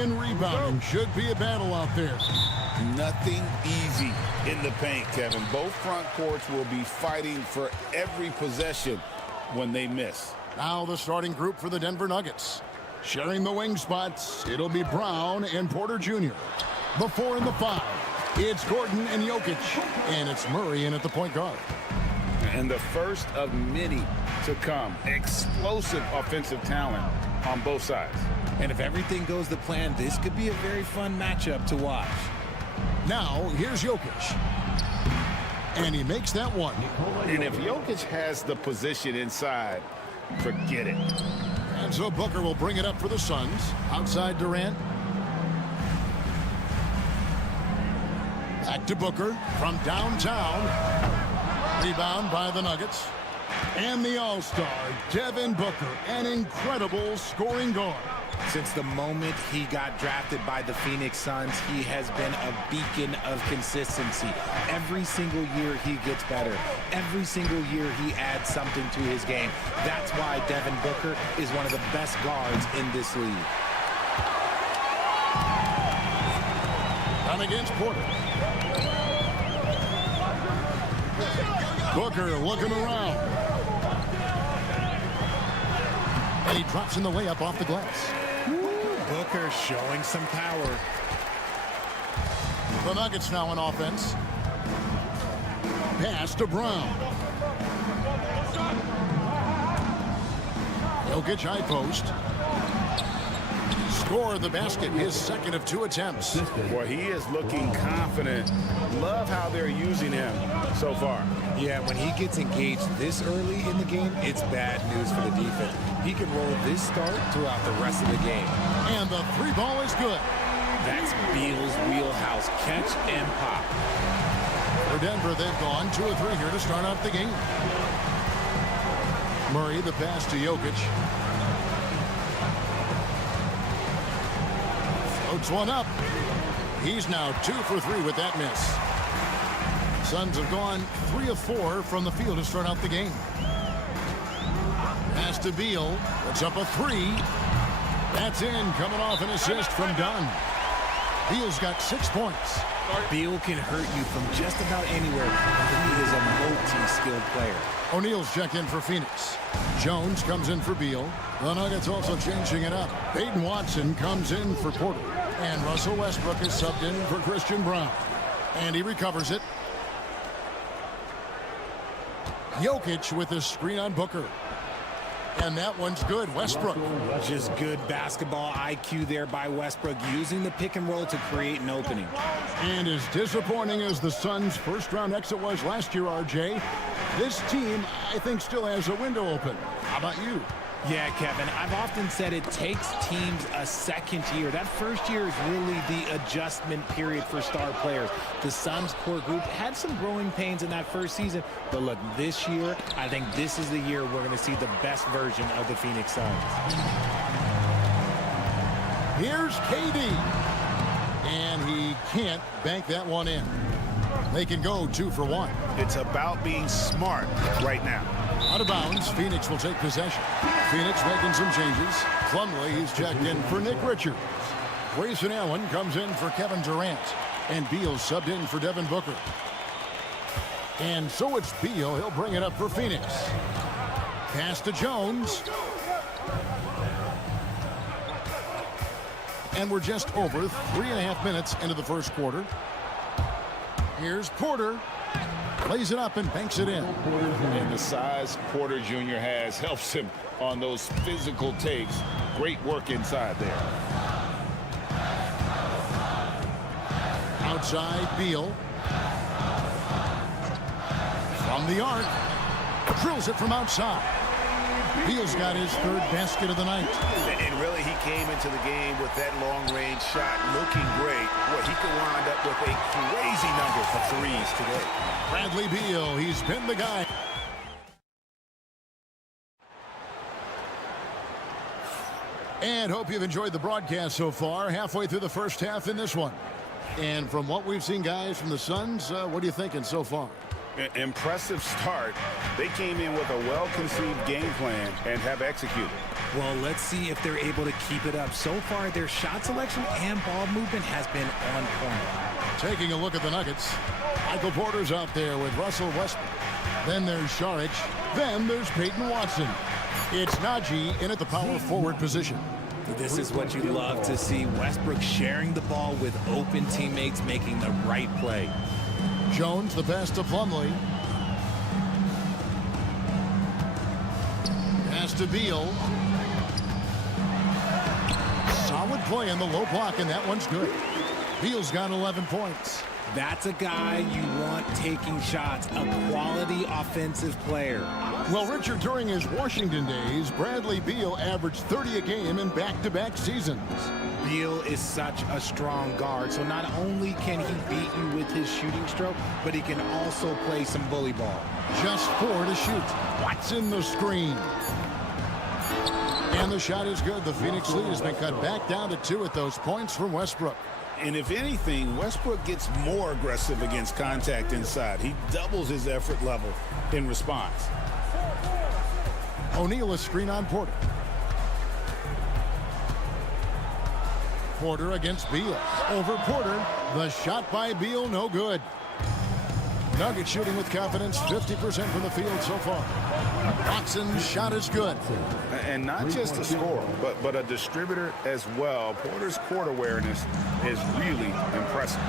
And rebounding should be a battle out there. Nothing easy in the paint, Kevin. Both front courts will be fighting for every possession when they miss. Now the starting group for the Denver Nuggets. Sharing the wing spots, it'll be Brown and Porter Jr. The 4 and the 5. It's Gordon and Jokic. And it's Murray in at the point guard. And the first of many to come. Explosive offensive talent on both sides. And if everything goes to plan, this could be a very fun matchup to watch. Now, here's Jokic. And he makes that one. And if Jokic has the position inside, forget it. And so Booker will bring it up for the Suns. Outside Durant. Back to Booker from downtown. Rebound by the Nuggets. And the All-Star, Devin Booker, an incredible scoring guard. Since the moment he got drafted by the Phoenix Suns, he has been a beacon of consistency. Every single year he gets better. Every single year he adds something to his game. That's why Devin Booker is one of the best guards in this league. Down against Porter. Booker looking around. And he drops in the layup off the glass. Booker showing some power. The Nuggets now on offense. Pass to Brown. Jokic high post. Score the basket, his second of 2 attempts. Boy, he is looking confident. Love how they're using him so far. Yeah, when he gets engaged this early in the game, it's bad news for the defense. He can roll this start throughout the rest of the game. And the 3 ball is good. That's Beal's wheelhouse. Catch and pop. For Denver, they've gone 2 of 3 here to start off the game. Murray, the pass to Jokic. Floats one up. He's now 2 for 3 with that miss. Suns have gone 3 of 4 from the field to start out the game. Pass to Beal. Puts up a 3. That's in, coming off an assist from Dunn. Beal's got 6 points. Beal can hurt you from just about anywhere. He is a multi-skilled player. O'Neal's check in for Phoenix. Jones comes in for Beal. The Nuggets also changing it up. Peyton Watson comes in for Porter. And Russell Westbrook is subbed in for Christian Brown. And he recovers it. Jokic with his screen on Booker. And that one's good. Westbrook. Just good basketball IQ there by Westbrook, using the pick and roll to create an opening. And as disappointing as the Suns' first-round exit was last year, RJ, this team, I think, still has a window open. How about you? Yeah, Kevin, I've often said it takes teams a second year. That first year is really the adjustment period for star players. The Suns core group had some growing pains in that first season, but look, this year, I think this is the year we're going to see the best version of the Phoenix Suns. Here's KD. And he can't bank that one in. They can go 2 for 1. It's about being smart right now. Out of bounds, Phoenix will take possession. Phoenix making some changes. Plumlee, he's checked in for Nick Richards. Grayson Allen comes in for Kevin Durant. And Beal subbed in for Devin Booker. And so it's Beal. He'll bring it up for Phoenix. Pass to Jones. And we're just over 3.5 minutes into the first quarter. Here's Porter. Lays it up and banks it in. And the size Porter Jr. has helps him on those physical takes. Great work inside there. Outside, Beal. From the arc. Drills it from outside. Beal's got his third basket of the night. And really, he came into the game with that long-range shot looking great. Well, he could wind up with a crazy number of threes today. Bradley Beal, he's been the guy. And hope you've enjoyed the broadcast so far. Halfway through the first half in this one. And from what we've seen, guys, from the Suns, what are you thinking so far? Impressive start. They came in with a well-conceived game plan and have executed. Well, let's see if they're able to keep it up. So far, their shot selection and ball movement has been on point. Taking a look at the Nuggets. Michael Porter's out there with Russell Westbrook. Then there's Saric. Then there's Peyton Watson. It's Najee in at the power forward position. This is what you love to see. Westbrook sharing the ball with open teammates, making the right play. Jones, the pass to Plumlee. Pass to Beal. Solid play in the low block, and that one's good. Beal's got 11 points. That's a guy you want taking shots, a quality offensive player. Well, Richard, during his Washington days, Bradley Beal averaged 30 a game in back-to-back seasons. Beal is such a strong guard, so not only can he beat you with his shooting stroke, but he can also play some bully ball. Just 4 to shoot. Watson the screen. And the shot is good. The Phoenix lead has been cut back down to 2 at those points from Westbrook. And if anything, Westbrook gets more aggressive against contact inside. He doubles his effort level in response. O'Neal a screen on Porter. Porter against Beal. Over Porter. The shot by Beal, no good. Nuggets shooting with confidence, 50% from the field so far. Watson's shot is good. And not just a scorer, but a distributor as well. Porter's court awareness is really impressive.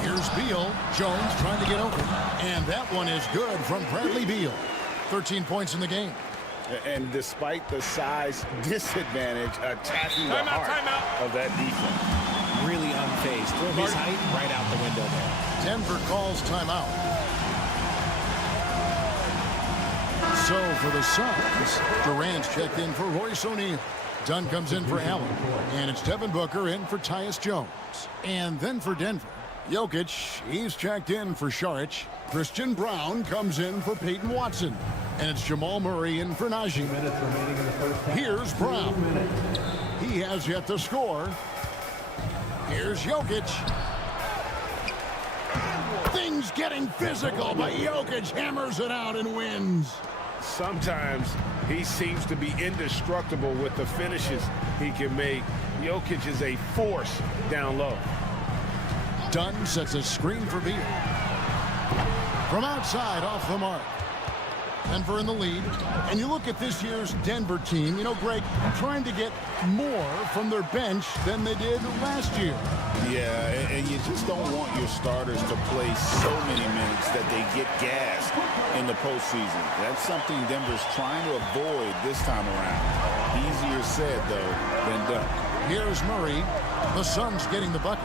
Here's Beal. Jones trying to get open. And that one is good from Bradley Beal. 13 points in the game. And despite the size disadvantage, attacking the heart of that defense. Really unfazed. His height right out the window there. Denver calls timeout. So for the Suns, Durant's checked in for Royce O'Neal. Dunn comes in for Allen. And it's Devin Booker in for Tyus Jones. And then for Denver, Jokic, he's checked in for Saric. Christian Brown comes in for Peyton Watson. And it's Jamal Murray in for Najee. Here's Brown. He has yet to score. Here's Jokic. Things getting physical, but Jokic hammers it out and wins. Sometimes he seems to be indestructible with the finishes he can make. Jokic is a force down low. Dunn sets a screen for Beal. From outside, off the mark. Denver in the lead. And you look at this year's Denver team, you know, Greg, trying to get more from their bench than they did last year. Yeah, and you just don't want your starters to play so many minutes that they get gassed in the postseason. That's something Denver's trying to avoid this time around. Easier said, though, than done. Here's Murray. The Suns getting the bucket.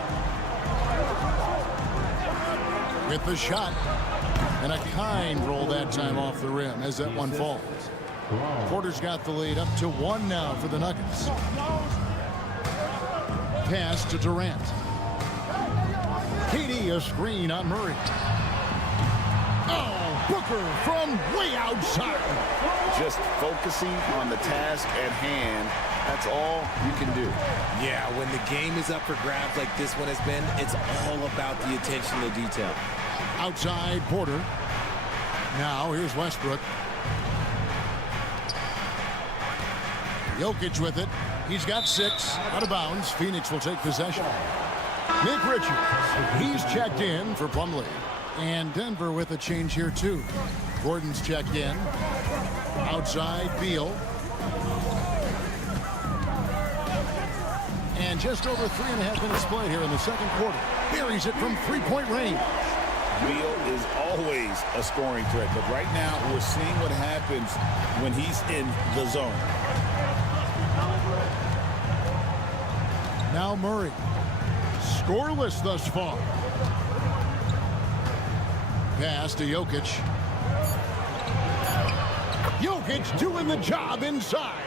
With the shot. And a kind roll that time off the rim as that one falls. Porter's got the lead up to 1 now for the Nuggets. Pass to Durant. KD a screen on Murray. Oh, Booker from way outside. Just focusing on the task at hand. That's all you can do. Yeah, when the game is up for grabs like this one has been, it's all about the attention to detail. Outside Porter. Now here's Westbrook. Jokic with it. He's got 6. Out of bounds. Phoenix will take possession. Nick Richards. He's checked in for Plumlee. And Denver with a change here too. Gordon's checked in. Outside Beal. And just over 3.5 minutes played here in the second quarter. Buries it from 3-point range. Beal is always a scoring threat, but right now we're seeing what happens when he's in the zone. Now Murray. Scoreless thus far. Pass to Jokic. Jokic doing the job inside.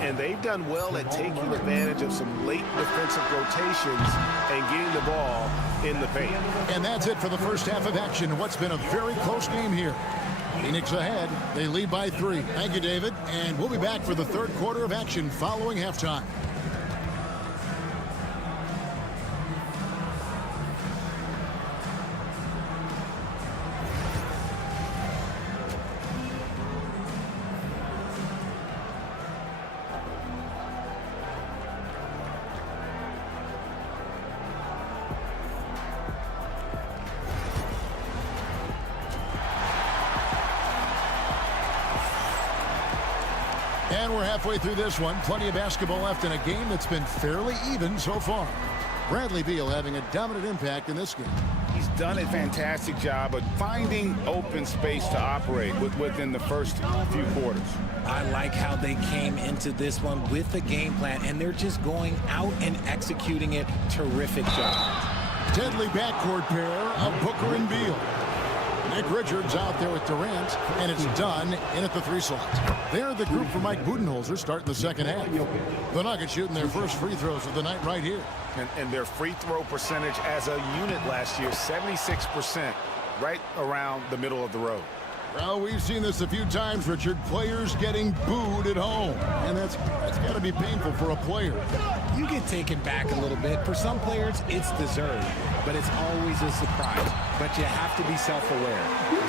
And they've done well at taking advantage of some late defensive rotations and getting the ball in the paint. And that's it for the first half of action. What's been a very close game here. Phoenix ahead. They lead by 3. Thank you, David. And we'll be back for the third quarter of action following halftime. And we're halfway through this one. Plenty of basketball left in a game that's been fairly even so far. Bradley Beal having a dominant impact in this game. He's done a fantastic job of finding open space to operate within the first few quarters. I like how they came into this one with a game plan, and they're just going out and executing it. Terrific job. Deadly backcourt pair of Booker and Beal. Nick Richards out there with Durant, and it's done in at the 3 slot. They're the group for Mike Budenholzer starting the second half. The Nuggets shooting their first free throws of the night right here. And their free throw percentage as a unit last year, 76%, right around the middle of the road. Well, we've seen this a few times, Richard. Players getting booed at home. And that's got to be painful for a player. You get taken back a little bit. For some players, it's deserved, but it's always a surprise. But you have to be self-aware.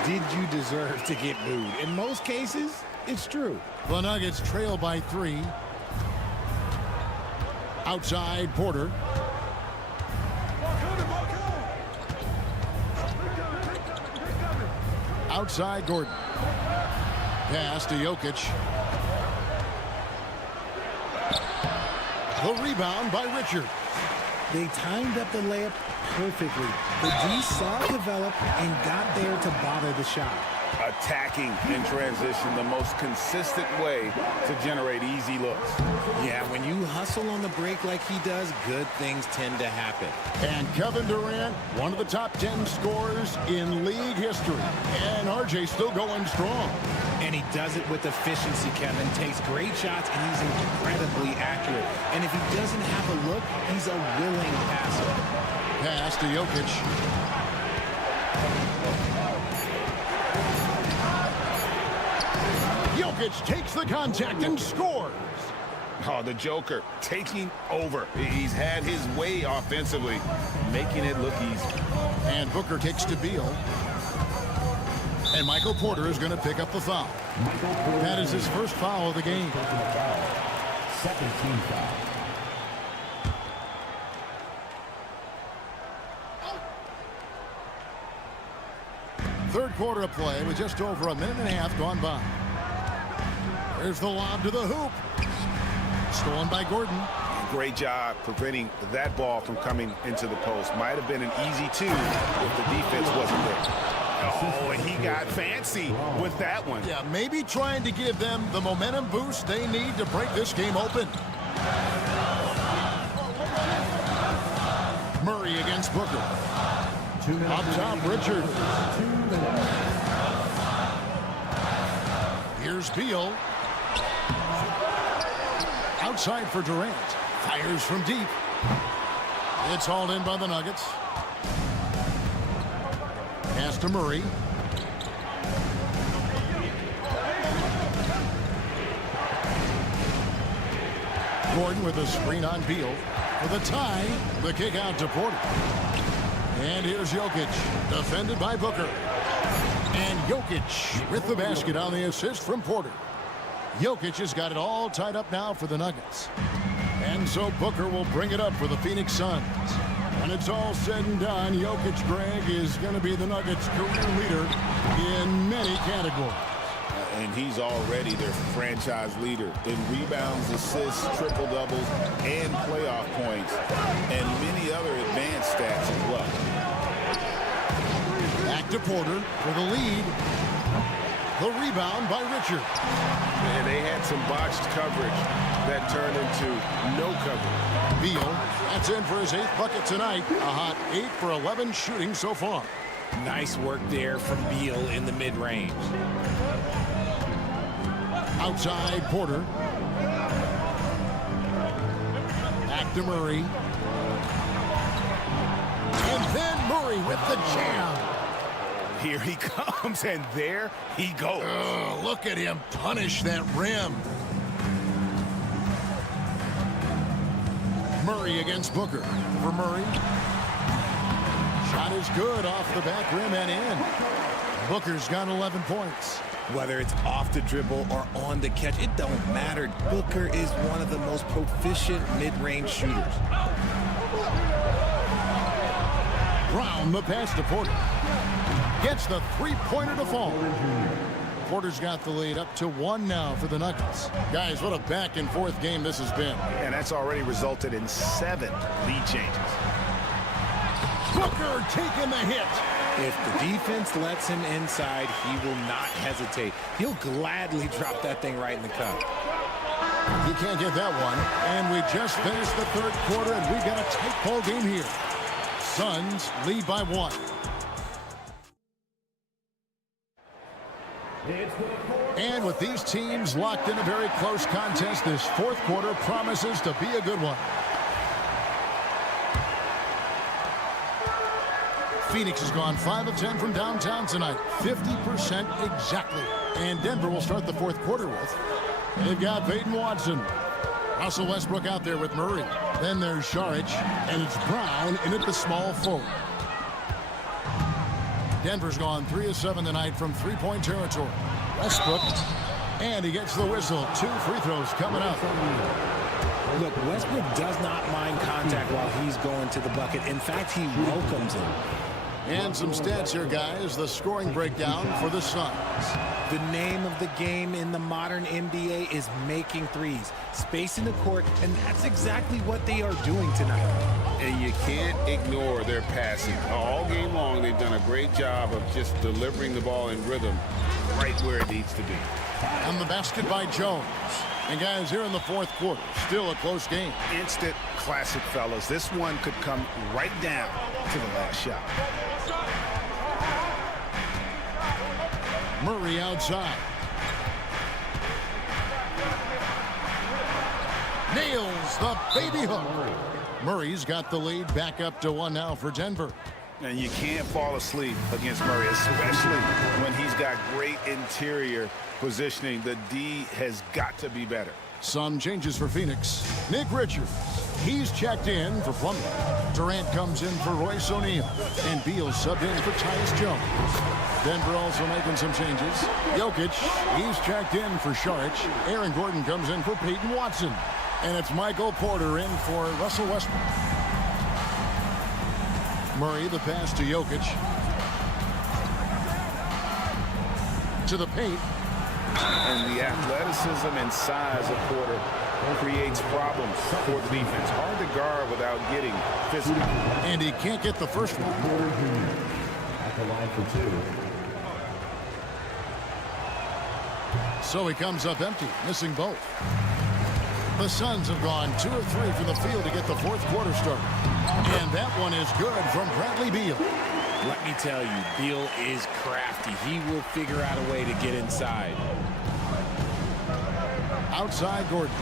Did you deserve to get booed? In most cases, it's true. The Nuggets trail by 3. Outside, Porter. Outside, Gordon. Pass to Jokic. The rebound by Richard. They timed up the layup perfectly. The D saw it develop and got there to bother the shot. Attacking in transition, the most consistent way to generate easy looks. Yeah, when you hustle on the break like he does, good things tend to happen. And Kevin Durant, one of the top 10 scorers in league history. And RJ still going strong. And he does it with efficiency, Kevin. Takes great shots, and he's incredibly accurate. And if he doesn't have a look, he's a willing passer. Pass to Jokic. Jokic takes the contact and scores. Oh, the Joker taking over. He's had his way offensively, making it look easy. And Booker kicks to Beal. And Michael Porter is going to pick up the foul. That is his first foul of the game. Second team foul. Third quarter of play with just over a minute and a half gone by. There's the lob to the hoop. Stolen by Gordon. Great job preventing that ball from coming into the post. Might have been an easy 2 if the defense wasn't there. Oh, and he got fancy with that one. Yeah, maybe trying to give them the momentum boost they need to break this game open. Murray against Booker. Up top, Richard. Here's Beal. Outside for Durant. Fires from deep. It's hauled in by the Nuggets. Pass to Murray. Gordon with a screen on Beal. For the tie, the kick out to Porter. And here's Jokic, defended by Booker. And Jokic with the basket on the assist from Porter. Jokic has got it all tied up now for the Nuggets. And so Booker will bring it up for the Phoenix Suns. When it's all said and done, Jokic, Greg, is going to be the Nuggets' career leader in many categories. And he's already their franchise leader in rebounds, assists, triple-doubles, and playoff points, and many other advanced stats as well. to Porter for the lead. The rebound by Richard. And they had some botched coverage that turned into no coverage. Beal, that's in for his 8th bucket tonight. A hot 8 for 11 shooting so far. Nice work there from Beal in the mid-range. Outside Porter. Back to Murray. And then Murray with the jam. Here he comes, and there he goes. Oh, look at him punish that rim. Murray against Booker. For Murray. Shot is good off the back rim and in. Booker's got 11 points. Whether it's off the dribble or on the catch, it don't matter. Booker is one of the most proficient mid-range shooters. Brown, the pass to Porter. Gets the three-pointer to fall. Porter's got the lead up to 1 now for the Nuggets. Guys, what a back-and-forth game this has been. And that's already resulted in 7 lead changes. Booker taking the hit. If the defense lets him inside, he will not hesitate. He'll gladly drop that thing right in the cup. He can't get that one. And we just finished the 3rd quarter, and we've got a tight ball game here. Suns lead by 1. And with these teams locked in a very close contest, this 4th quarter promises to be a good one. Phoenix has gone 5 of 10 from downtown tonight. 50% exactly. And Denver will start the 4th quarter with. They've got Peyton Watson. Russell Westbrook out there with Murray. Then there's Saric. And it's Brown in at the small forward. Denver's gone 3 of 7 tonight from three-point territory. Westbrook. And he gets the whistle. 2 free throws coming up. Look, Westbrook does not mind contact while he's going to the bucket. In fact, he welcomes it. And some stats here, guys. The scoring breakdown for the Suns. The name of the game in the modern NBA is making threes, spacing the court, and that's exactly what they are doing tonight. And you can't ignore their passing. All game long, they've done a great job of just delivering the ball in rhythm right where it needs to be. On the basket by Jones. And guys, here in the 4th quarter, still a close game. Instant classic, fellas. This one could come right down to the last shot. Murray outside. Nails the baby hook. Murray's got the lead back up to 1 now for Denver. And you can't fall asleep against Murray, especially when he's got great interior positioning. The D has got to be better. Some changes for Phoenix. Nick Richards. He's checked in for Plumlee. Durant comes in for Royce O'Neal. And Beal subbed in for Tyus Jones. Denver also making some changes. Jokic, he's checked in for Saric. Aaron Gordon comes in for Peyton Watson. And it's Michael Porter in for Russell Westbrook. Murray, the pass to Jokic. To the paint. And the athleticism and size of Porter creates problems for the defense. Hard to guard without getting physical. And he can't get the first one. At the line for 2. So he comes up empty, missing both. The Suns have gone 2 of 3 from the field to get the 4th quarter started. And that one is good from Bradley Beal. Let me tell you, Beal is crafty. He will figure out a way to get inside. Outside Gordon.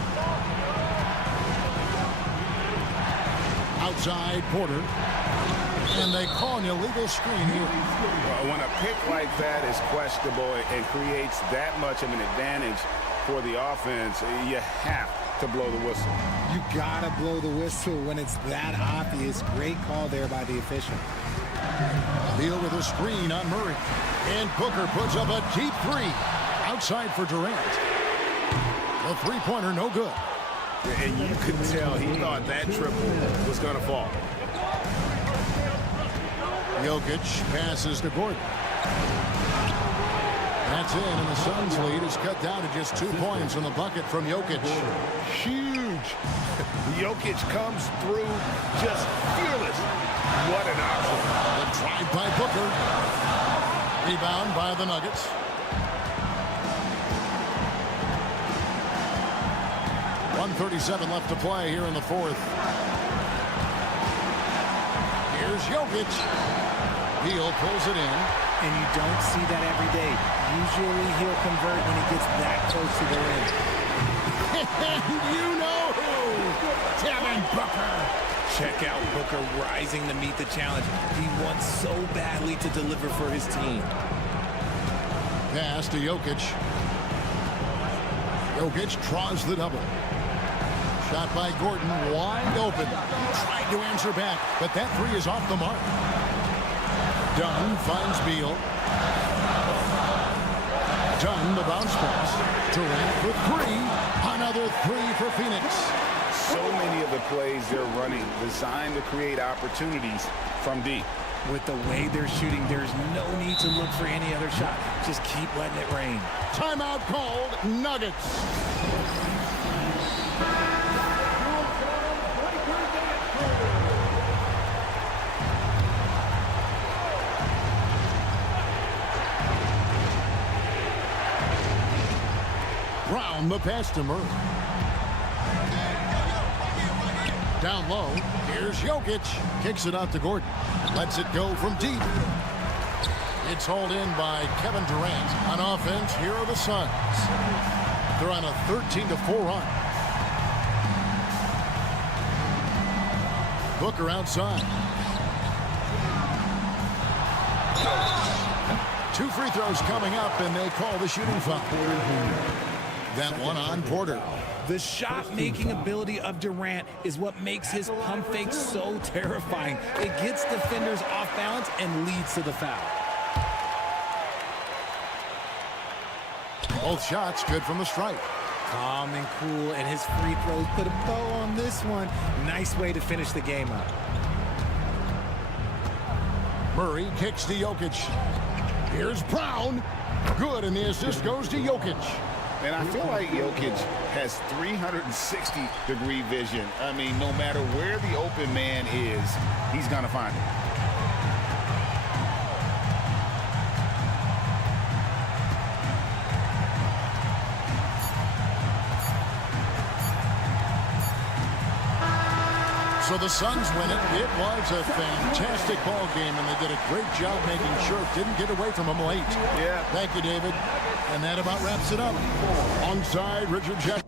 Outside Porter. And they call an illegal screen here. When a pick like that is questionable and creates that much of an advantage for the offense, you have to blow the whistle. You gotta blow the whistle when it's that obvious. Great call there by the official. Beal with a screen on Murray. And Booker puts up a deep 3. Outside for Durant. The three-pointer no good. And you could tell he thought that triple was going to fall. Jokic passes to Gordon. That's in, and the Suns' lead is cut down to just 2 points on the bucket from Jokic. Huge. Jokic comes through just fearless. What an option. The drive by Booker. Rebound by the Nuggets. .137 left to play here in the fourth. Here's Jokic. Beal pulls it in. And you don't see that every day. Usually he'll convert when he gets that close to the rim. You know who? Devin Booker. Check out Booker rising to meet the challenge. He wants so badly to deliver for his team. Pass to Jokic. Jokic draws the double. Shot by Gordon, wide open. Tried to answer back, but that three is off the mark. Dunn finds Beal. Dunn, the bounce pass. Durant for three. Another three for Phoenix. So many of the plays they're running designed to create opportunities from deep. With the way they're shooting, there's no need to look for any other shot. Just keep letting it rain. Timeout called. Nuggets. Brown, the pass to Murray. Down low, here's Jokic. Kicks it out to Gordon. Lets it go from deep. It's hauled in by Kevin Durant. On offense, here are the Suns. They're on a 13-4 run. Booker outside. 2 free throws coming up, and they call the shooting foul. That one on Porter. The shot-making ability of Durant is what makes his pump fake so terrifying. It gets defenders off balance and leads to the foul. Both shots good from the stripe. Calm and cool, and his free throws put a bow on this one. Nice way to finish the game up. Murray kicks to Jokic. Here's Brown. Good, and the assist goes to Jokic. And I feel like Jokic has 360-degree vision. I mean, no matter where the open man is, he's going to find it. So the Suns win it. It was a fantastic ball game, and they did a great job making sure it didn't get away from them late. Yeah. Thank you, David. And that about wraps it up. Alongside Richard Jackson.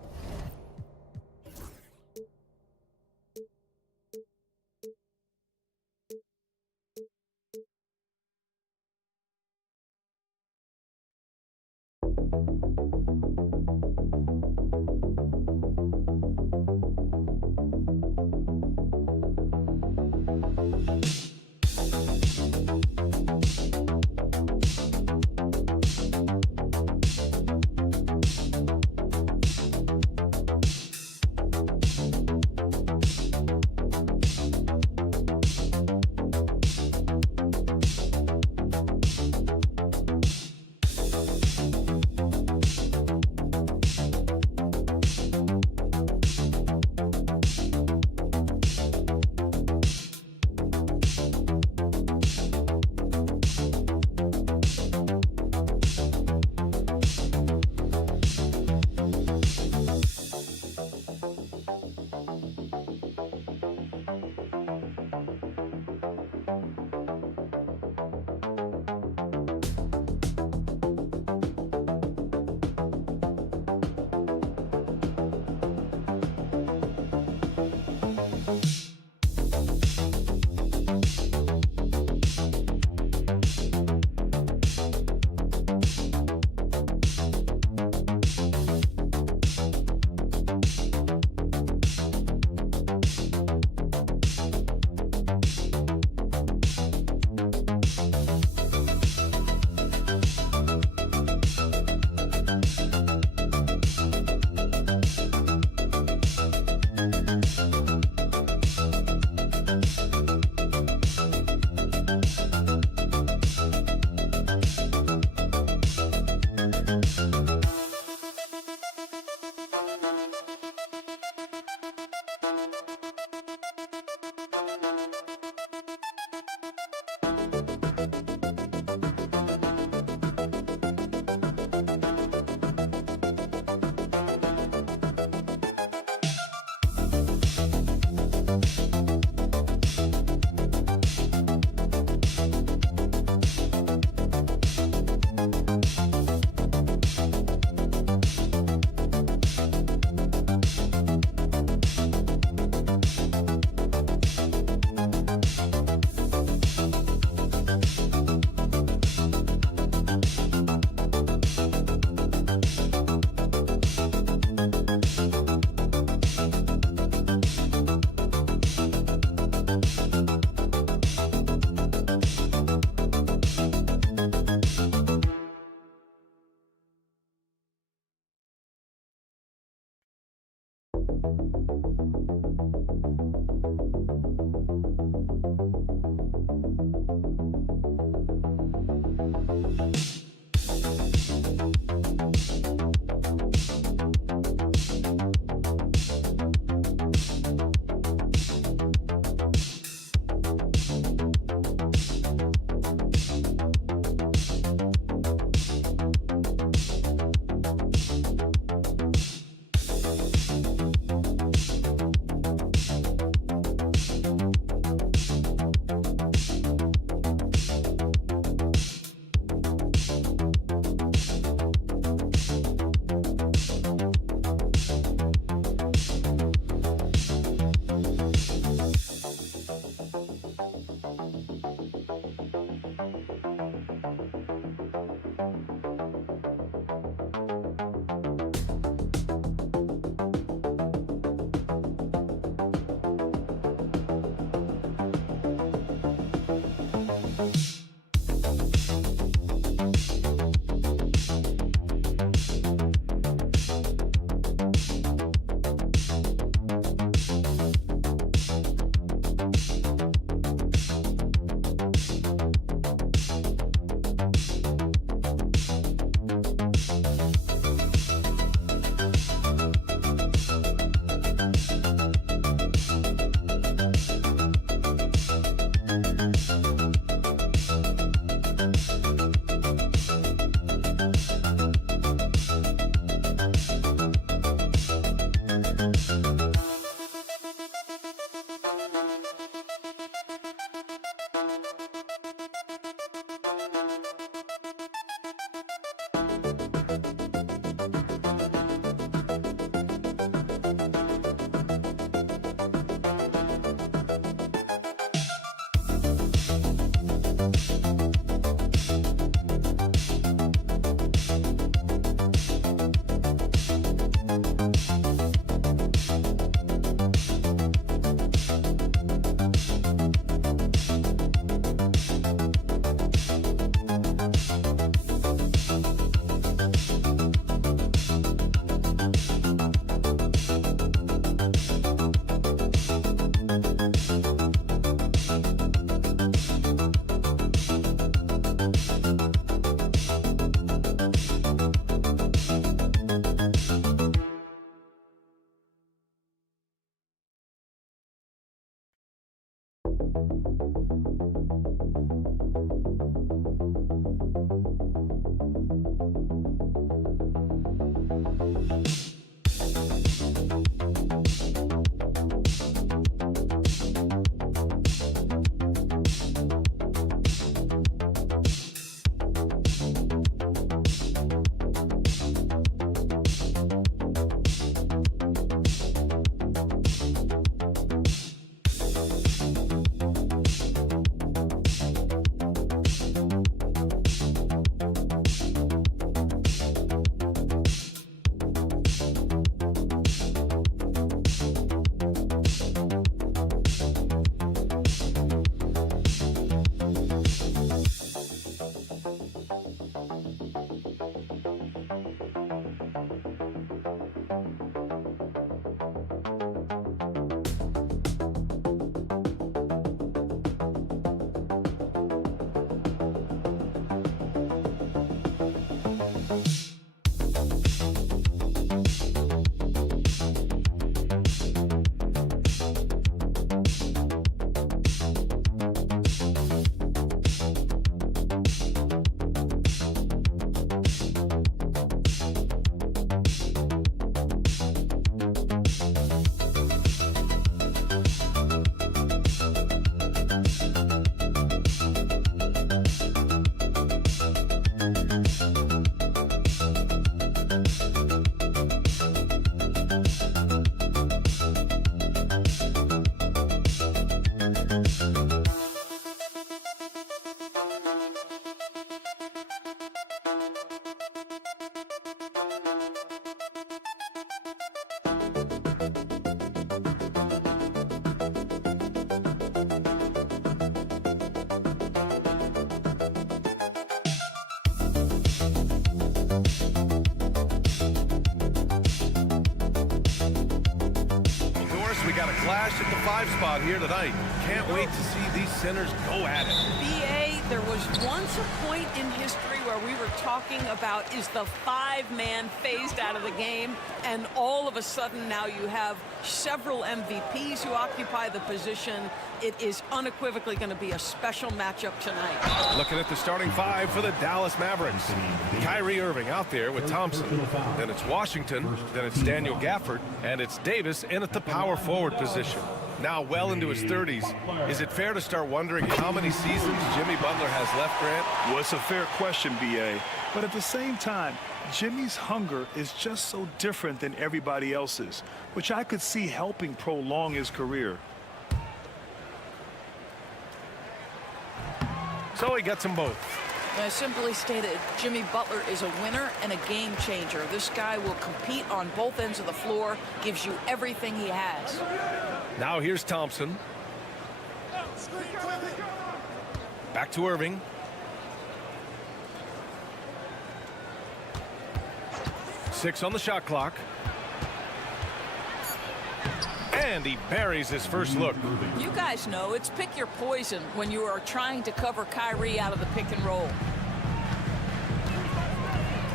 flash at the 5 spot here tonight. Can't wait to see these centers go at it. BA, there was once a point in history where we were talking about, is the 5-man phased out of the game? And all of a sudden now you have several MVPs who occupy the position. It is unequivocally going to be a special matchup tonight. Looking at the starting 5 for the Dallas Mavericks. Kyrie Irving out there with Thompson. Then it's Washington. Then it's Daniel Gafford. And it's Davis in at the power forward position. Now well into his 30s. Is it fair to start wondering how many seasons Jimmy Butler has left, Grant? Well, it's a fair question, B.A. But at the same time, Jimmy's hunger is just so different than everybody else's, which I could see helping prolong his career. So he gets them both. Simply stated, Jimmy Butler is a winner and a game changer. This guy will compete on both ends of the floor, gives you everything he has. Now here's Thompson. Back to Irving. Six on the shot clock. And he buries his first look. You guys know it's pick your poison when you are trying to cover Kyrie out of the pick and roll.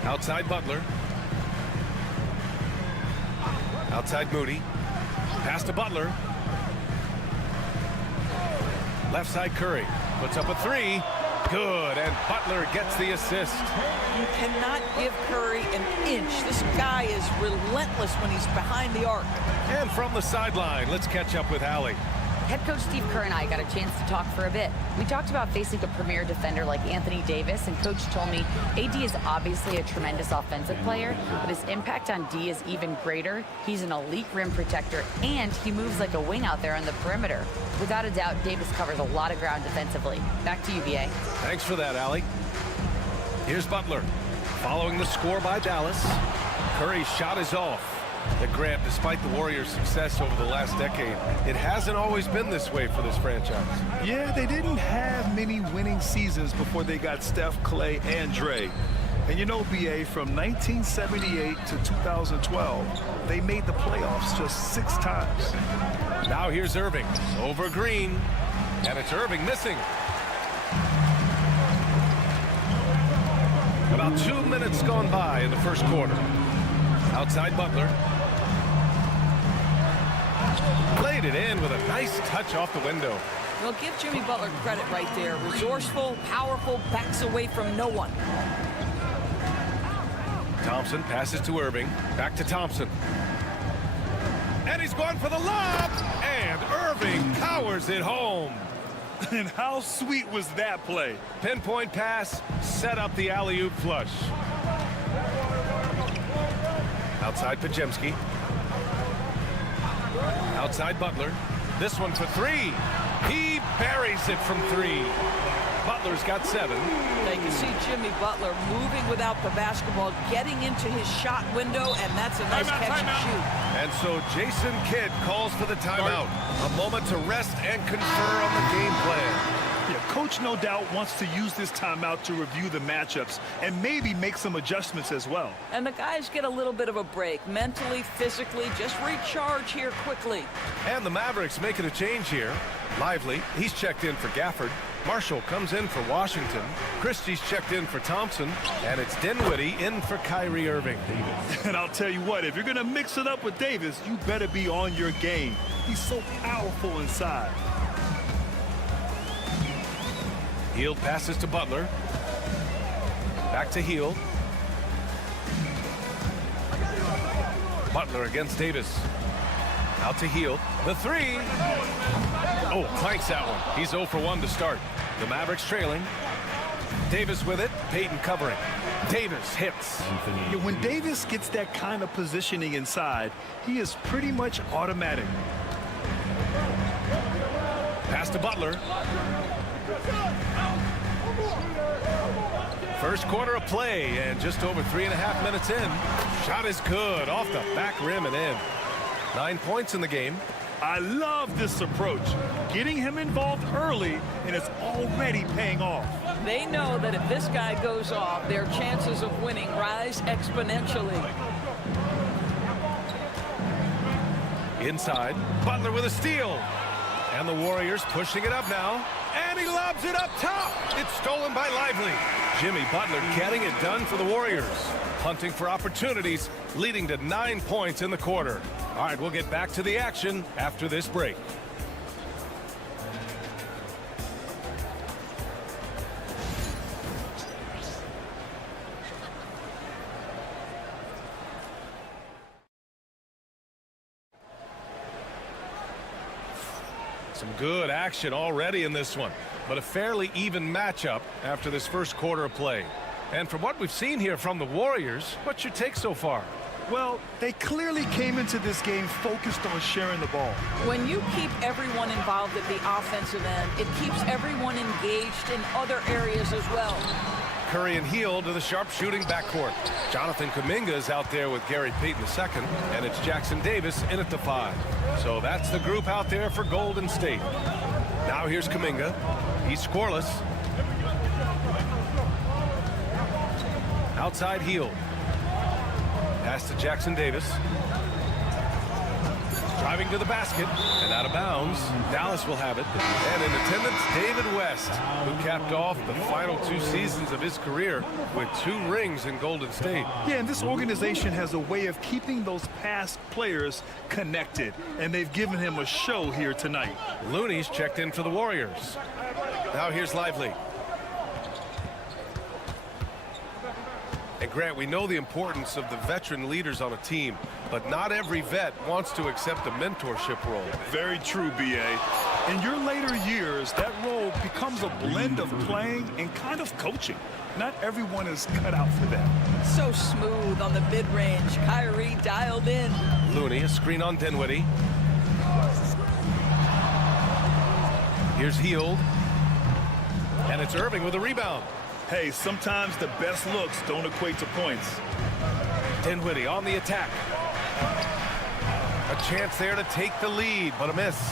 Outside Butler. Outside Moody. Pass to Butler. Left side Curry. Puts up a 3. Good, and Butler gets the assist. You cannot give Curry an inch. This guy is relentless when he's behind the arc. And from the sideline, let's catch up with Allie. Head coach Steve Kerr and I got a chance to talk for a bit. We talked about facing a premier defender like Anthony Davis, and coach told me AD is obviously a tremendous offensive player, but his impact on D is even greater. He's an elite rim protector, and he moves like a wing out there on the perimeter. Without a doubt, Davis covers a lot of ground defensively. Back to you, BA. Thanks for that, Allie. Here's Butler. Following the score by Dallas. Curry's shot is off. The Grant, despite the Warriors' success over the last decade, it hasn't always been this way for this franchise. Yeah, they didn't have many winning seasons before they got Steph, Clay, and Dre. And you know, BA, from 1978 to 2012, they made the playoffs just 6 times. Now here's Irving over Green, and it's Irving missing. About 2 minutes gone by in the first quarter. Outside Butler. Played it in with a nice touch off the window. Well, give Jimmy Butler credit right there. Resourceful, powerful, backs away from no one. Thompson passes to Irving. Back to Thompson. And he's going for the lob. And Irving powers it home. And how sweet was that play? Pinpoint pass, set up the alley-oop flush. Outside Pajemski. Outside Butler. This one for 3. He buries it from 3. Butler's got 7. They can see Jimmy Butler moving without the basketball, getting into his shot window, and that's a nice catch and shoot. And so Jason Kidd calls for the timeout. A moment to rest and confer on the game plan. Yeah, coach no doubt wants to use this timeout to review the matchups and maybe make some adjustments as well. And the guys get a little bit of a break, mentally, physically, just recharge here quickly. And the Mavericks making a change here. Lively, he's checked in for Gafford. Marshall comes in for Washington. Christie's checked in for Thompson. And it's Dinwiddie in for Kyrie Irving. And I'll tell you what, if you're going to mix it up with Davis, you better be on your game. He's so powerful inside. Hield passes to Butler. Back to Hield. Butler against Davis. Out to Hield. The 3. Oh, clanks that one. He's 0 for 1 to start. The Mavericks trailing. Davis with it. Payton covering. Davis hits. Yeah, when Davis gets that kind of positioning inside, he is pretty much automatic. Pass to Butler. First quarter of play, and just over 3.5 minutes in. Shot is good, off the back rim and in. 9 points in the game. I love this approach. Getting him involved early, and it's already paying off. They know that if this guy goes off, their chances of winning rise exponentially. Inside, Butler with a steal. And the Warriors pushing it up now. And he lobs it up top. It's stolen by Lively. Jimmy Butler getting it done for the Warriors. Hunting for opportunities, leading to 9 points in the quarter. All right, we'll get back to the action after this break. Some good action already in this one, but a fairly even matchup after this first quarter of play. And from what we've seen here from the Warriors, what's your take so far? Well, they clearly came into this game focused on sharing the ball. When you keep everyone involved at the offensive end, it keeps everyone engaged in other areas as well. Curry and Hield to the sharpshooting backcourt. Jonathan Kuminga is out there with Gary Payton II, and it's Jackson Davis in at the 5. So that's the group out there for Golden State. Now here's Kuminga. He's scoreless. Outside Hield. Pass to Jackson Davis. Driving to the basket and out of bounds. Dallas will have it. And in attendance, David West, who capped off the final 2 seasons of his career with 2 rings in Golden State. Yeah, and this organization has a way of keeping those past players connected, and they've given him a show here tonight. Looney's checked in for the Warriors. Now here's Lively. And Grant, we know the importance of the veteran leaders on a team, but not every vet wants to accept a mentorship role. Very true, B.A. In your later years, that role becomes a blend of playing and kind of coaching. Not everyone is cut out for that. So smooth on the mid-range. Kyrie dialed in. Looney, a screen on Dinwiddie. Here's Hield. And it's Irving with a rebound. Hey, sometimes the best looks don't equate to points. Dinwiddie on the attack. A chance there to take the lead, but a miss.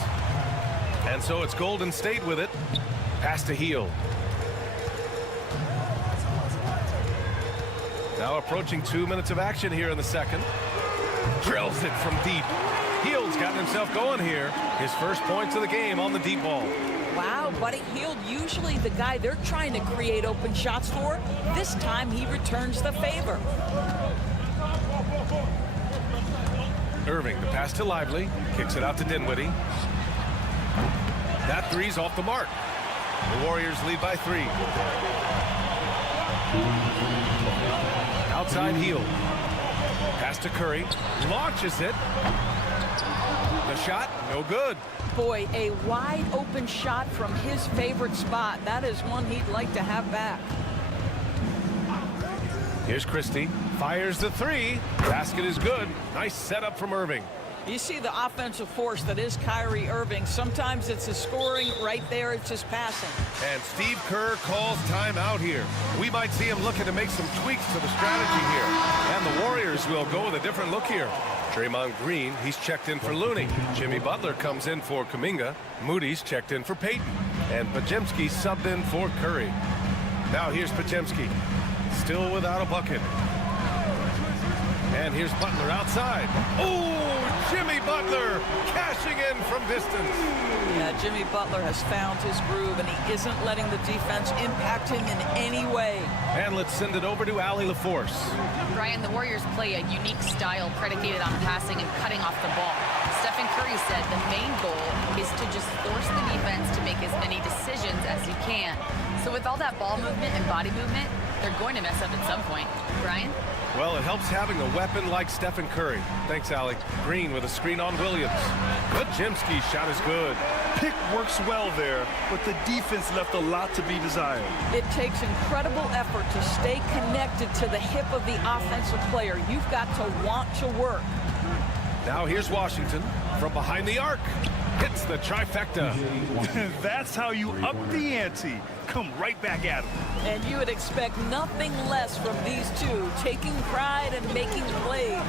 And so it's Golden State with it. Pass to Hield. Now approaching 2 minutes of action here in the second. Drills it from deep. Hield's gotten himself going here. His first points of the game on the deep ball. Wow, Buddy Hield, usually the guy they're trying to create open shots for. This time he returns the favor. Irving, the pass to Lively. Kicks it out to Dinwiddie. That three's off the mark. The Warriors lead by 3. Outside Hield. Pass to Curry. Launches it. The shot, no good. Boy, a wide open shot from his favorite spot. That is one he'd like to have back. Here's Christie. Fires the 3. Basket is good. Nice setup from Irving. You see the offensive force that is Kyrie Irving. Sometimes it's his scoring. Right there, it's his passing. And Steve Kerr calls timeout here. We might see him looking to make some tweaks to the strategy here. And the Warriors will go with a different look here. Draymond Green, he's checked in for Looney. Jimmy Butler comes in for Kuminga. Moody's checked in for Payton. And Podziemski subbed in for Curry. Now here's Podziemski. Still without a bucket. And here's Butler outside. Oh, Jimmy Butler cashing in from distance. Yeah, Jimmy Butler has found his groove, and he isn't letting the defense impact him in any way. And let's send it over to Allie LaForce. Brian, the Warriors play a unique style predicated on passing and cutting off the ball. Stephen Curry said the main goal is to just force the defense to make as many decisions as he can. So with all that ball movement and body movement, they're going to mess up at some point. Brian? Well, it helps having a weapon like Stephen Curry. Thanks, Allie. Green with a screen on Williams. Podziemski's shot is good. Pick works well there, but the defense left a lot to be desired. It takes incredible effort to stay connected to the hip of the offensive player. You've got to want to work. Now here's Washington from behind the arc. Hits the trifecta. That's how you up the ante. Come right back at him. And you would expect nothing less from these two, taking pride and making plays.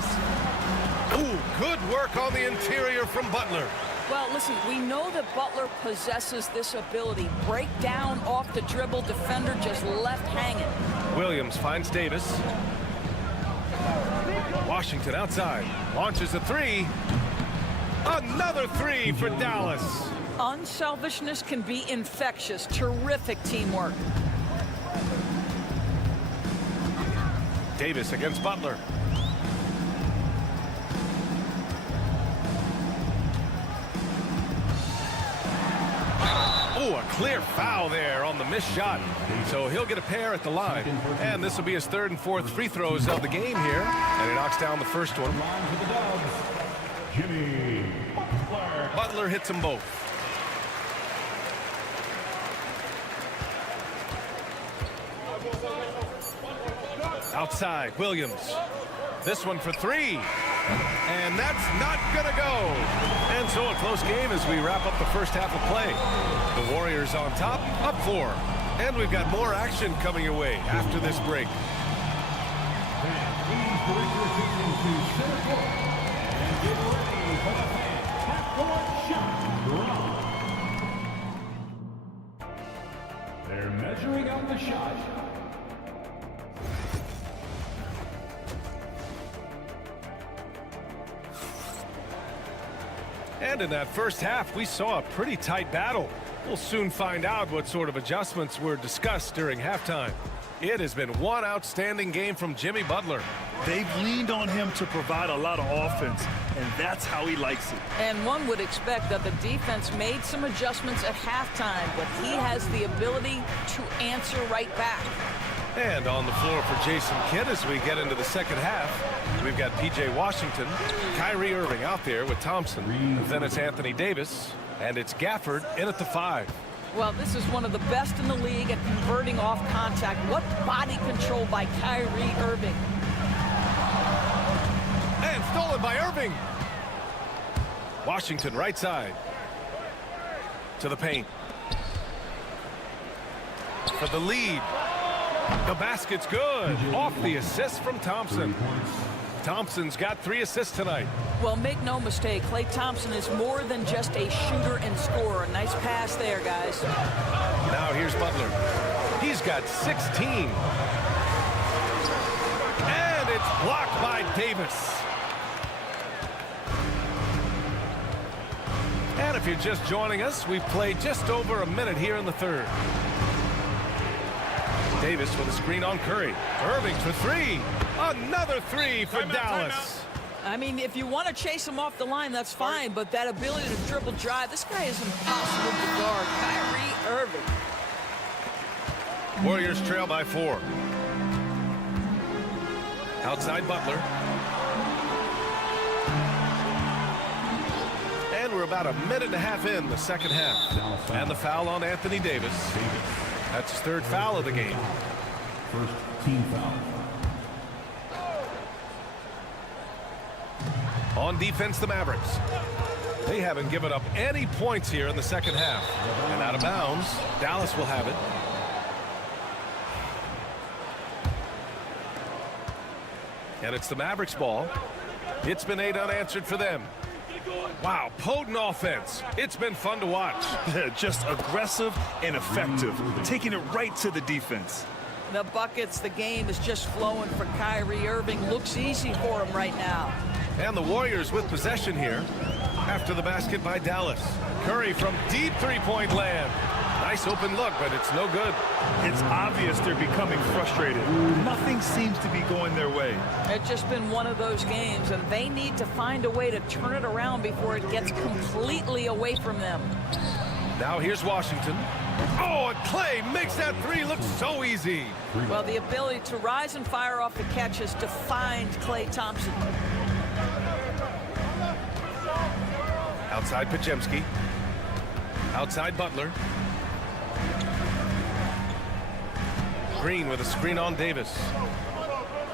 Ooh, good work on the interior from Butler. Well, listen, we know that Butler possesses this ability. Break down off the dribble, defender just left hanging. Williams finds Davis. Washington outside. Launches a 3. Another three for Dallas. Unselfishness can be infectious. Terrific teamwork. Davis against Butler. Oh, a clear foul there on the missed shot. So he'll get a pair at the line. And this will be his third and fourth free throws of the game here. And he knocks down the first one. Jimmy Butler hits them both. Outside, Williams. This one for three. And that's not gonna go. And so a close game as we wrap up the first half of play. The Warriors on top, up 4. And we've got more action coming your way after this break. They're measuring out the shot. And in that first half, we saw a pretty tight battle. We'll soon find out what sort of adjustments were discussed during halftime. It has been one outstanding game from Jimmy Butler. They've leaned on him to provide a lot of offense, and that's how he likes it. And one would expect that the defense made some adjustments at halftime, but he has the ability to answer right back. And on the floor for Jason Kidd as we get into the second half, we've got P.J. Washington, Kyrie Irving out there with Thompson. Then it's Anthony Davis, and it's Gafford in at the 5. Well, this is one of the best in the league at converting off contact. What body control by Kyrie Irving. And stolen by Irving. Washington right side. To the paint. For the lead. The basket's good. Off the assist from Thompson. Thompson's got 3 assists tonight. Well, make no mistake, Klay Thompson is more than just a shooter and scorer. A nice pass there, guys. Now here's Butler. He's got 16. And it's blocked by Davis. And if you're just joining us, we've played just over a minute here in the third. Davis with a screen on Curry. Irving for 3. Another 3 for Dallas. I mean, if you want to chase him off the line, that's fine, but that ability to dribble drive, this guy is impossible to guard. Kyrie Irving. Warriors trail by 4. Outside Butler. And we're about a minute and a half in the second half. And the foul on Anthony Davis. That's his 3rd foul of the game. First team foul. On defense, the Mavericks. They haven't given up any points here in the second half. And out of bounds, Dallas will have it. And it's the Mavericks ball. It's been 8 unanswered for them. Wow, potent offense. It's been fun to watch. Just aggressive and effective, taking it right to the defense. The buckets, the game is just flowing for Kyrie Irving. Looks easy for him right now. And the Warriors with possession here after the basket by Dallas. Curry from deep three-point land. Nice open look, but it's no good. It's obvious they're becoming frustrated. Nothing seems to be going their way. It's just been one of those games, and they need to find a way to turn it around before it gets completely away from them. Now here's Washington. Oh, and Klay makes that 3 look so easy. Well, the ability to rise and fire off the catch has defined Klay Thompson. Outside Podziemski. Outside Butler. Green with a screen on Davis.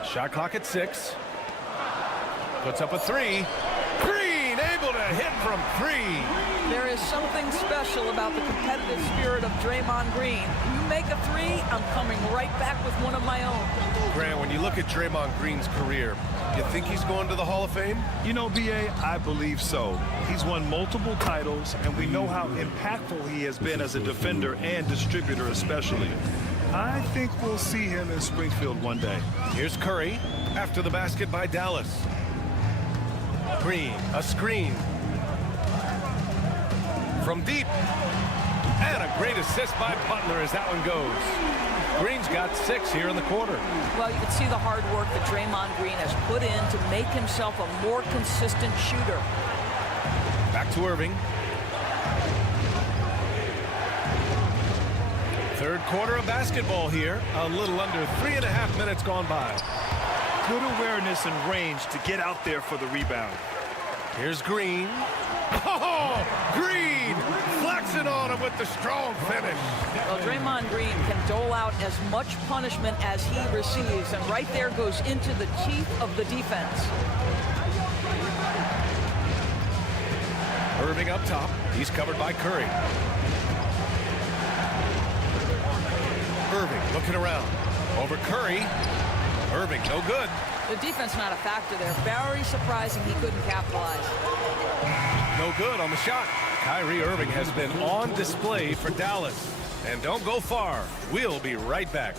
Shot clock at 6. Puts up a 3. Green able to hit from 3. There is something special about the competitive spirit of Draymond Green. You make a 3, I'm coming right back with one of my own. Grant, when you look at Draymond Green's career, you think he's going to the Hall of Fame? You know, B.A., I believe so. He's won multiple titles, and we know how impactful he has been as a defender and distributor especially. I think we'll see him in Springfield one day. Here's Curry after the basket by Dallas. Green, a screen. from deep. And a great assist by Butler as that one goes. Green's got 6 here in the quarter. Well, you can see the hard work that Draymond Green has put in to make himself a more consistent shooter. Back to Irving. Third quarter of basketball here. A little under 3.5 minutes gone by. Good awareness and range to get out there for the rebound. Here's Green. Oh, Green flexing on him with the strong finish. Well, Draymond Green can dole out as much punishment as he receives, and right there goes into the teeth of the defense. Irving up top. He's covered by Curry. Irving looking around. Over Curry. Irving, no good. The defense not a factor there. Very surprising he couldn't capitalize. No good on the shot. Kyrie Irving has been on display for Dallas. And don't go far. We'll be right back.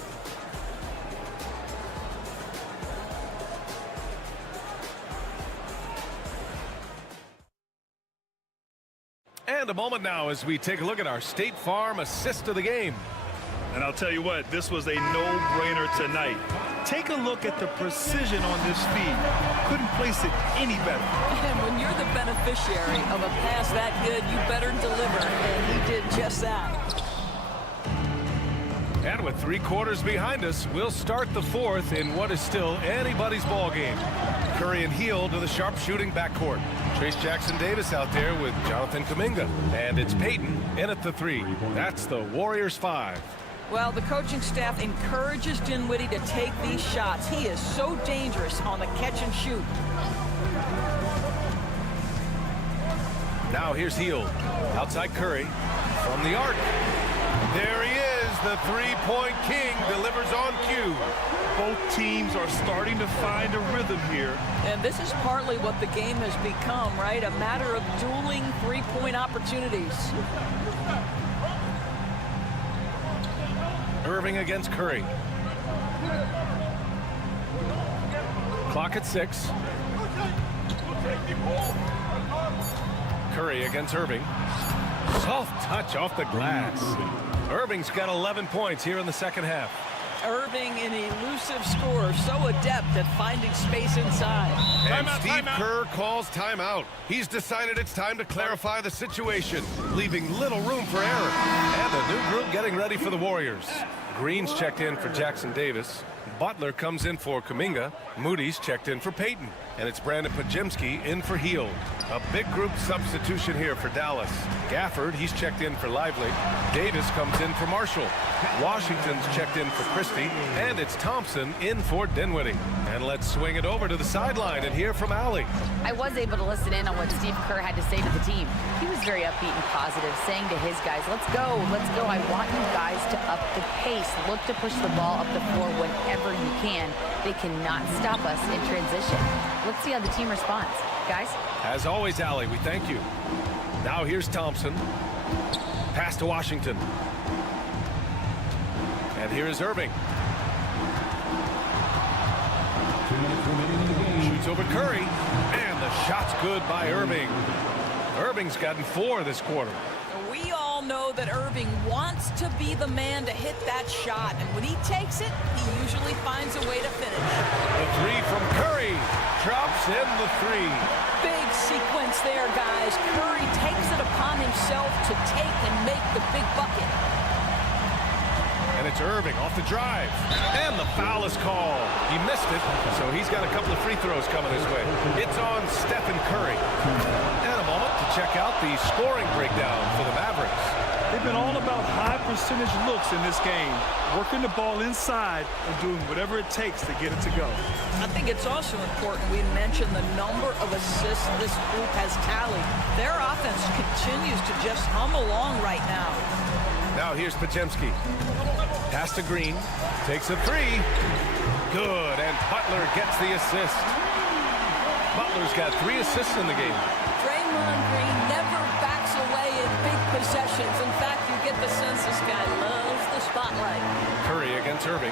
And a moment now as we take a look at our State Farm assist of the game. And I'll tell you what, this was a no-brainer tonight. Take a look at the precision on this feed. Couldn't place it any better. And when you're the beneficiary of a pass that good, you better deliver, and he did just that. And with 3 quarters behind us, we'll start the 4th in what is still anybody's ball game. Curry and Hield to the sharp-shooting backcourt. Trace Jackson-Davis out there with Jonathan Kuminga. And it's Payton in at the 3. That's the Warriors 5. Well, the coaching staff encourages Dinwiddie to take these shots. He is so dangerous on the catch and shoot. Now here's Hield. Outside Curry. From the arc. There he is. The three-point king delivers on cue. Both teams are starting to find a rhythm here. And this is partly what the game has become, right? A matter of dueling three-point opportunities. Irving against Curry. Clock at 6. Curry against Irving. Soft touch off the glass. Irving's got 11 points here in the second half. Irving, an elusive scorer, so adept at finding space inside. And Steve Kerr calls timeout. He's decided it's time to clarify the situation, leaving little room for error. And a new group getting ready for the Warriors. Green's checked in for Jackson-Davis. Butler comes in for Kuminga. Moody's checked in for Payton. And it's Brandon Podziemski in for Hield. A big group substitution here for Dallas. Gafford, he's checked in for Lively. Davis comes in for Marshall. Washington's checked in for Christie. And it's Thompson in for Dinwiddie. And let's swing it over to the sideline and hear from Allie. I was able to listen in on what Steve Kerr had to say to the team. He was very upbeat and positive, saying to his guys, let's go, let's go. I want you guys to up the pace. Look to push the ball up the floor whenever you can. They cannot stop us in transition. Let's see how the team responds. Guys? As always, Allie, we thank you. Now here's Thompson. Pass to Washington. And here is Irving. Shoots over Curry. And the shot's good by Irving. Irving's gotten 4 this quarter. We all know that Irving wants to be the man to hit that shot, and when he takes it, he usually finds a way to finish. The 3 from Curry. Drops in the 3. Big sequence there, guys. Curry takes it upon himself to take and make the big bucket. And it's Irving off the drive. And the foul is called. He missed it, so he's got a couple of free throws coming his way. It's on Stephen Curry. And a moment to check out the scoring breakdown for the Mavericks. They've been all about high percentage looks in this game, working the ball inside and doing whatever it takes to get it to go. I think it's also important we mention the number of assists this group has tallied. Their offense continues to just hum along right now. Now here's Podziemski. Pass to Green. Takes a 3. Good, and Butler gets the assist. Butler's got 3 assists in the game. Draymond Green never backs away in big possessions. In fact, you get the sense this guy loves the spotlight. Curry against Irving.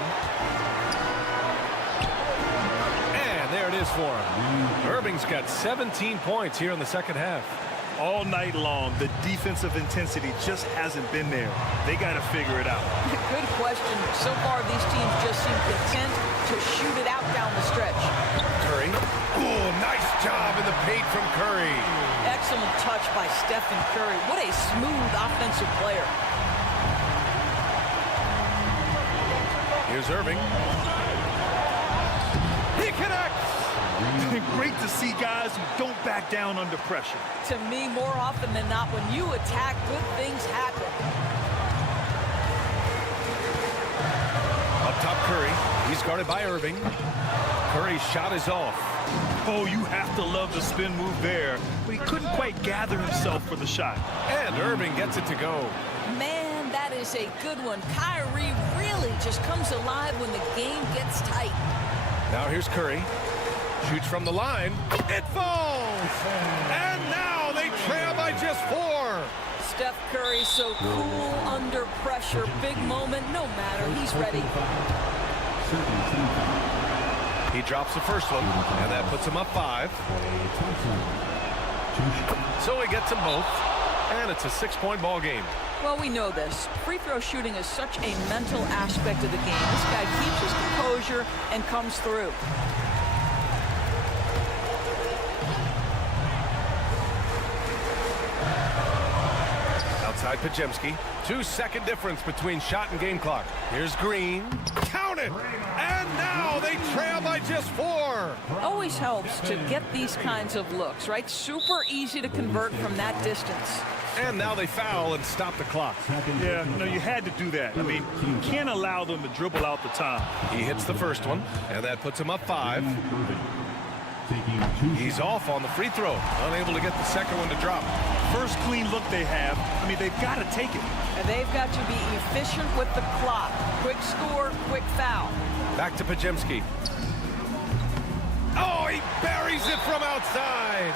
And there it is for him. Irving's got 17 points here in the second half. All night long, the defensive intensity just hasn't been there. They got to figure it out. Good question. So far, these teams just seem content to shoot it out down the stretch. Curry. Oh, nice job in the paint from Curry. Excellent touch by Stephen Curry. What a smooth offensive player. Here's Irving. He connects. Great to see guys who don't back down under pressure. To me, more often than not, when you attack, good things happen. Up top, Curry. He's guarded by Irving. Curry's shot is off. Oh, you have to love the spin move there, but he couldn't quite gather himself for the shot. And Irving gets it to go. Man, that is a good one. Kyrie really just comes alive when the game gets tight. Now here's Curry. Shoots from the line. It falls! And now they trail by just 4. Steph Curry so cool under pressure. Big moment, no matter. He's ready. He drops the first one, and that puts him up 5. So he gets them both, and it's a 6-point ball game. Well, we know this. Free throw shooting is such a mental aspect of the game. This guy keeps his composure and comes through. Outside Pajemski. 2-second difference between shot and game clock. Here's Green. Count it! And now they trail by just 4. Always helps to get these kinds of looks, right? Super easy to convert from that distance. And now they foul and stop the clock. Yeah, you had to do that. I mean, you can't allow them to dribble out the time. He hits the first one, and that puts him up 5. He's off on the free throw, unable to get the second one to drop. First clean look they have, I mean, they've got to take it. And they've got to be efficient with the clock. Quick score, quick foul. Back to Pajemski. Oh, he buries it from outside.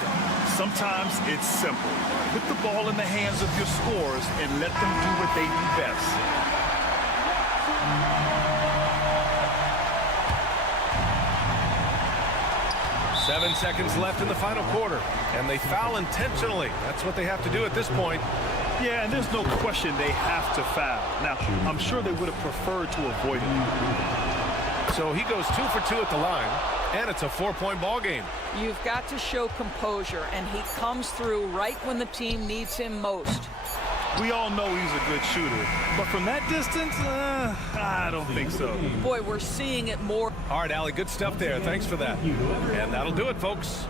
Sometimes it's simple. Put the ball in the hands of your scorers and let them do what they do best. 7 seconds left in the final quarter, and they foul intentionally. That's what they have to do at this point. Yeah, and there's no question they have to foul. Now, I'm sure they would have preferred to avoid it. So he goes 2 for 2 at the line, and it's a 4-point ball game. You've got to show composure, and he comes through right when the team needs him most. We all know he's a good shooter, but from that distance, I don't think so. Boy, we're seeing it more. All right, Allie, good stuff there. Thanks for that. And that'll do it, folks.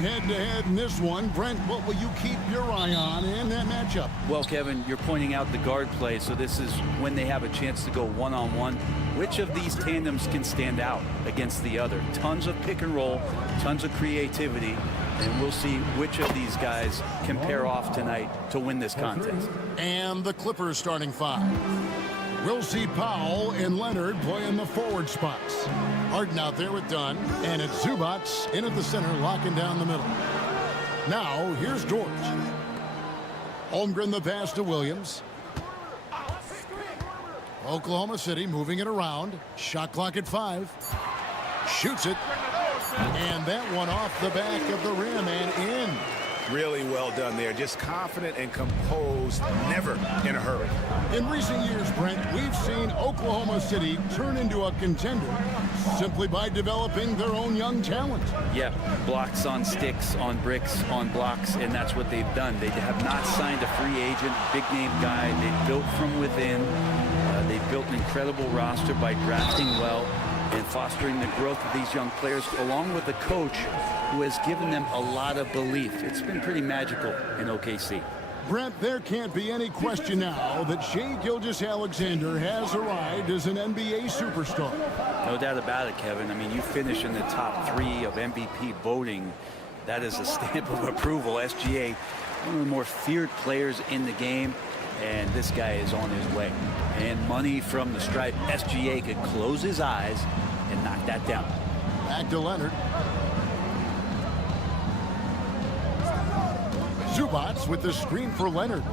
Head-to-head in this one. Brent, what will you keep your eye on in that matchup? Well, Kevin, you're pointing out the guard play, so this is when they have a chance to go one-on-one. Which of these tandems can stand out against the other? Tons of pick and roll, tons of creativity, and we'll see which of these guys can pair off tonight to win this contest. And the Clippers starting five. We'll see Powell and Leonard play in the forward spots. Harden out there with Dunn, and it's Zubac in at the center, locking down the middle. Now, here's George. Holmgren the pass to Williams. Oklahoma City moving it around. Shot clock at 5. Shoots it. And that one off the back of the rim and in. Really well done there. Just confident and composed, never in a hurry. In recent years, Brent, we've seen Oklahoma City turn into a contender simply by developing their own young talent. Yeah, blocks on sticks, on bricks, on blocks, and that's what they've done. They have not signed a free agent, big-name guy. They built from within. They built an incredible roster by drafting well and fostering the growth of these young players, along with a coach who has given them a lot of belief. It's been pretty magical in OKC. Brent, there can't be any question now that Shai Gilgeous-Alexander has arrived as an NBA superstar. No doubt about it, Kevin. I mean, you finish in the top 3 of MVP voting. That is a stamp of approval. SGA, one of the more feared players in the game, and this guy is on his way. And money from the stripe. SGA could close his eyes and knock that down. Back to Leonard. Zubac with the screen for Leonard.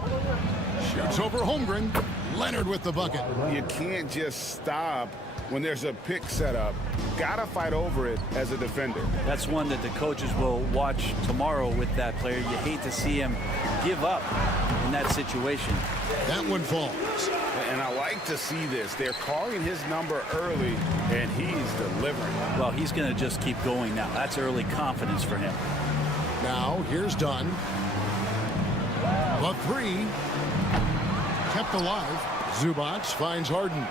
Shoots over Holmgren. Leonard with the bucket. You can't just stop when there's a pick set up. Gotta fight over it as a defender. That's one that the coaches will watch tomorrow with that player. You hate to see him give up in that situation. That one falls. And I like to see this. They're calling his number early, and he's delivering. Well, he's going to just keep going now. That's early confidence for him. Now, here's Dunn. The 3. Kept alive. Zubac finds Harden.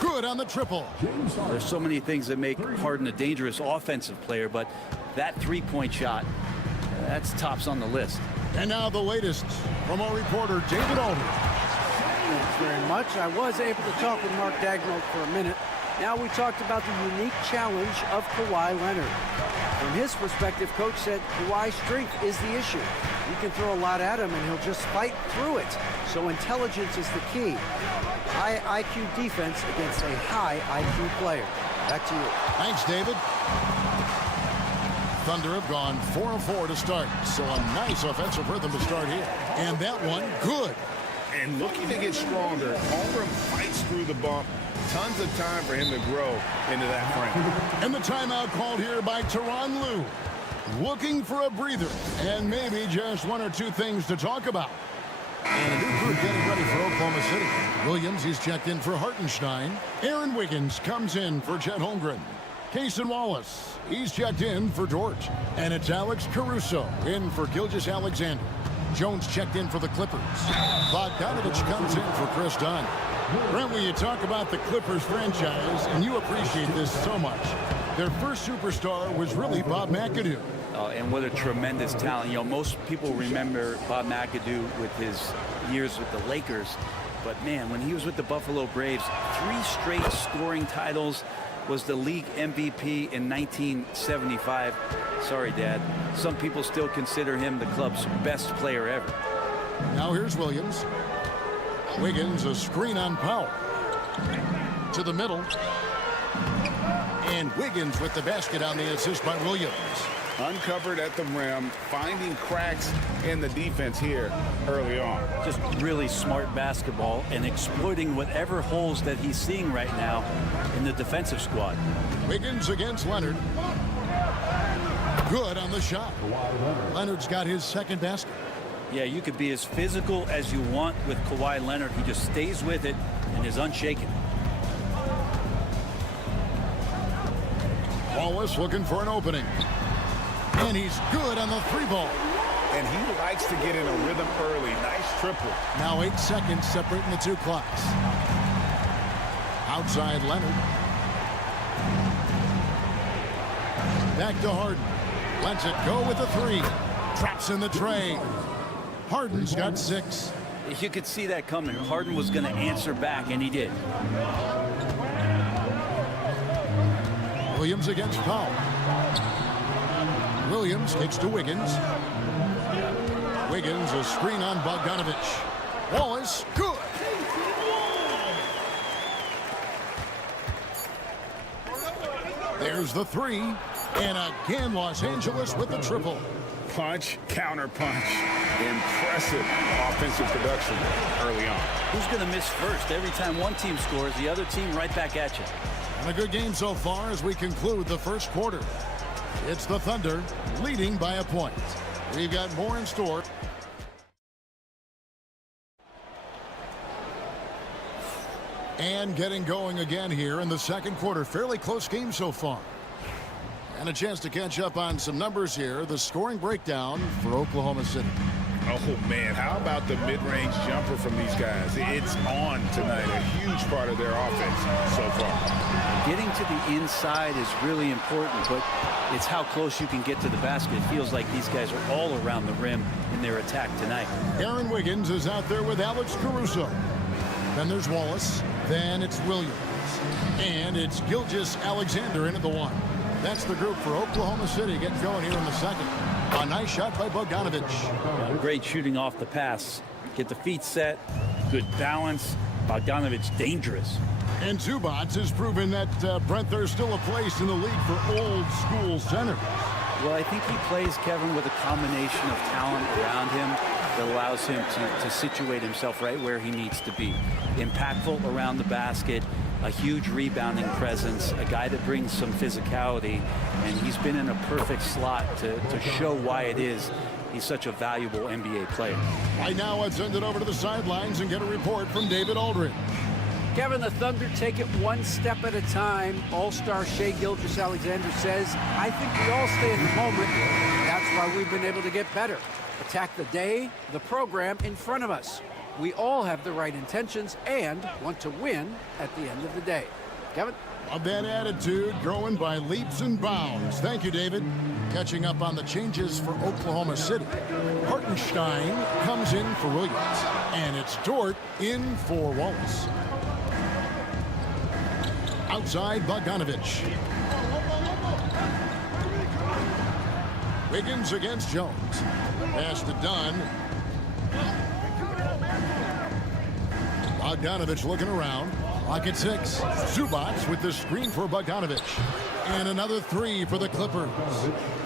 Good on the triple. There's so many things that make Harden a dangerous offensive player, but that three-point shot, that's tops on the list. And now the latest from our reporter, David Aldridge. Thanks very much. I was able to talk with Mark Dagnall for a minute. Now we talked about the unique challenge of Kawhi Leonard. From his perspective, Coach said Kawhi's strength is the issue. You can throw a lot at him and he'll just fight through it. So intelligence is the key. High IQ defense against a high IQ player. Back to you. Thanks, David. Thunder have gone 4 of 4 to start. So a nice offensive rhythm to start here. And that one, good. And looking to get stronger, Holmgren fights through the bump. Tons of time for him to grow into that frame. And the timeout called here by Tyronn Lue. Looking for a breather and maybe just 1 or 2 things to talk about. And a new crew getting ready for Oklahoma City. Williams, he's checked in for Hartenstein. Aaron Wiggins comes in for Chet Holmgren. Cason Wallace, he's checked in for Dort. And it's Alex Caruso in for Gilgeous-Alexander. Jones checked in for the Clippers. Bogdanovich comes in for Chris Dunn. Brent, when you talk about the Clippers franchise, and you appreciate this so much, their first superstar was really Bob McAdoo. And what a tremendous talent. You know, most people remember Bob McAdoo with his years with the Lakers. But, man, when he was with the Buffalo Braves, 3 straight scoring titles, was the league MVP in 1975. Sorry, Dad. Some people still consider him the club's best player ever. Now here's Williams. Wiggins, a screen on Powell. To the middle. And Wiggins with the basket on the assist by Williams. Uncovered at the rim, finding cracks in the defense here early on. Just really smart basketball and exploiting whatever holes that he's seeing right now in the defensive squad. Wiggins against Leonard. Good on the shot. Leonard's got his second basket. Yeah, you could be as physical as you want with Kawhi Leonard. He just stays with it and is unshaken. Wallace looking for an opening. And he's good on the 3-ball. And he likes to get in a rhythm early. Nice triple. Now 8 seconds separating the 2 clocks. Outside Leonard. Back to Harden. Lets it go with the 3. Traps in the tray. Harden's got 6. You could see that coming. Harden was going to answer back, and he did. Williams against Powell. Williams kicks to Wiggins. Wiggins, a screen on Bogdanovich. Wallace, good. There's the 3. And again, Los Angeles with the triple. Punch, counter punch. Impressive offensive production early on. Who's going to miss first? Every time one team scores, the other team right back at you. And a good game so far as we conclude the first quarter. It's the Thunder leading by a point. We've got more in store. And getting going again here in the second quarter. Fairly close game so far. And a chance to catch up on some numbers here. The scoring breakdown for Oklahoma City. Oh, man, how about the mid-range jumper from these guys? It's on tonight, a huge part of their offense so far. Getting to the inside is really important, but it's how close you can get to the basket. It feels like these guys are all around the rim in their attack tonight. Aaron Wiggins is out there with Alex Caruso. Then there's Wallace. Then it's Williams. And it's Gilgeous-Alexander into the 1. That's the group for Oklahoma City getting going here in the second. A nice shot by Bogdanovich. Great shooting off the pass. Get the feet set. Good balance. Bogdanovich dangerous. And Zubac has proven that, Brent, there's still a place in the league for old school centers. Well, I think he plays, Kevin, with a combination of talent around him that allows him to situate himself right where he needs to be. Impactful around the basket, a huge rebounding presence, a guy that brings some physicality, and he's been in a perfect slot to show why it is he's such a valuable NBA player. Right now, let's send it over to the sidelines and get a report from David Aldridge. Kevin, the Thunder take it one step at a time. All-star Shai Gilgeous-Alexander says, I think we all stay in the moment. That's why we've been able to get better. Attack the day, the program in front of us. We all have the right intentions and want to win at the end of the day. Kevin? Of that attitude, growing by leaps and bounds. Thank you, David. Catching up on the changes for Oklahoma City. Hartenstein comes in for Williams. And it's Dort in for Wallace. Outside, Bogdanovich. Wiggins against Jones. Pass to Dunn. Bogdanovich looking around. Clock at 6. Zubac with the screen for Bogdanovich. And another 3 for the Clippers.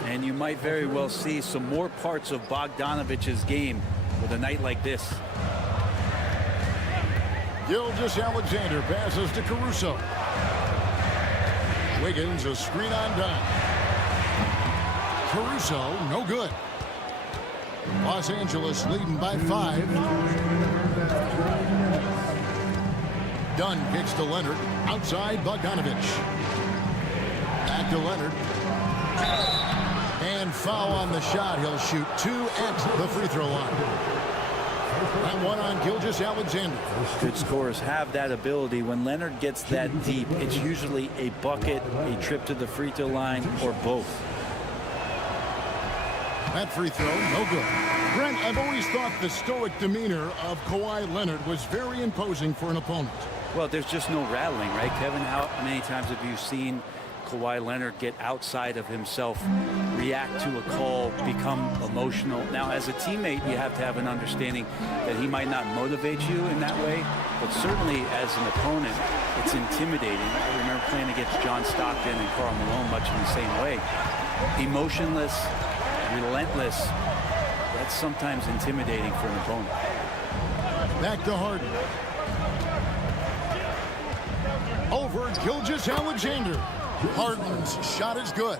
And you might very well see some more parts of Bogdanovich's game with a night like this. Gilgeous-Alexander passes to Caruso. Wiggins, a screen on Dunn. Caruso, no good. Los Angeles leading by 5. Dunn kicks to Leonard. Outside, Bogdanovich. Back to Leonard. And foul on the shot. He'll shoot 2 at the free throw line. That one on Gilgeous-Alexander. Good scorers have that ability. When Leonard gets that deep, it's usually a bucket, a trip to the free throw line, or both. That free throw, no good. Brent, I've always thought the stoic demeanor of Kawhi Leonard was very imposing for an opponent. Well, there's just no rattling, right, Kevin? How many times have you seen Kawhi Leonard get outside of himself, react to a call, become emotional? Now, as a teammate, you have to have an understanding that he might not motivate you in that way, but certainly as an opponent, it's intimidating. I remember playing against John Stockton and Karl Malone much in the same way. Emotionless, relentless, that's sometimes intimidating for an opponent. Back to Harden. Over Gilgeous-Alexander. Harden's shot is good.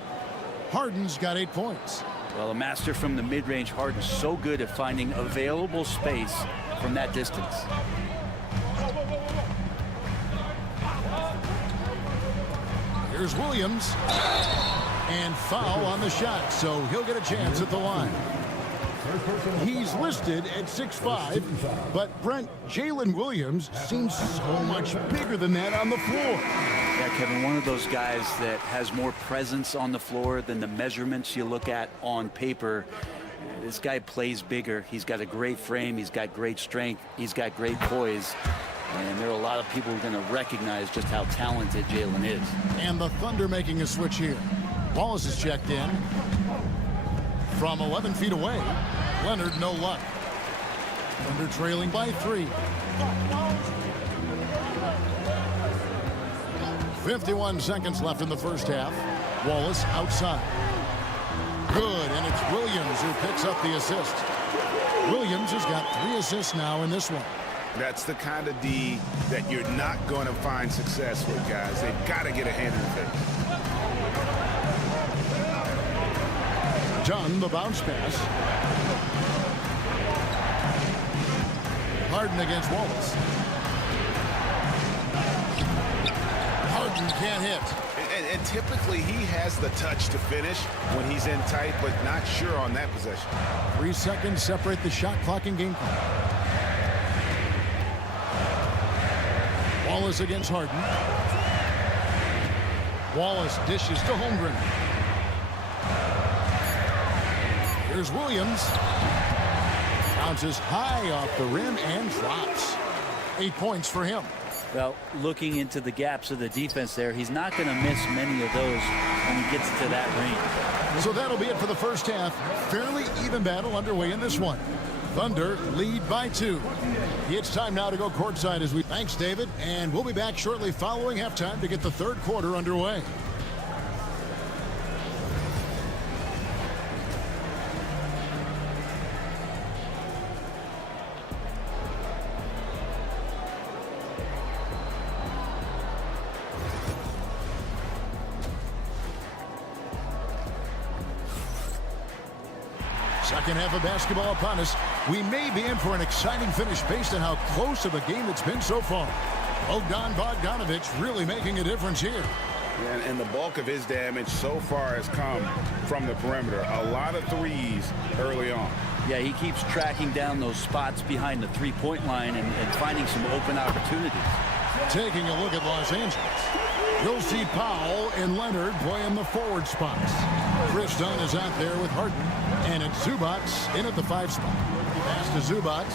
Harden's got 8 points. Well, a master from the mid-range. Harden's so good at finding available space from that distance. Here's Williams. And foul on the shot, so he'll get a chance at the line. He's listed at 6'5", but Brent, Jalen Williams seems so much bigger than that on the floor. Yeah, Kevin, one of those guys that has more presence on the floor than the measurements you look at on paper. This guy plays bigger. He's got a great frame. He's got great strength. He's got great poise. And there are a lot of people who are going to recognize just how talented Jalen is. And the Thunder making a switch here. Wallace is checked in. From 11 feet away, Leonard, no luck. Thunder trailing by 3. 51 seconds left in the first half. Wallace outside. Good, and it's Williams who picks up the assist. Williams has got 3 assists now in this one. That's the kind of D that you're not going to find success with, guys. They've got to get a hand in the face. Dunn, the bounce pass. Harden against Wallace. Harden can't hit. And typically he has the touch to finish when he's in tight, but not sure on that possession. 3 seconds separate the shot clock and game clock. Wallace against Harden. Wallace dishes to Holmgren. Here's Williams. Bounces high off the rim and drops. 8 points for him. Well, looking into the gaps of the defense there, he's not going to miss many of those when he gets to that range. So that'll be it for the first half. Fairly even battle underway in this one. Thunder lead by 2. It's time now to go courtside as we... Thanks, David. And we'll be back shortly following halftime to get the third quarter underway. Second half of basketball upon us. We may be in for an exciting finish based on how close of a game it's been so far. Bogdanovich really making a difference here. And the bulk of his damage so far has come from the perimeter. A lot of threes early on. Yeah, he keeps tracking down those spots behind the three-point line and finding some open opportunities. Taking a look at Los Angeles. You'll see Powell and Leonard playing the forward spots. Chris Dunn is out there with Harden. And it's Zubats in at the 5 spot. Pass to Zubats.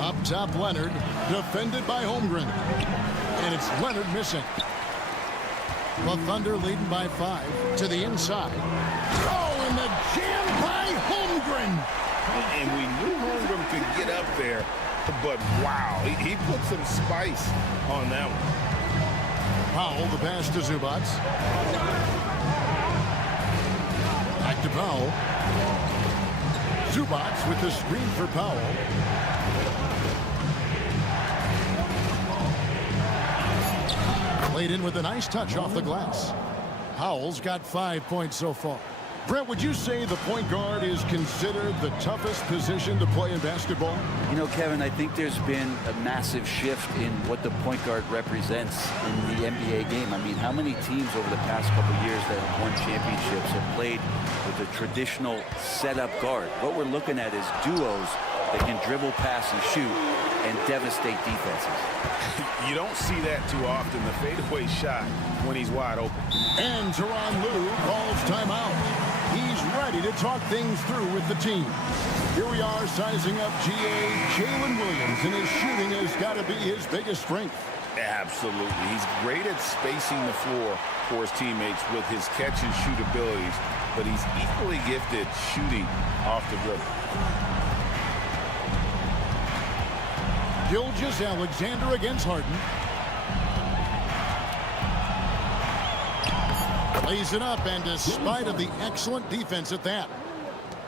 Up top, Leonard. Defended by Holmgren. And it's Leonard missing. The Thunder leading by 5 to the inside. Oh, and the jam by Holmgren. And we knew Holmgren could get up there, but wow, he put some spice on that one. Powell, the pass to Zubats. Back to Powell. Zubats with the screen for Powell. Played in with a nice touch off the glass. Powell's got 5 points so far. Brett, would you say the point guard is considered the toughest position to play in basketball? You know, Kevin, I think there's been a massive shift in what the point guard represents in the NBA game. I mean, how many teams over the past couple of years that have won championships have played with a traditional setup guard? What we're looking at is duos that can dribble, pass, and shoot and devastate defenses. You don't see that too often, the fadeaway shot when he's wide open. And Tyronn Lue calls timeout. He's ready to talk things through with the team. Here we are sizing up Jalen Williams, and his shooting has got to be his biggest strength. Absolutely. He's great at spacing the floor for his teammates with his catch and shoot abilities, but he's equally gifted shooting off the dribble. Gilgeous-Alexander against Harden. Lays it up, and despite of the excellent defense at that,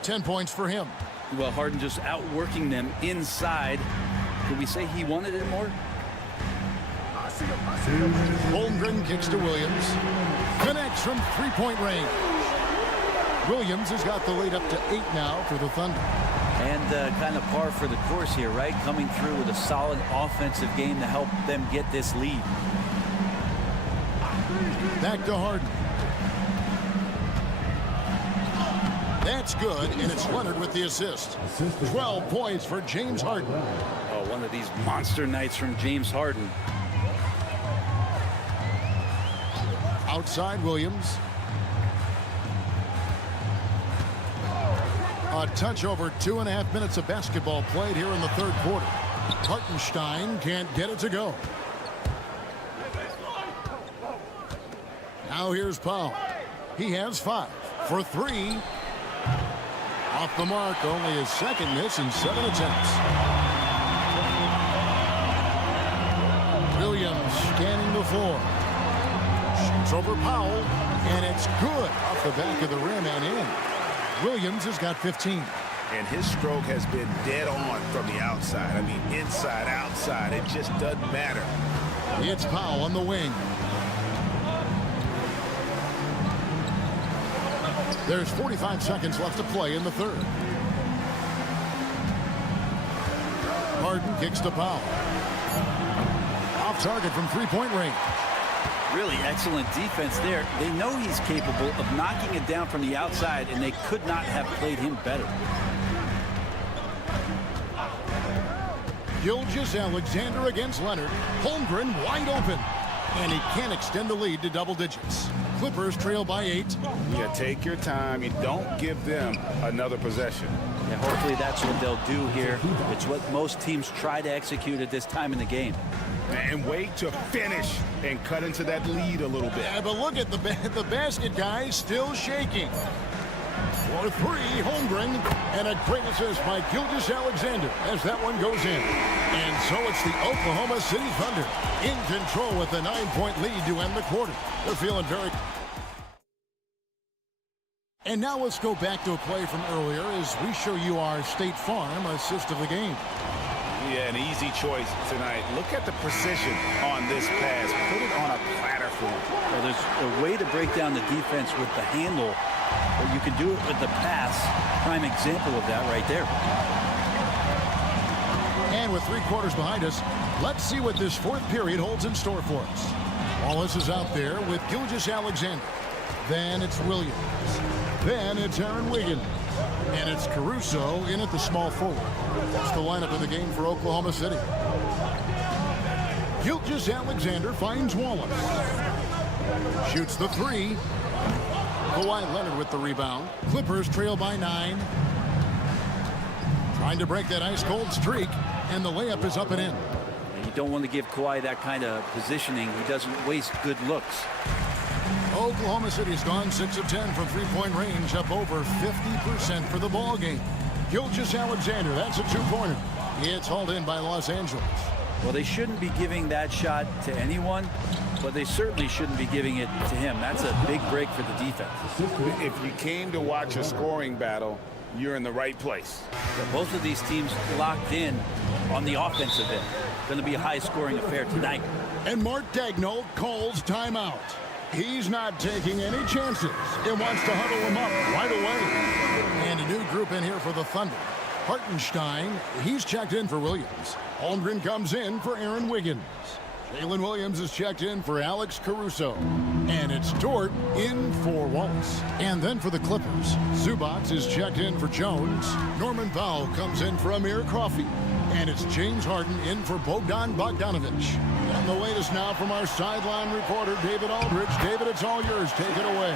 10 points for him. Well, Harden just outworking them inside. Could we say he wanted it more? Holmgren kicks to Williams. Connects from three-point range. Williams has got the lead up to 8 now for the Thunder. And kind of par for the course here, right? Coming through with a solid offensive game to help them get this lead. Back to Harden. That's good, and it's Leonard with the assist. 12 points for James Harden. Oh, one of these monster nights from James Harden. Outside Williams. A touch over 2.5 minutes of basketball played here in the third quarter. Hartenstein can't get it to go. Now here's Powell. He has 5 for 3. Off the mark, only his second miss in 7 attempts. Williams scanning the floor. Shoots over Powell, and it's good off the back of the rim and in. Williams has got 15. And his stroke has been dead on from the outside. I mean, inside, outside, it just doesn't matter. It's Powell on the wing. There's 45 seconds left to play in the third. Harden kicks to Powell. Off target from three-point range. Really excellent defense there. They know he's capable of knocking it down from the outside, and they could not have played him better. Gilgeous-Alexander against Leonard. Holmgren wide open. And he can't extend the lead to double digits. Clippers trail by 8. Yeah, take your time. You don't give them another possession. Yeah, hopefully that's what they'll do here. It's what most teams try to execute at this time in the game. And wait to finish and cut into that lead a little bit. Yeah, but look at the basket guy still shaking. For 3, Holmgren, and a great assist by Gilgeous-Alexander as that one goes in. And so it's the Oklahoma City Thunder in control with a 9-point lead to end the quarter. They're feeling very... And now let's go back to a play from earlier as we show you our State Farm assist of the game. Yeah, an easy choice tonight. Look at the precision on this pass. Put it on a platter for him. Well, there's a way to break down the defense with the handle, but you can do it with the pass. Prime example of that right there. And with 3 quarters behind us, let's see what this fourth period holds in store for us. Wallace is out there with Gilgeous-Alexander. Then it's Williams. Then it's Aaron Wiggins. And it's Caruso in at the small forward. That's the lineup of the game for Oklahoma City. Gilgeous-Alexander finds Wallace. Shoots the three. Kawhi Leonard with the rebound. Clippers trail by 9. Trying to break that ice-cold streak, and the layup is up and in. And you don't want to give Kawhi that kind of positioning. He doesn't waste good looks. Oklahoma City's gone 6 of 10 from three-point range, up over 50% for the ball game. Gilgeous-Alexander, that's a two-pointer. It's hauled in by Los Angeles. Well, they shouldn't be giving that shot to anyone, but they certainly shouldn't be giving it to him. That's a big break for the defense. If you came to watch a scoring battle, you're in the right place. Both of these teams locked in on the offensive end. Going to be a high-scoring affair tonight. And Mark Daigneault calls timeout. He's not taking any chances. He wants to huddle them up right away. And a new group in here for the Thunder. Hartenstein, he's checked in for Williams. Holmgren comes in for Aaron Wiggins. Jalen Williams is checked in for Alex Caruso. And it's Dort in for Wallace. And then for the Clippers, Zubac is checked in for Jones. Norman Powell comes in for Amir Coffey. And it's James Harden in for Bogdan Bogdanovic. And the latest now from our sideline reporter, David Aldridge. David, it's all yours. Take it away.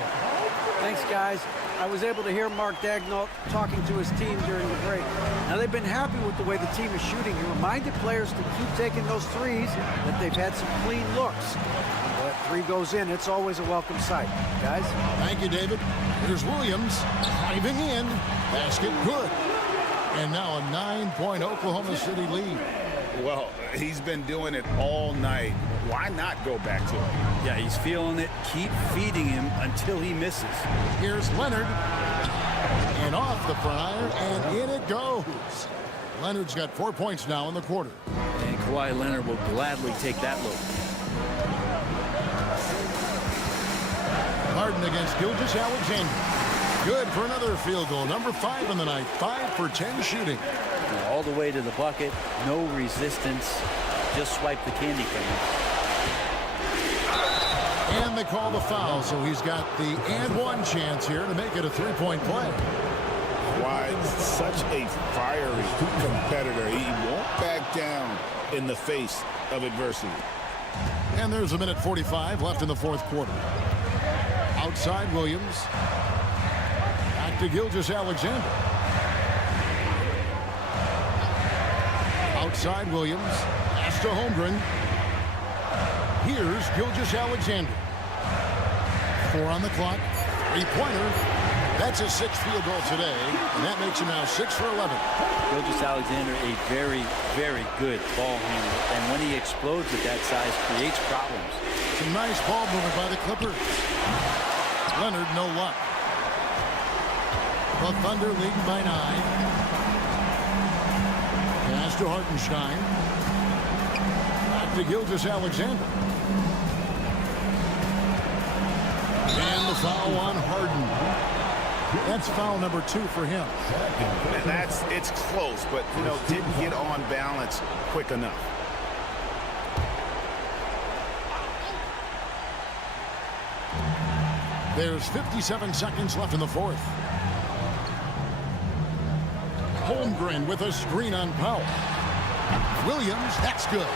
Thanks, guys. I was able to hear Mark Daigneault talking to his team during the break. Now, they've been happy with the way the team is shooting. He reminded players to keep taking those threes, that they've had some clean looks. When that three goes in, it's always a welcome sight. Guys? Thank you, David. Here's Williams driving in. Basket good. And now a 9-point Oklahoma City lead. Well, he's been doing it all night. Why not go back to it? Yeah, he's feeling it. Keep feeding him until he misses. Here's Leonard. And off the front iron, and in it goes. Leonard's got 4 points now in the quarter. And Kawhi Leonard will gladly take that look. Harden against Gilgeous-Alexander. Good for another field goal. Number 5 in the night. 5 for 10 shooting. All the way to the bucket. No resistance. Just swipe the candy cane. And they call the foul, so he's got the and one chance here to make it a three-point play. Why, such a fiery competitor. He won't back down in the face of adversity. And there's a minute 45 left in the fourth quarter. Outside Williams. Back to Gilgeous-Alexander. Outside Williams. Pass to Holmgren. Here's Gilgeous-Alexander. 4 on the clock. Three-pointer. That's his 6th field goal today, and that makes him now 6 for 11. Gilgeous-Alexander, a very, very good ball handler, and when he explodes at that size, creates problems. Some nice ball movement by the Clippers. Leonard, no luck. The Thunder leading by 9. Pass to Hartenstein. Back to Gilgeous-Alexander. And the foul on Harden. That's foul number 2 for him. And it's close, but, didn't get on balance quick enough. There's 57 seconds left in the fourth. Holmgren with a screen on Powell. Williams, that's good.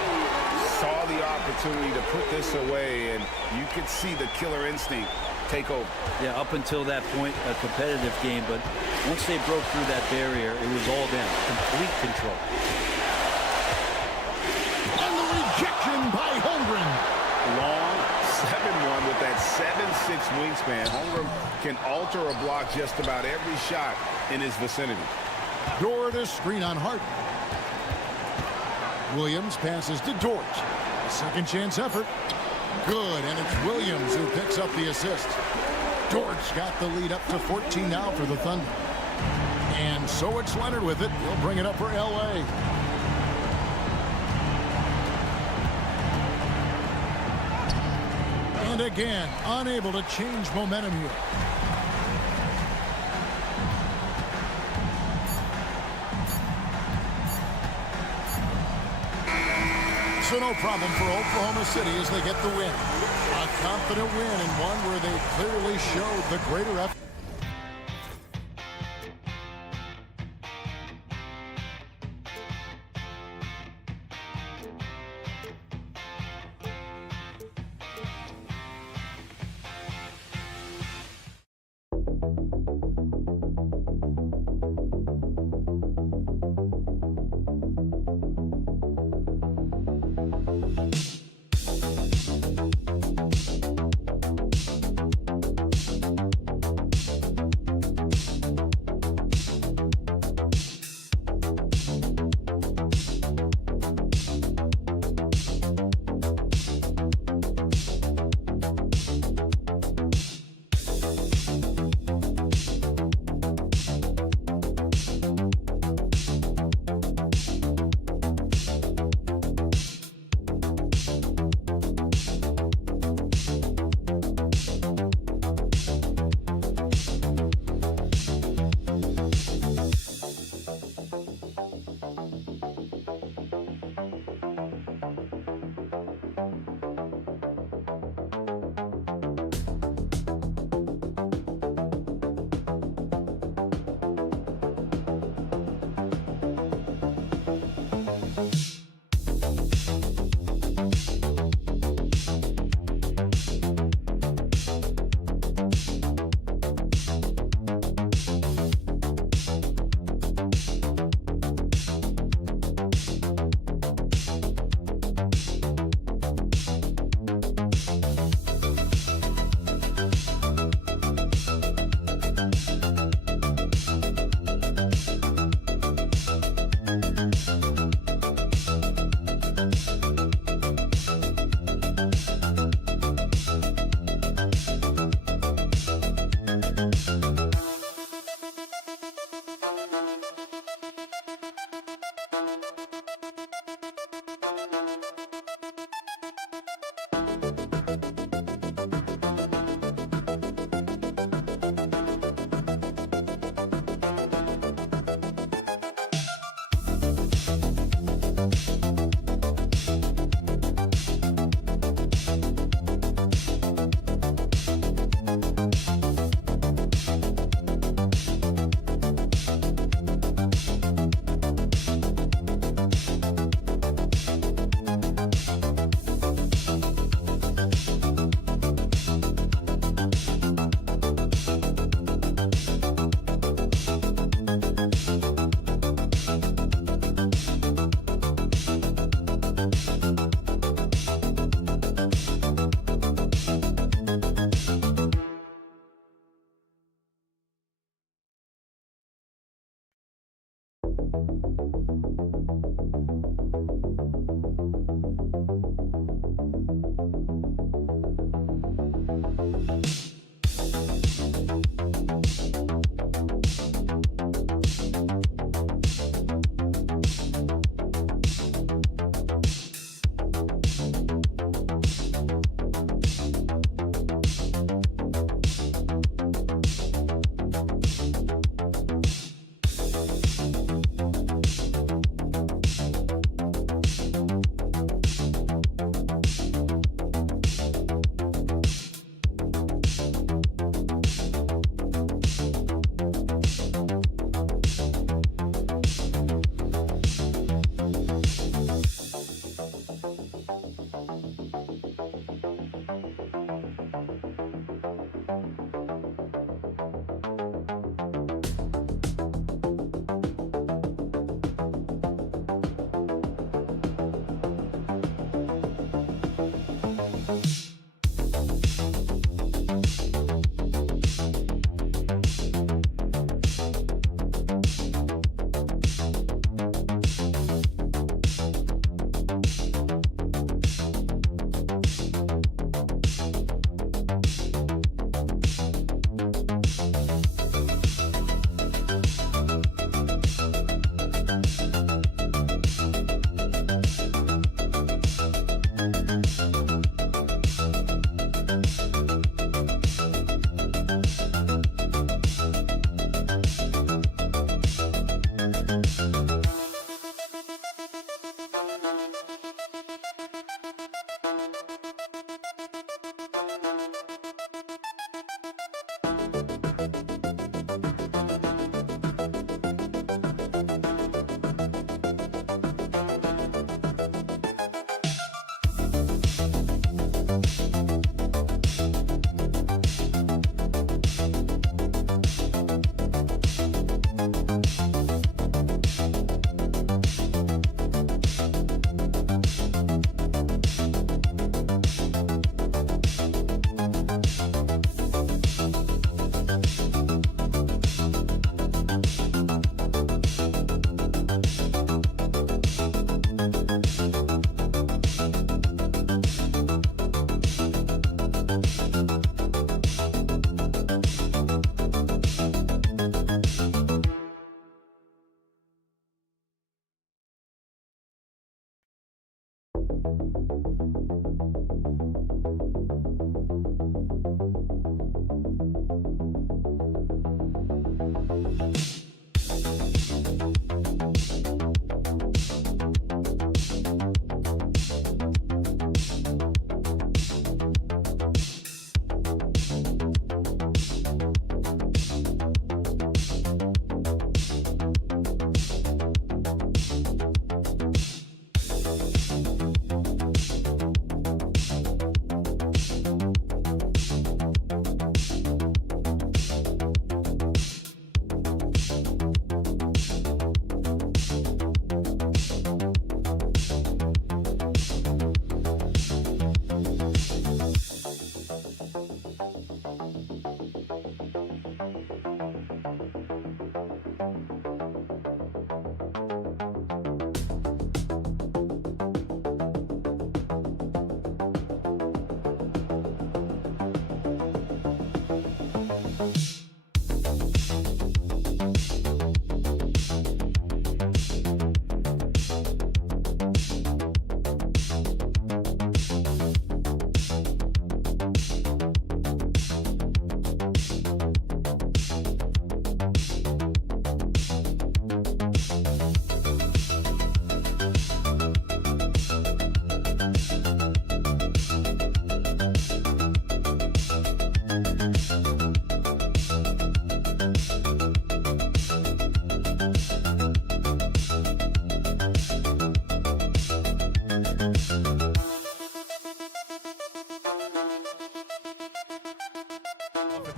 Saw the opportunity to put this away, and you could see the killer instinct take over. Yeah, up until that point, a competitive game, but once they broke through that barrier, it was all them. Complete control. And the rejection by Holmgren. Long 7-1 with that 7'6" wingspan. Holmgren can alter a block just about every shot in his vicinity. Dort is screen on Harden. Williams passes to Dort. A second chance effort. Good, and it's Williams who picks up the assist. Dort's got the lead up to 14 now for the Thunder. And so it's Leonard with it. He'll bring it up for L.A. And again, unable to change momentum here. So no problem for Oklahoma City as they get the win. A confident win and one where they clearly showed the greater effort.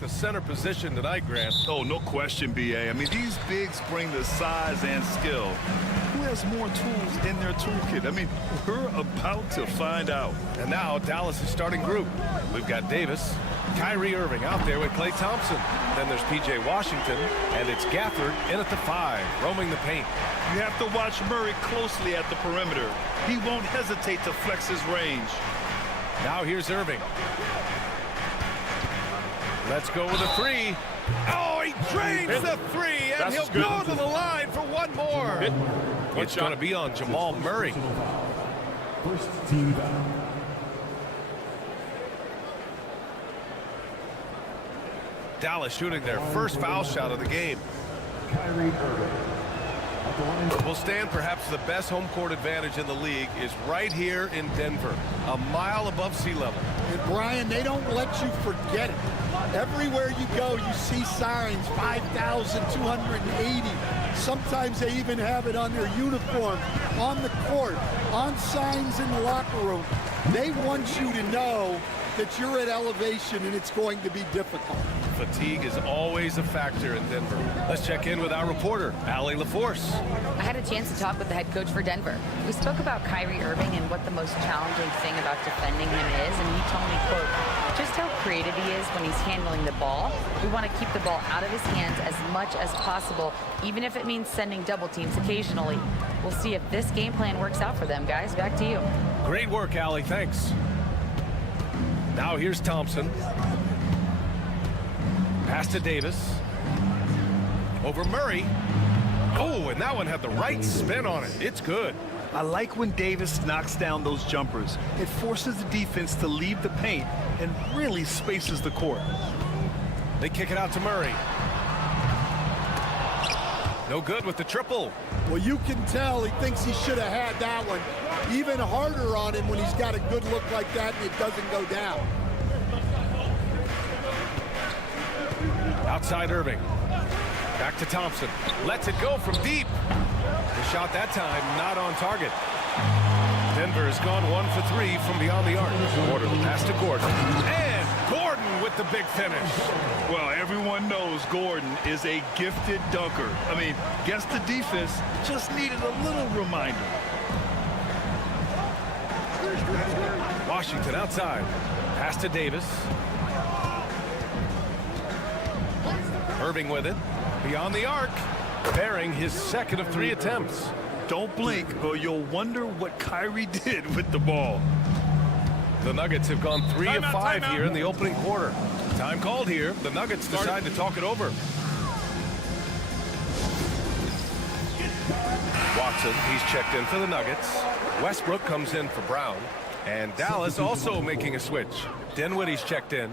The center position tonight, Grant. Oh, no question, B.A. I mean, these bigs bring the size and skill. Who has more tools in their toolkit? I mean, we're about to find out. And now Dallas' starting group. We've got Davis, Kyrie Irving out there with Klay Thompson. Then there's P.J. Washington, and it's Gafford in at the 5, roaming the paint. You have to watch Murray closely at the perimeter. He won't hesitate to flex his range. Now here's Irving. Let's go with a 3. Oh, he drains the 3, and he'll go to the line for one more. It's going to be on Jamal Murray. First team foul. Dallas shooting their first foul shot of the game. Kyrie Irving. Will stand perhaps the best home court advantage in the league is right here in Denver, a mile above sea level. And Brian, they don't let you forget it. Everywhere you go, you see signs, 5,280. Sometimes they even have it on their uniform, on the court, on signs in the locker room. They want you to know that you're at elevation and it's going to be difficult. Fatigue is always a factor in Denver. Let's check in with our reporter, Allie LaForce. I had a chance to talk with the head coach for Denver. We spoke about Kyrie Irving and what the most challenging thing about defending him is, and he told me, quote, just how creative he is when he's handling the ball. We want to keep the ball out of his hands as much as possible, even if it means sending double teams occasionally. We'll see if this game plan works out for them, guys. Back to you. Great work, Allie. Thanks. Now here's Thompson. Pass to Davis. Over Murray. Oh, and that one had the right spin on it. It's good. I like when Davis knocks down those jumpers. It forces the defense to leave the paint and really spaces the court. They kick it out to Murray. No good with the triple. Well, you can tell he thinks he should have had that one. Even harder on him when he's got a good look like that and it doesn't go down. Outside Irving. Back to Thompson. Lets it go from deep. The shot that time not on target. Denver has gone 1 for 3 from beyond the arc. Gordon pass to Gordon. And Gordon with the big finish. Well, everyone knows Gordon is a gifted dunker. I mean, guess the defense just needed a little reminder. Washington outside. Pass to Davis. Irving with it. Beyond the arc. Bearing his second of 3 attempts. Don't blink or you'll wonder what Kyrie did with the ball. The Nuggets have gone 3 of 5 here in the opening quarter. Time called here. The Nuggets decide to talk it over. Watson, he's checked in for the Nuggets. Westbrook comes in for Brown. And Dallas also making a switch. Dinwiddie's checked in.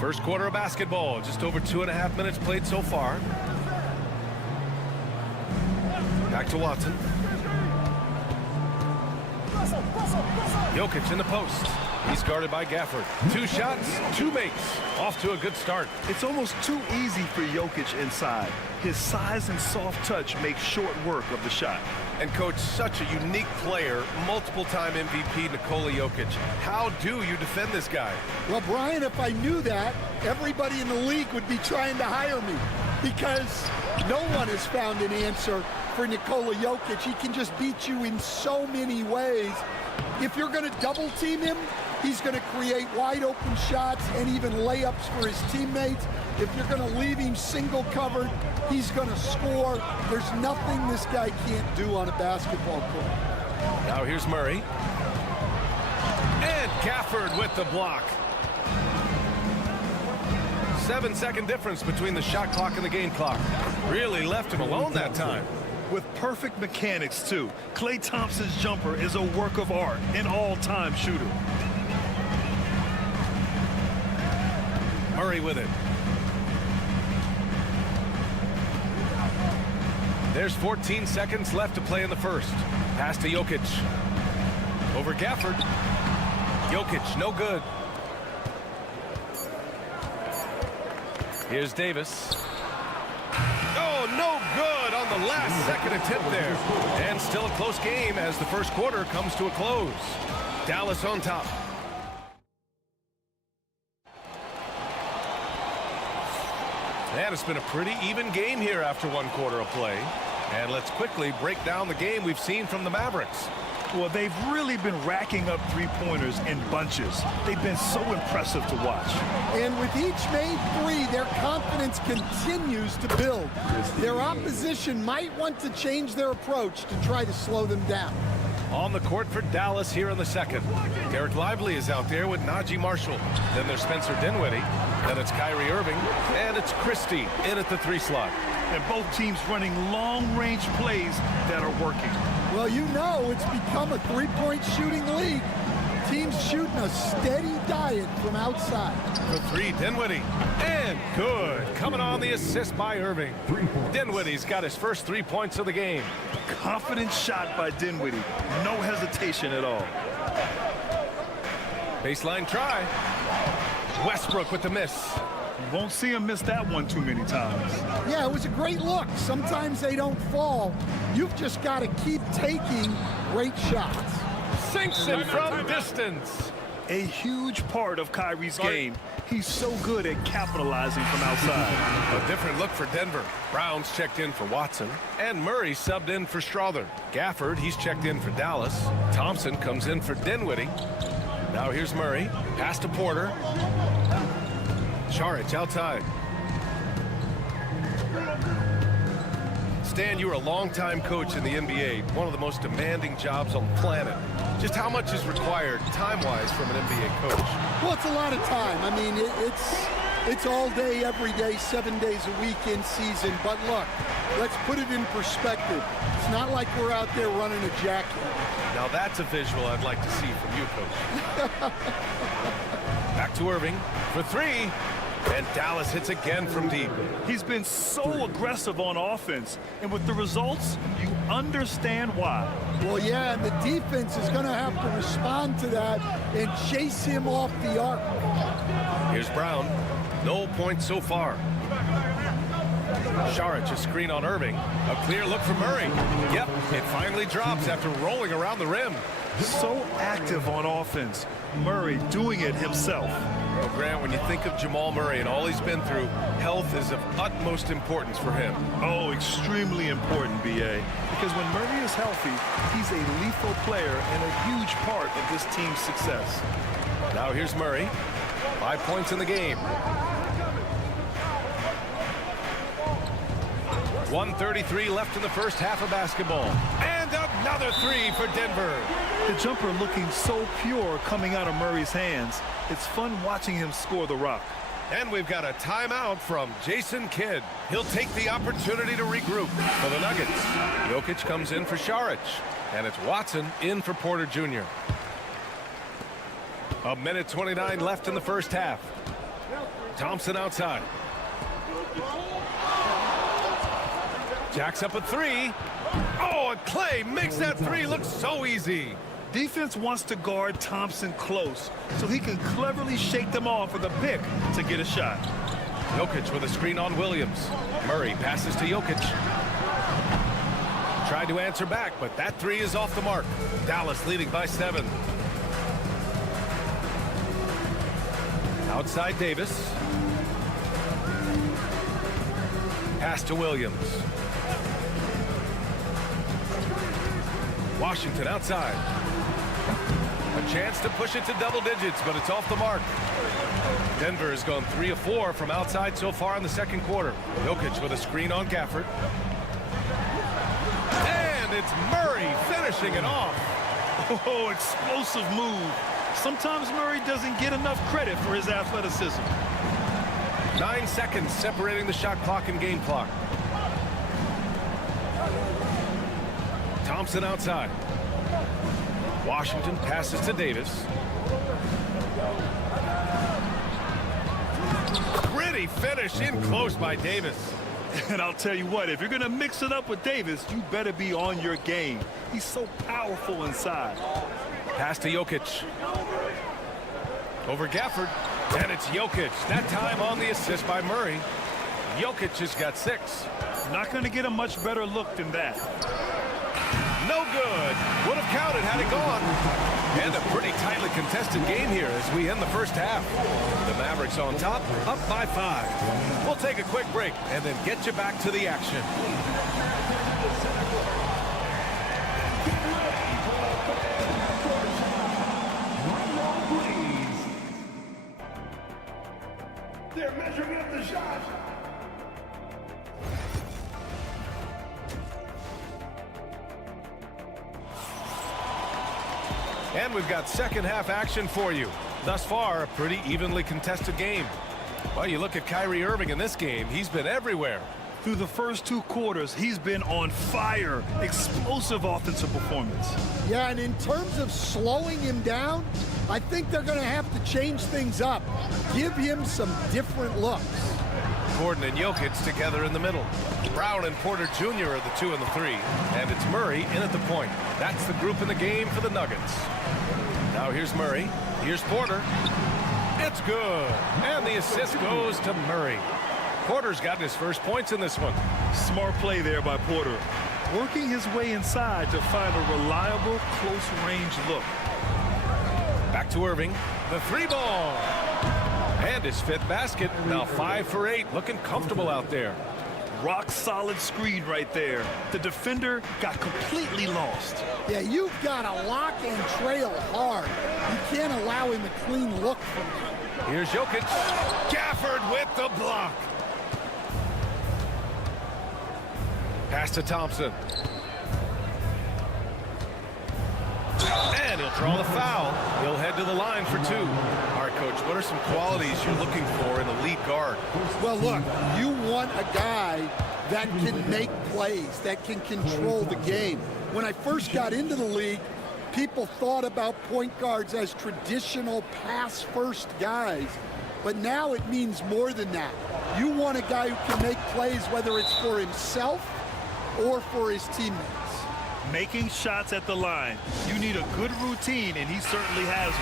First quarter of basketball, just over 2.5 minutes played so far. Back to Watson. Jokic in the post. He's guarded by Gafford. 2 shots, 2 makes. Off to a good start. It's almost too easy for Jokic inside. His size and soft touch make short work of the shot. And coach, such a unique player, multiple-time MVP Nikola Jokic. How do you defend this guy? Well, Brian, if I knew that, everybody in the league would be trying to hire me because no one has found an answer for Nikola Jokic. He can just beat you in so many ways. If you're going to double team him, he's going to create wide open shots and even layups for his teammates. If you're going to leave him single covered, he's going to score. There's nothing this guy can't do on a basketball court. Now here's Murray. And Gafford with the block. 7-second difference between the shot clock and the game clock. Really left him alone that time. With perfect mechanics, too. Klay Thompson's jumper is a work of art, an all-time shooter. Murray with it. There's 14 seconds left to play in the first. Pass to Jokic. Over Gafford. Jokic, no good. Here's Davis. Oh, no good on the last second attempt there. And still a close game as the first quarter comes to a close. Dallas on top. And it's been a pretty even game here after 1 quarter of play. And let's quickly break down the game we've seen from the Mavericks. Well, they've really been racking up three-pointers in bunches. They've been so impressive to watch. And with each made three, their confidence continues to build. Their opposition might want to change their approach to try to slow them down. On the court for Dallas here in the second. Derek Lively is out there with Najee Marshall. Then there's Spencer Dinwiddie. Then it's Kyrie Irving. And it's Christie in at the 3 slot. And both teams running long-range plays that are working. Well, you know it's become a three-point shooting league. Teams shooting a steady diet from outside. For 3, Dinwiddie. And good. Coming on the assist by Irving. Dinwiddie's got his first 3 points of the game. Confident shot by Dinwiddie. No hesitation at all. Baseline try. Westbrook with the miss. You won't see him miss that one too many times. Yeah, it was a great look. Sometimes they don't fall. You've just got to keep taking great shots. Sinks it from distance. A huge part of Kyrie's game. He's so good at capitalizing from outside. A different look for Denver. Brown's checked in for Watson. And Murray subbed in for Strother. Gafford, he's checked in for Dallas. Thompson comes in for Dinwiddie. Now here's Murray. Pass to Porter. Saric outside. Stan, you were a longtime coach in the NBA, one of the most demanding jobs on the planet. Just how much is required time-wise from an NBA coach? Well, it's a lot of time. I mean, it's all day, every day, 7 days a week in season. But look, let's put it in perspective. It's not like we're out there running a jacket. Now that's a visual I'd like to see from you, Coach. Back to Irving for 3. And Dallas hits again from deep. He's been so aggressive on offense. And with the results, you understand why. Well, yeah, and the defense is going to have to respond to that and chase him off the arc. Here's Brown. No points so far. Saric, a screen on Irving. A clear look for Murray. Yep, it finally drops after rolling around the rim. So active on offense. Murray doing it himself. Well, Grant, when you think of Jamal Murray and all he's been through, health is of utmost importance for him. Oh, extremely important, B.A. Because when Murray is healthy, he's a lethal player and a huge part of this team's success. Now here's Murray. 5 points in the game. 1:33 left in the first half of basketball. And another 3 for Denver. The jumper looking so pure coming out of Murray's hands. It's fun watching him score the rock. And we've got a timeout from Jason Kidd. He'll take the opportunity to regroup for the Nuggets. Jokic comes in for Šarić. And it's Watson in for Porter Jr. 1:29 left in the first half. Thompson outside. Jacks up a three. Oh, and Clay makes that three look so easy. Defense wants to guard Thompson close so he can cleverly shake them off with a pick to get a shot. Jokic with a screen on Williams. Murray passes to Jokic. Tried to answer back, but that three is off the mark. Dallas leading by 7. Outside Davis. Pass to Williams. Washington outside. A chance to push it to double digits, but it's off the mark. Denver has gone 3 of 4 from outside so far in the second quarter. Jokic with a screen on Gafford. And it's Murray finishing it off. Oh, explosive move. Sometimes Murray doesn't get enough credit for his athleticism. 9 seconds separating the shot clock and game clock. Thompson outside. Washington passes to Davis. Pretty finish in close by Davis. And I'll tell you what, if you're going to mix it up with Davis, you better be on your game. He's so powerful inside. Pass to Jokic. Over Gafford. And it's Jokic. That time on the assist by Murray. Jokic has got 6. Not going to get a much better look than that. No good. Would have counted had it gone. And a pretty tightly contested game here as we end the first half. The Mavericks on top, up by 5. We'll take a quick break and then get you back to the action. They're measuring up the shot. And we've got second half action for you. Thus far, a pretty evenly contested game. Well, you look at Kyrie Irving in this game, he's been everywhere. Through the first 2 quarters, he's been on fire. Explosive offensive performance. Yeah, and in terms of slowing him down, I think they're going to have to change things up. Give him some different looks. Gordon and Jokic together in the middle. Brown and Porter Jr. are the 2 and the 3. And it's Murray in at the point. That's the group in the game for the Nuggets. Now here's Murray. Here's Porter. It's good. And the assist goes to Murray. Porter's gotten his first points in this one. Smart play there by Porter. Working his way inside to find a reliable, close-range look. Back to Irving. The 3-ball. And his 5th basket. Now 5 for 8. Looking comfortable out there. Rock solid screen right there. The defender got completely lost. Yeah, you've got to lock and trail hard. You can't allow him a clean look from him. Here's Jokic. Gafford with the block. Pass to Thompson. And he'll draw the foul. He'll head to the line for 2. All right, Coach, what are some qualities you're looking for in a lead guard? Well, look, you want a guy that can make plays, that can control the game. When I first got into the league, people thought about point guards as traditional pass-first guys. But now it means more than that. You want a guy who can make plays, whether it's for himself or for his teammates. Making shots at the line. You need a good routine, and he certainly has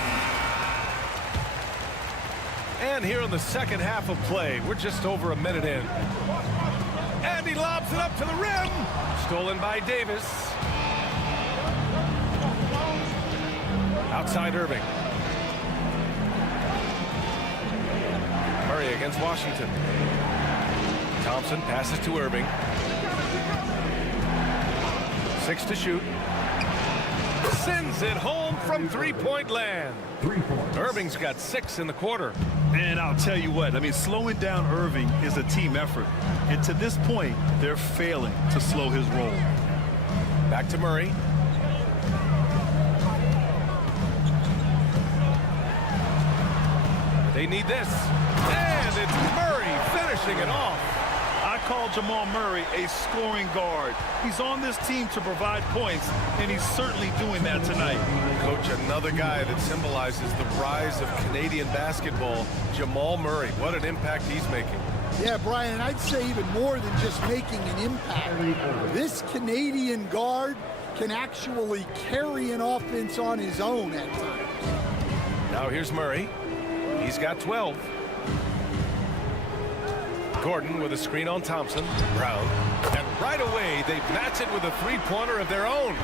one. And here in the second half of play, we're just over a minute in. And he lobs it up to the rim. Stolen by Davis. Outside Irving. Murray against Washington. Thompson passes to Irving. 6 to shoot. Sends it home from three-point land. 3 points. Irving's got 6 in the quarter. And I'll tell you what, I mean, slowing down Irving is a team effort. And to this point, they're failing to slow his roll. Back to Murray. They need this. And it's Murray finishing it off. I call Jamal Murray a scoring guard. He's on this team to provide points, and he's certainly doing that tonight. Coach, another guy that symbolizes the rise of Canadian basketball, Jamal Murray. What an impact he's making. Yeah, Brian, I'd say even more than just making an impact. This Canadian guard can actually carry an offense on his own at times. Now here's Murray. He's got 12. Gordon with a screen on Thompson. Brown. And right away, they match it with a three-pointer of their own.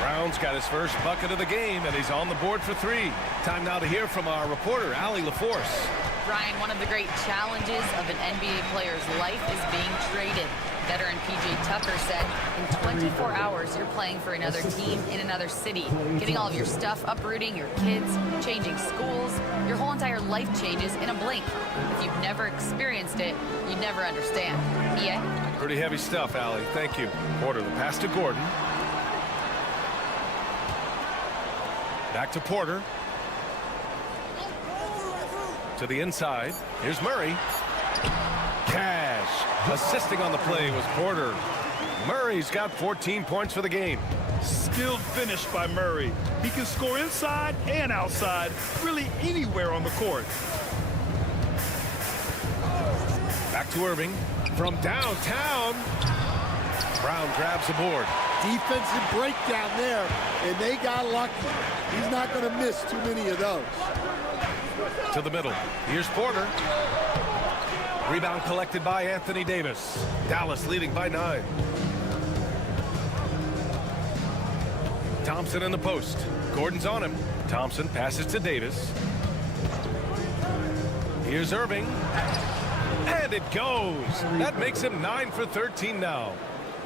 Brown's got his first bucket of the game, and he's on the board for 3. Time now to hear from our reporter, Allie LaForce. Brian, one of the great challenges of an NBA player's life is being traded. Veteran P.J. Tucker said, in 24 hours, you're playing for another team in another city, getting all of your stuff, uprooting your kids, changing schools. Your whole entire life changes in a blink. If you've never experienced it, you'd never understand. EA? Pretty heavy stuff, Allie. Thank you. Porter, the pass to Gordon. Back to Porter. To the inside. Here's Murray. Cash. Assisting on the play was Porter. Murray's got 14 points for the game. Skilled finish by Murray. He can score inside and outside, really anywhere on the court. Back to Irving. From downtown. Brown grabs the board. Defensive breakdown there, and they got lucky. He's not going to miss too many of those. To the middle. Here's Porter. Rebound collected by Anthony Davis. Dallas leading by 9. Thompson in the post. Gordon's on him. Thompson passes to Davis. Here's Irving. And it goes. That makes him 9 for 13 now.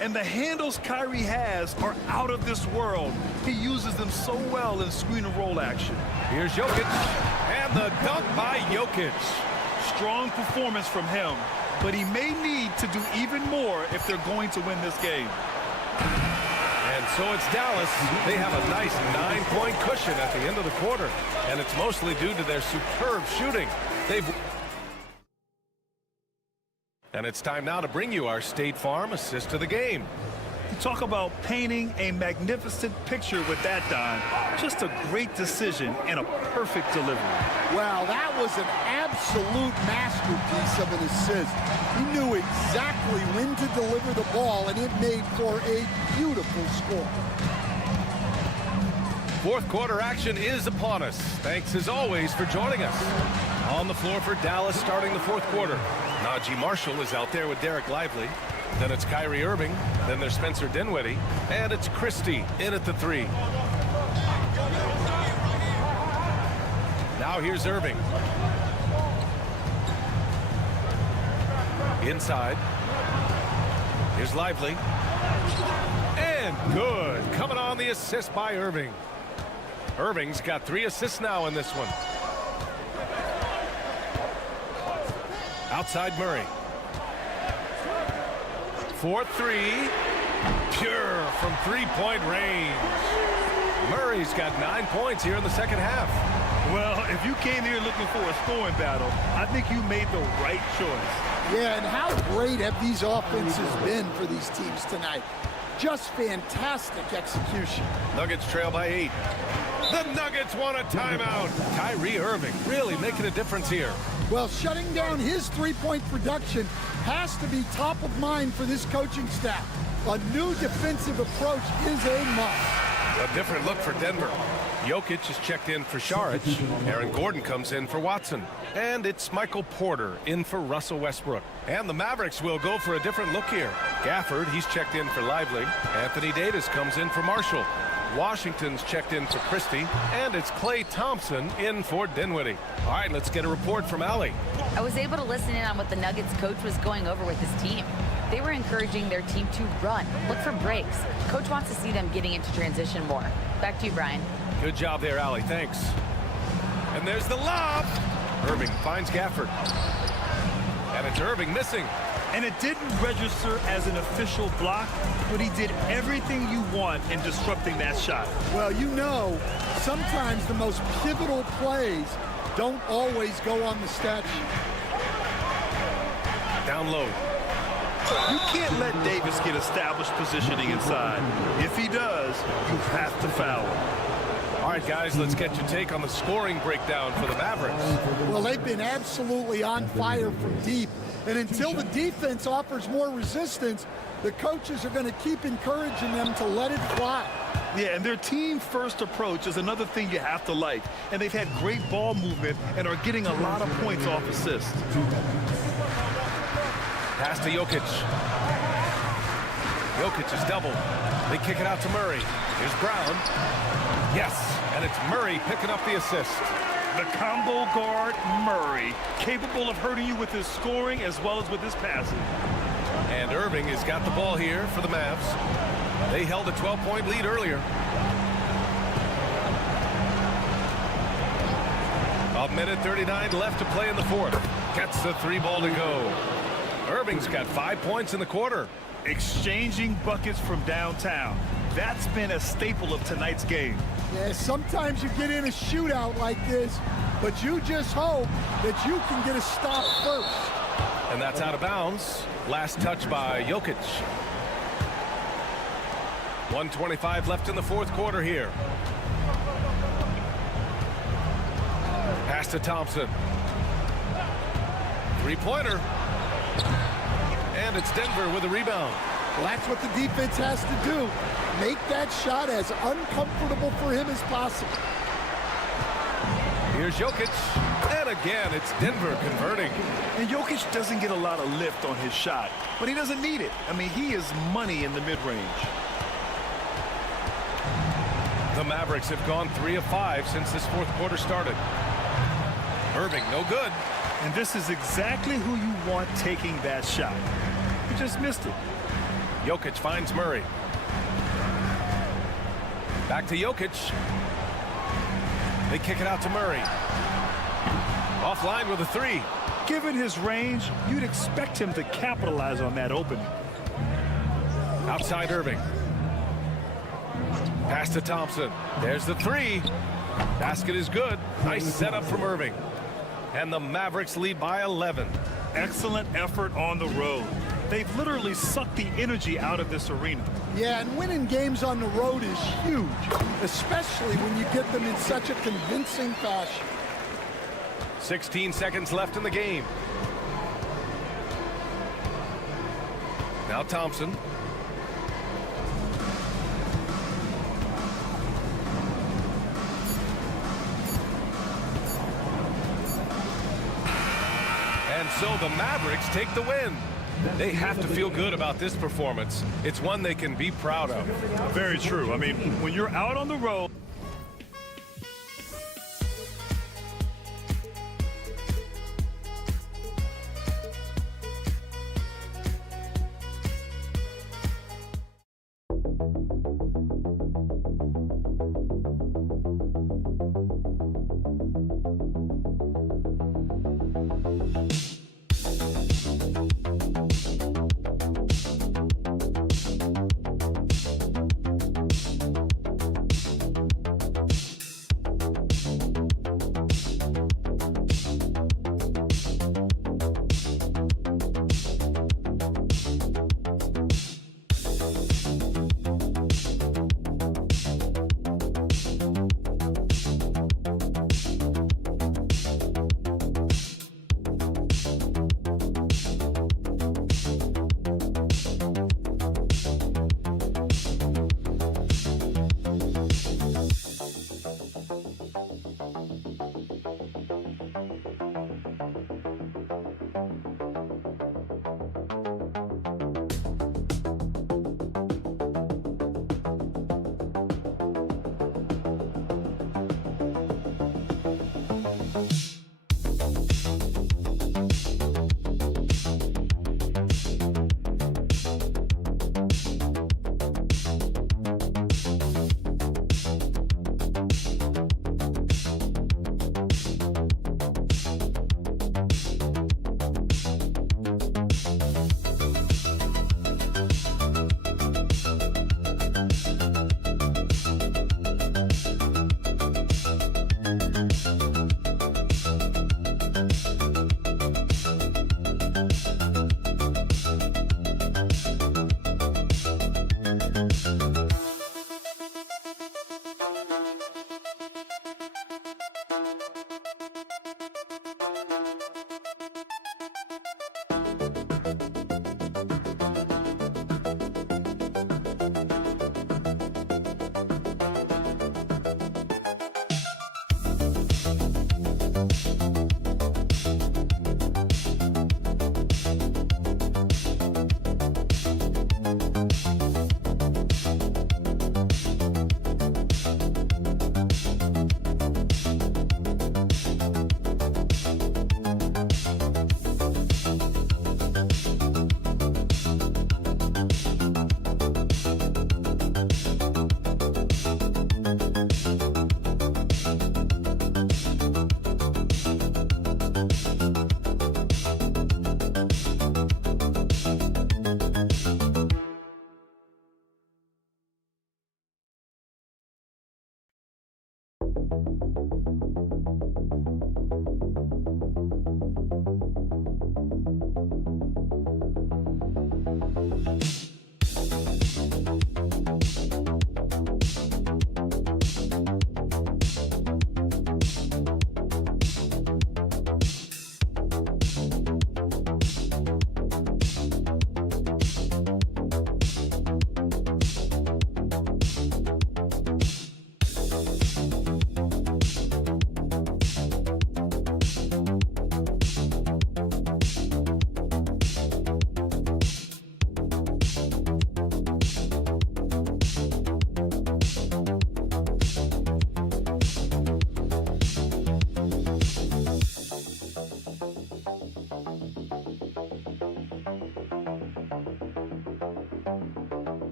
And the handles Kyrie has are out of this world. He uses them so well in screen and roll action. Here's Jokic. And the dunk by Jokic. Strong performance from him, but he may need to do even more if they're going to win this game. And so it's Dallas. They have a nice 9-point cushion at the end of the quarter, and it's mostly due to their superb shooting. And it's time now to bring you our State Farm assist of the game. You talk about painting a magnificent picture with that, Don. Just a great decision and a perfect delivery. Wow, that was an absolute masterpiece of an assist. He knew exactly when to deliver the ball, and it made for a beautiful score. Fourth quarter action is upon us. Thanks as always for joining us. On the floor for Dallas starting the fourth quarter. Najee Marshall is out there with Derek Lively. Then it's Kyrie Irving. Then there's Spencer Dinwiddie. And it's Christie in at the 3. Now here's Irving. Inside. Here's Lively. And good. Coming on the assist by Irving. Irving's got 3 assists now in this one. Outside Murray. 4-3. Pure from three-point range. Murray's got 9 points here in the second half. Well, if you came here looking for a scoring battle, I think you made the right choice. Yeah, and how great have these offenses been for these teams tonight? Just fantastic execution. Nuggets trail by 8. The Nuggets want a timeout. Kyrie Irving really making a difference here. Well, shutting down his three-point production has to be top of mind for this coaching staff. A new defensive approach is a must. A different look for Denver. Jokic is checked in for Šarić. Aaron Gordon comes in for Watson. And it's Michael Porter in for Russell Westbrook. And the Mavericks will go for a different look here. Gafford, he's checked in for Lively. Anthony Davis comes in for Marshall. Washington's checked in for Christie. And it's Klay Thompson in for Dinwiddie. All right, let's get a report from Allie. I was able to listen in on what the Nuggets coach was going over with his team. They were encouraging their team to run, look for breaks. Coach wants to see them getting into transition more. Back to you, Brian. Good job there, Allie. Thanks. And there's the lob. Irving finds Gafford. And it's Irving missing. And it didn't register as an official block, but he did everything you want in disrupting that shot. Well, you know, sometimes the most pivotal plays don't always go on the stat sheet. Down low. You can't let Davis get established positioning inside. If he does, you have to foul him. All right, guys, let's get your take on the scoring breakdown for the Mavericks. Well, they've been absolutely on fire from deep. And until the defense offers more resistance, the coaches are going to keep encouraging them to let it fly. Yeah, and their team-first approach is another thing you have to like. And they've had great ball movement and are getting a lot of points off assists. Pass to Jokic. Jokic is doubled. They kick it out to Murray. Here's Brown. Yes, and it's Murray picking up the assist. The combo guard, Murray, capable of hurting you with his scoring as well as with his passing. And Irving has got the ball here for the Mavs. They held a 12-point lead earlier. A minute 39 left to play in the fourth. Gets the three ball to go. Irving's got 5 points in the quarter. Exchanging buckets from downtown. That's been a staple of tonight's game. Yeah, sometimes you get in a shootout like this, but you just hope that you can get a stop first. And that's out of bounds. Last touch by Jokic. 1:25 left in the fourth quarter here. Pass to Thompson. Three-pointer. And it's Denver with a rebound. Well, that's what the defense has to do. Make that shot as uncomfortable for him as possible. Here's Jokic. And again, it's Denver converting. And Jokic doesn't get a lot of lift on his shot, but he doesn't need it. I mean, he is money in the mid-range. The Mavericks have gone 3 of 5 since this fourth quarter started. Irving, no good. And this is exactly who you want taking that shot. He just missed it. Jokic finds Murray. Back to Jokic. They kick it out to Murray. Offline with a three. Given his range, you'd expect him to capitalize on that opening. Outside Irving. Pass to Thompson. There's the three. Basket is good. Nice setup from Irving. And the Mavericks lead by 11. Excellent effort on the road. They've literally sucked the energy out of this arena. Yeah, and winning games on the road is huge, especially when you get them in such a convincing fashion. 16 seconds left in the game. Now Thompson. And so the Mavericks take the win. They have to feel good about this performance. It's one they can be proud of. Very true. I mean, when you're out on the road,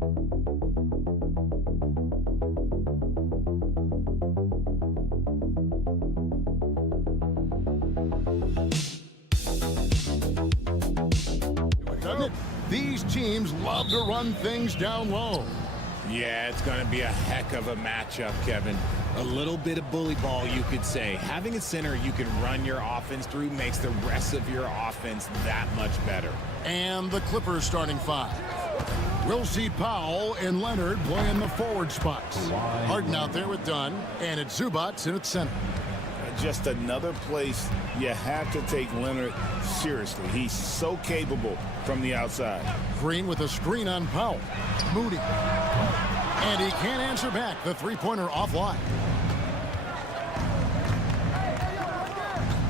Doesn't it? These teams love to run things down low. Yeah, it's going to be a heck of a matchup, Kevin. A little bit of bully ball, you could say. Having a center you can run your offense through makes the rest of your offense that much better. And the Clippers starting five. We'll see Powell and Leonard playing the forward spots. Harden out there with Dunn, and it's Zubats in at center. Just another place you have to take Leonard seriously. He's so capable from the outside. Green with a screen on Powell. Moody. And he can't answer back. The three-pointer offline.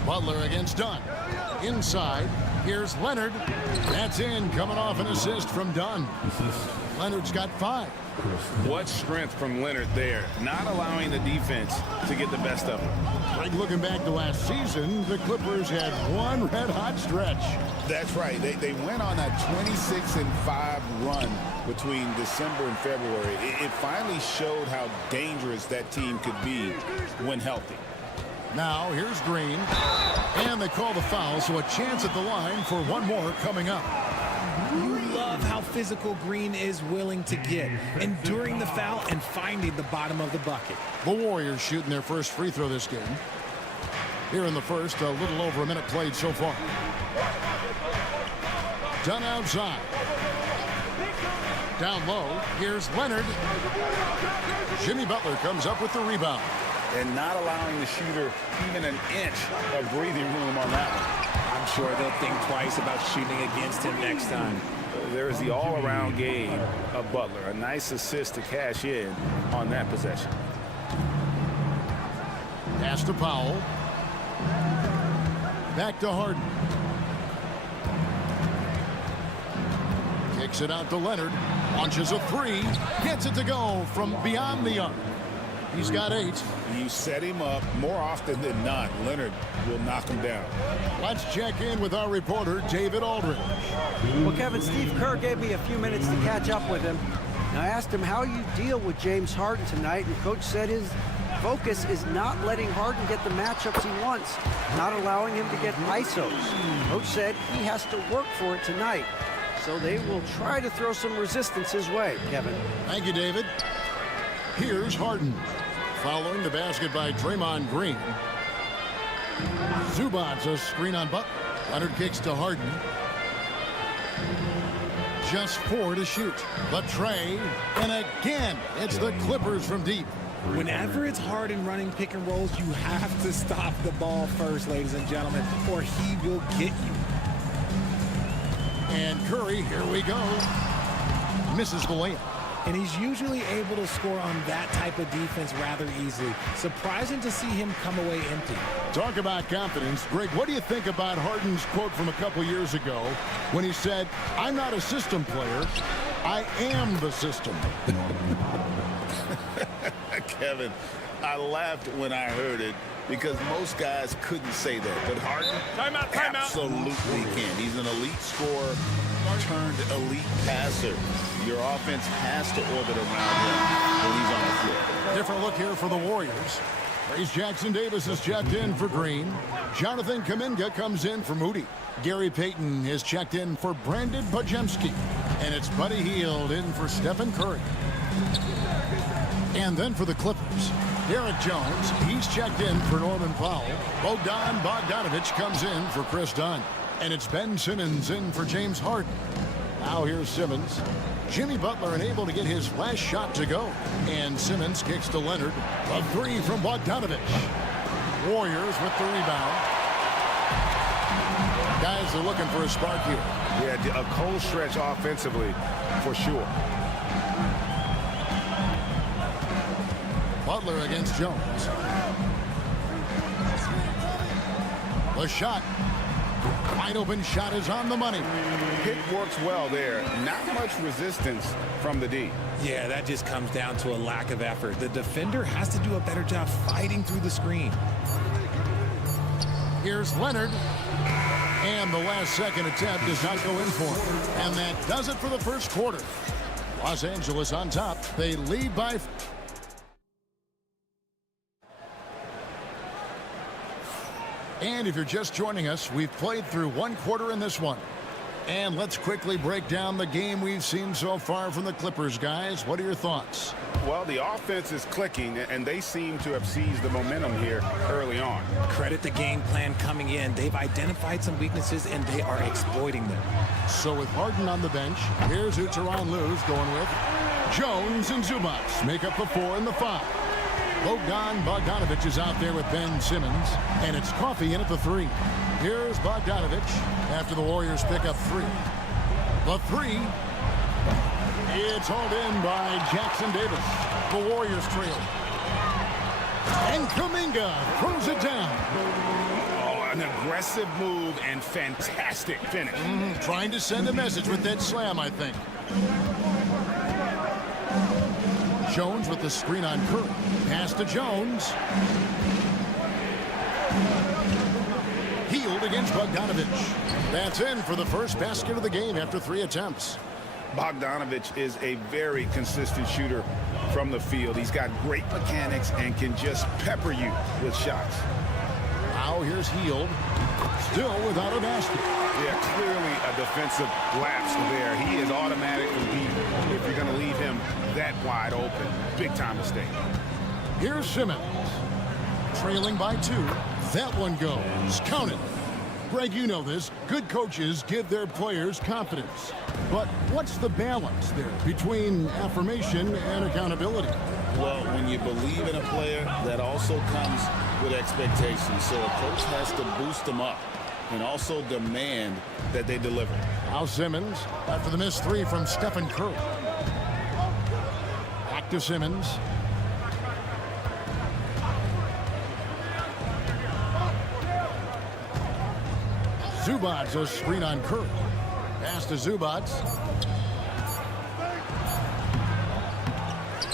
Butler against Dunn. Inside. Here's Leonard. That's in, coming off an assist from Dunn. Leonard's got 5. What strength from Leonard there, not allowing the defense to get the best of him. Like looking back to last season, the Clippers had one red-hot stretch. That's right. They went on that 26-5 run between December and February. It finally showed how dangerous that team could be when healthy. Now, here's Green. And they call the foul, so a chance at the line for one more coming up. You love how physical Green is willing to get, enduring the foul and finding the bottom of the bucket. The Warriors shooting their first free throw this game. Here in the first, a little over a minute played so far. Dunn outside. Down low, here's Leonard. Jimmy Butler comes up with the rebound. And not allowing the shooter even an inch of breathing room on that one. I'm sure they'll think twice about shooting against him next time. There's the all-around game of Butler. A nice assist to cash in on that possession. Pass to Powell. Back to Harden. Kicks it out to Leonard. Launches a 3. Gets it to go from beyond the arc. He's got 8. You set him up more often than not. Leonard will knock him down. Let's check in with our reporter, David Aldridge. Well, Kevin, Steve Kerr gave me a few minutes to catch up with him. And I asked him how you deal with James Harden tonight, and Coach said his focus is not letting Harden get the matchups he wants, not allowing him to get ISOs. Coach said he has to work for it tonight. So they will try to throw some resistance his way, Kevin. Thank you, David. Here's Harden. Following the basket by Draymond Green. Zubats a screen on Butler. Leonard kicks to Harden. Just 4 to shoot. The tray. And again, it's the Clippers from deep. Whenever it's Harden running pick and rolls, you have to stop the ball first, ladies and gentlemen, or he will get you. And Curry, here we go. Misses the layup. And he's usually able to score on that type of defense rather easily. Surprising to see him come away empty. Talk about confidence. Greg, what do you think about Harden's quote from a couple years ago when he said, "I'm not a system player, I am the system"? Kevin, I laughed when I heard it because most guys couldn't say that. But Harden absolutely can. He's an elite scorer turned elite passer. Your offense has to orbit around him when he's on the floor. Different look here for the Warriors. Trace Jackson-Davis is checked in for Green. Jonathan Kuminga comes in for Moody. Gary Payton is checked in for Brandon Podziemski. And it's Buddy Hield in for Stephen Curry. And then for the Clippers, Derek Jones, he's checked in for Norman Powell. Bogdan Bogdanovic comes in for Chris Dunn. And it's Ben Simmons in for James Harden. Now here's Simmons. Jimmy Butler unable to get his last shot to go. And Simmons kicks to Leonard. A 3 from Bogdanovic. Warriors with the rebound. Guys are looking for a spark here. Yeah, a cold stretch offensively for sure. Butler against Jones. The shot. Wide open shot is on the money. Pick works well there. Not much resistance from the D. Yeah, that just comes down to a lack of effort. The defender has to do a better job fighting through the screen. Here's Leonard. And the last second attempt does not go in for him. And that does it for the first quarter. Los Angeles on top. They lead by... And if you're just joining us, we've played through one quarter in this one. And let's quickly break down the game we've seen so far from the Clippers, guys. What are your thoughts? Well, the offense is clicking, and they seem to have seized the momentum here early on. Credit the game plan coming in. They've identified some weaknesses, and they are exploiting them. So with Harden on the bench, here's who Tyronn Lue's going with. Jones and Zubac make up the 4 and the 5. Bogdanovich is out there with Ben Simmons, and it's Coffey in at the 3. Here's Bogdanovich after the Warriors pick up 3. The 3. It's hauled in by Jackson Davis. The Warriors trail. And Kuminga throws it down. Oh, an aggressive move and fantastic finish. Trying to send a message with that slam, I think. Jones with the screen on Curry. Pass to Jones. Healed against Bogdanovich. That's in for the first basket of the game after 3 attempts. Bogdanovich is a very consistent shooter from the field. He's got great mechanics and can just pepper you with shots. Now here's Healed. Still without a basket. Yeah, clearly a defensive lapse there. He is automatically beat if you're going to leave him that wide open. Big time mistake. Here's Simmons. Trailing by 2. That one goes. Count it. Greg, you know this. Good coaches give their players confidence. But what's the balance there between affirmation and accountability? Well, when you believe in a player, that also comes with expectations. So a coach has to boost them up and also demand that they deliver. Now Simmons after the missed 3 from Stephen Curry. Back to Simmons. Zubac, a screen on Curry. Pass to Zubac.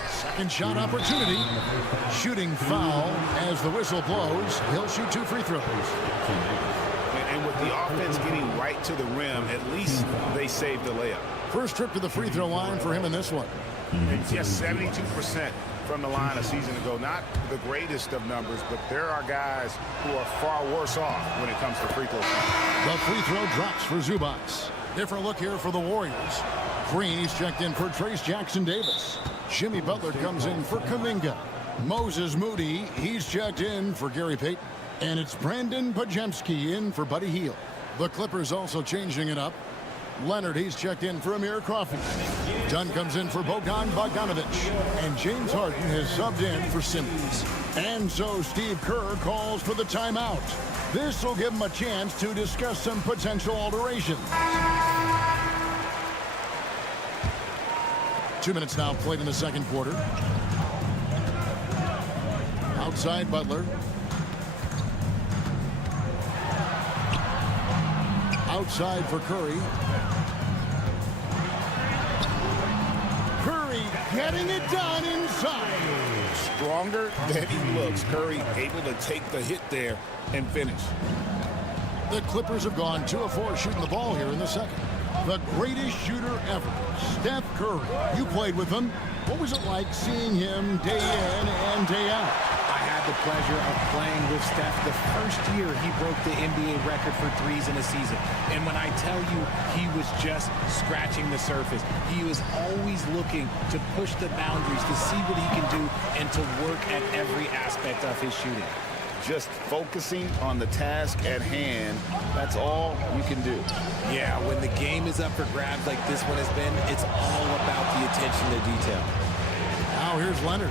Second shot opportunity. Shooting foul as the whistle blows. He'll shoot 2 free throws. And with the offense getting right to the rim, at least they saved the layup. First trip to the free throw line for him in this one. It's just 72% from the line a season ago. Not the greatest of numbers, but there are guys who are far worse off when it comes to free throws. The free throw drops for Zubac. Different look here for the Warriors. Green, he's checked in for Trace Jackson Davis. Jimmy Butler comes in for Kuminga. Moses Moody, he's checked in for Gary Payton. And it's Brandon Pajemski in for Buddy Hield. The Clippers also changing it up. Leonard, he's checked in for Amir Coffey. Dunn comes in for Bogdanovich. And James Harden has subbed in for Simmons. And so Steve Kerr calls for the timeout. This will give him a chance to discuss some potential alterations. 2 minutes now played in the second quarter. Outside Butler. Outside for Curry. Curry getting it done inside. Stronger than he looks. Curry able to take the hit there and finish. The Clippers have gone 2 of 4 shooting the ball here in the second. The greatest shooter ever, Steph Curry. You played with him. What was it like seeing him day in and day out? I had the pleasure of playing with Steph the first year he broke the NBA record for threes in a season. And when I tell you he was just scratching the surface, he was always looking to push the boundaries, to see what he can do, and to work at every aspect of his shooting. Just focusing on the task at hand, that's all you can do. Yeah, when the game is up for grabs like this one has been, it's all about the attention to detail. Now here's Leonard.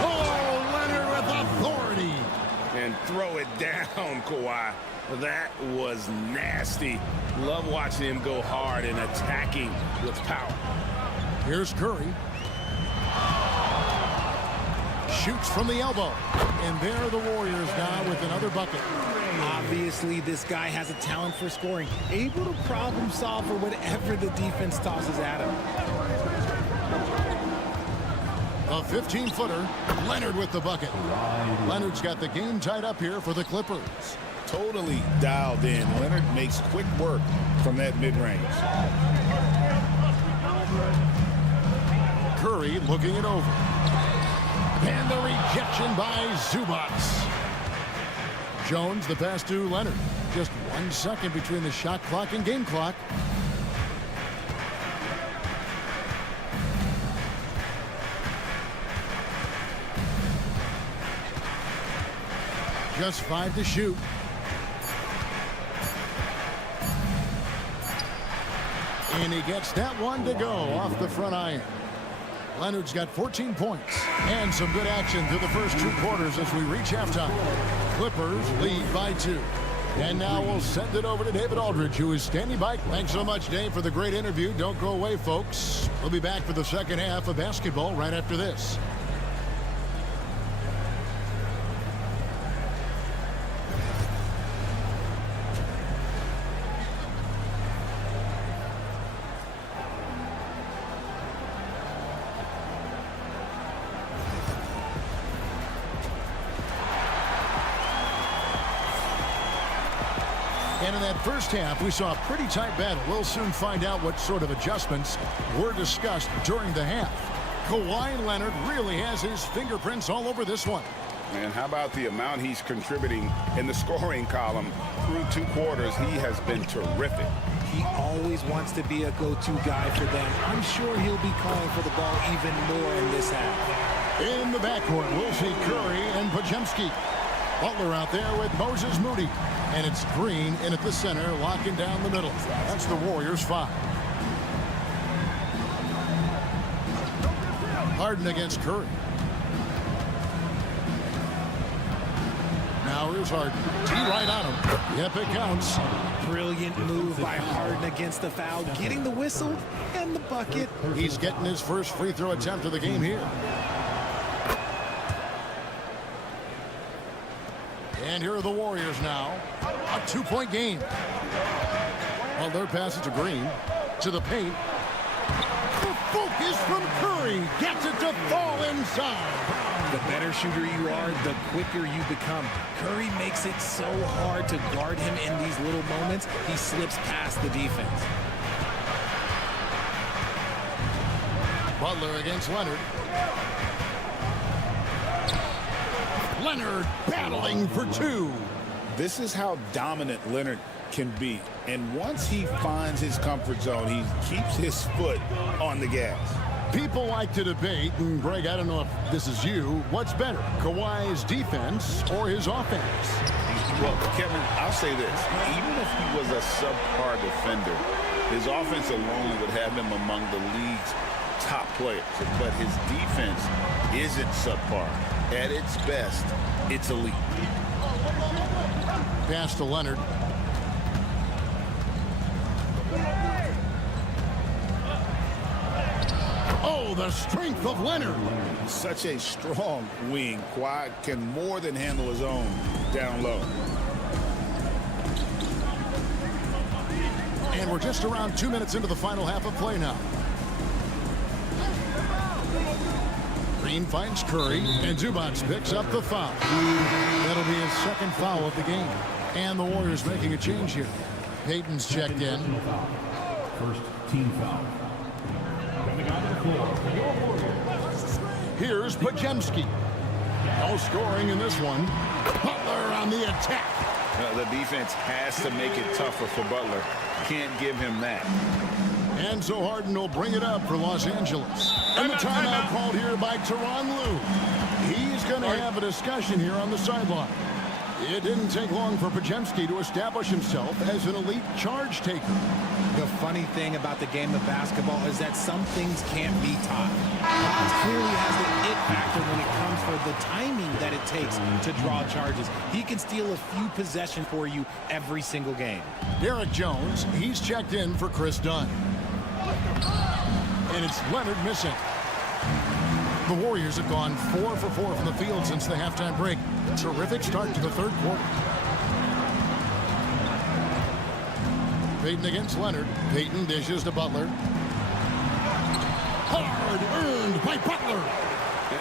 Oh, Leonard with authority. And throw it down, Kawhi. That was nasty. Love watching him go hard and attacking with power. Here's Curry. Shoots from the elbow. And there are the Warriors now with another bucket. Obviously, this guy has a talent for scoring. Able to problem solve for whatever the defense tosses at him. A 15-footer. Leonard with the bucket. Leonard's got the game tied up here for the Clippers. Totally dialed in. Leonard makes quick work from that mid-range. Curry looking it over. And the rejection by Zubats. Jones, the pass to Leonard. Just 1 second between the shot clock and game clock. Just 5 to shoot. And he gets that one to go off the front iron. Leonard's got 14 points and some good action through the first 2 quarters as we reach halftime. Clippers lead by 2. And now we'll send it over to David Aldridge, who is standing by. Thanks so much, Dave, for the great interview. Don't go away, folks. We'll be back for the second half of basketball right after this. And in that first half, we saw a pretty tight battle. We'll soon find out what sort of adjustments were discussed during the half. Kawhi Leonard really has his fingerprints all over this one. And how about the amount he's contributing in the scoring column through 2 quarters? He has been terrific. He always wants to be a go-to guy for them. I'm sure he'll be calling for the ball even more in this half. In the backcourt, we'll see Curry and Podziemski. Butler out there with Moses Moody. And it's Green in at the center, locking down the middle. That's the Warriors' 5. Harden against Curry. Now here's Harden. T-right on him. Yep, it counts. Brilliant move by Harden against the foul, getting the whistle and the bucket. He's getting his first free throw attempt of the game here. And here are the Warriors now. A 2-point game. Well, their pass it to Green. To the paint. The focus from Curry. Gets it to fall inside. The better shooter you are, the quicker you become. Curry makes it so hard to guard him in these little moments. He slips past the defense. Butler against Leonard. Leonard battling for 2. This is how dominant Leonard can be. And once he finds his comfort zone, he keeps his foot on the gas. People like to debate, and Greg, I don't know if this is you, what's better, Kawhi's defense or his offense? Well, Kevin, I'll say this. Even if he was a subpar defender, his offense alone would have him among the league's top players. But his defense isn't subpar. At its best, it's elite. Pass to Leonard. Oh, the strength of Leonard. Such a strong wing. Kawhi can more than handle his own down low. And we're just around 2 minutes into the final half of play now. Green finds Curry, and Zubats picks up the foul. That'll be his second foul of the game. And the Warriors making a change here. Payton's checked in. First team foul. Coming onto the floor. Here's Podziemski. No scoring in this one. Butler on the attack. The defense has to make it tougher for Butler. Can't give him that. And so Harden will bring it up for Los Angeles. And the timeout called here by Tyronn Lue. He's going to have a discussion here on the sideline. It didn't take long for Podziemski to establish himself as an elite charge taker. The funny thing about the game of basketball is that some things can't be taught. Bonds clearly has the it factor when it comes for the timing that it takes to draw charges. He can steal a few possessions for you every single game. Derek Jones, he's checked in for Chris Dunn. And it's Leonard missing. The Warriors have gone 4 for 4 from the field since the halftime break. Terrific start to the third quarter. Payton against Leonard. Payton dishes to Butler. Hard earned by Butler.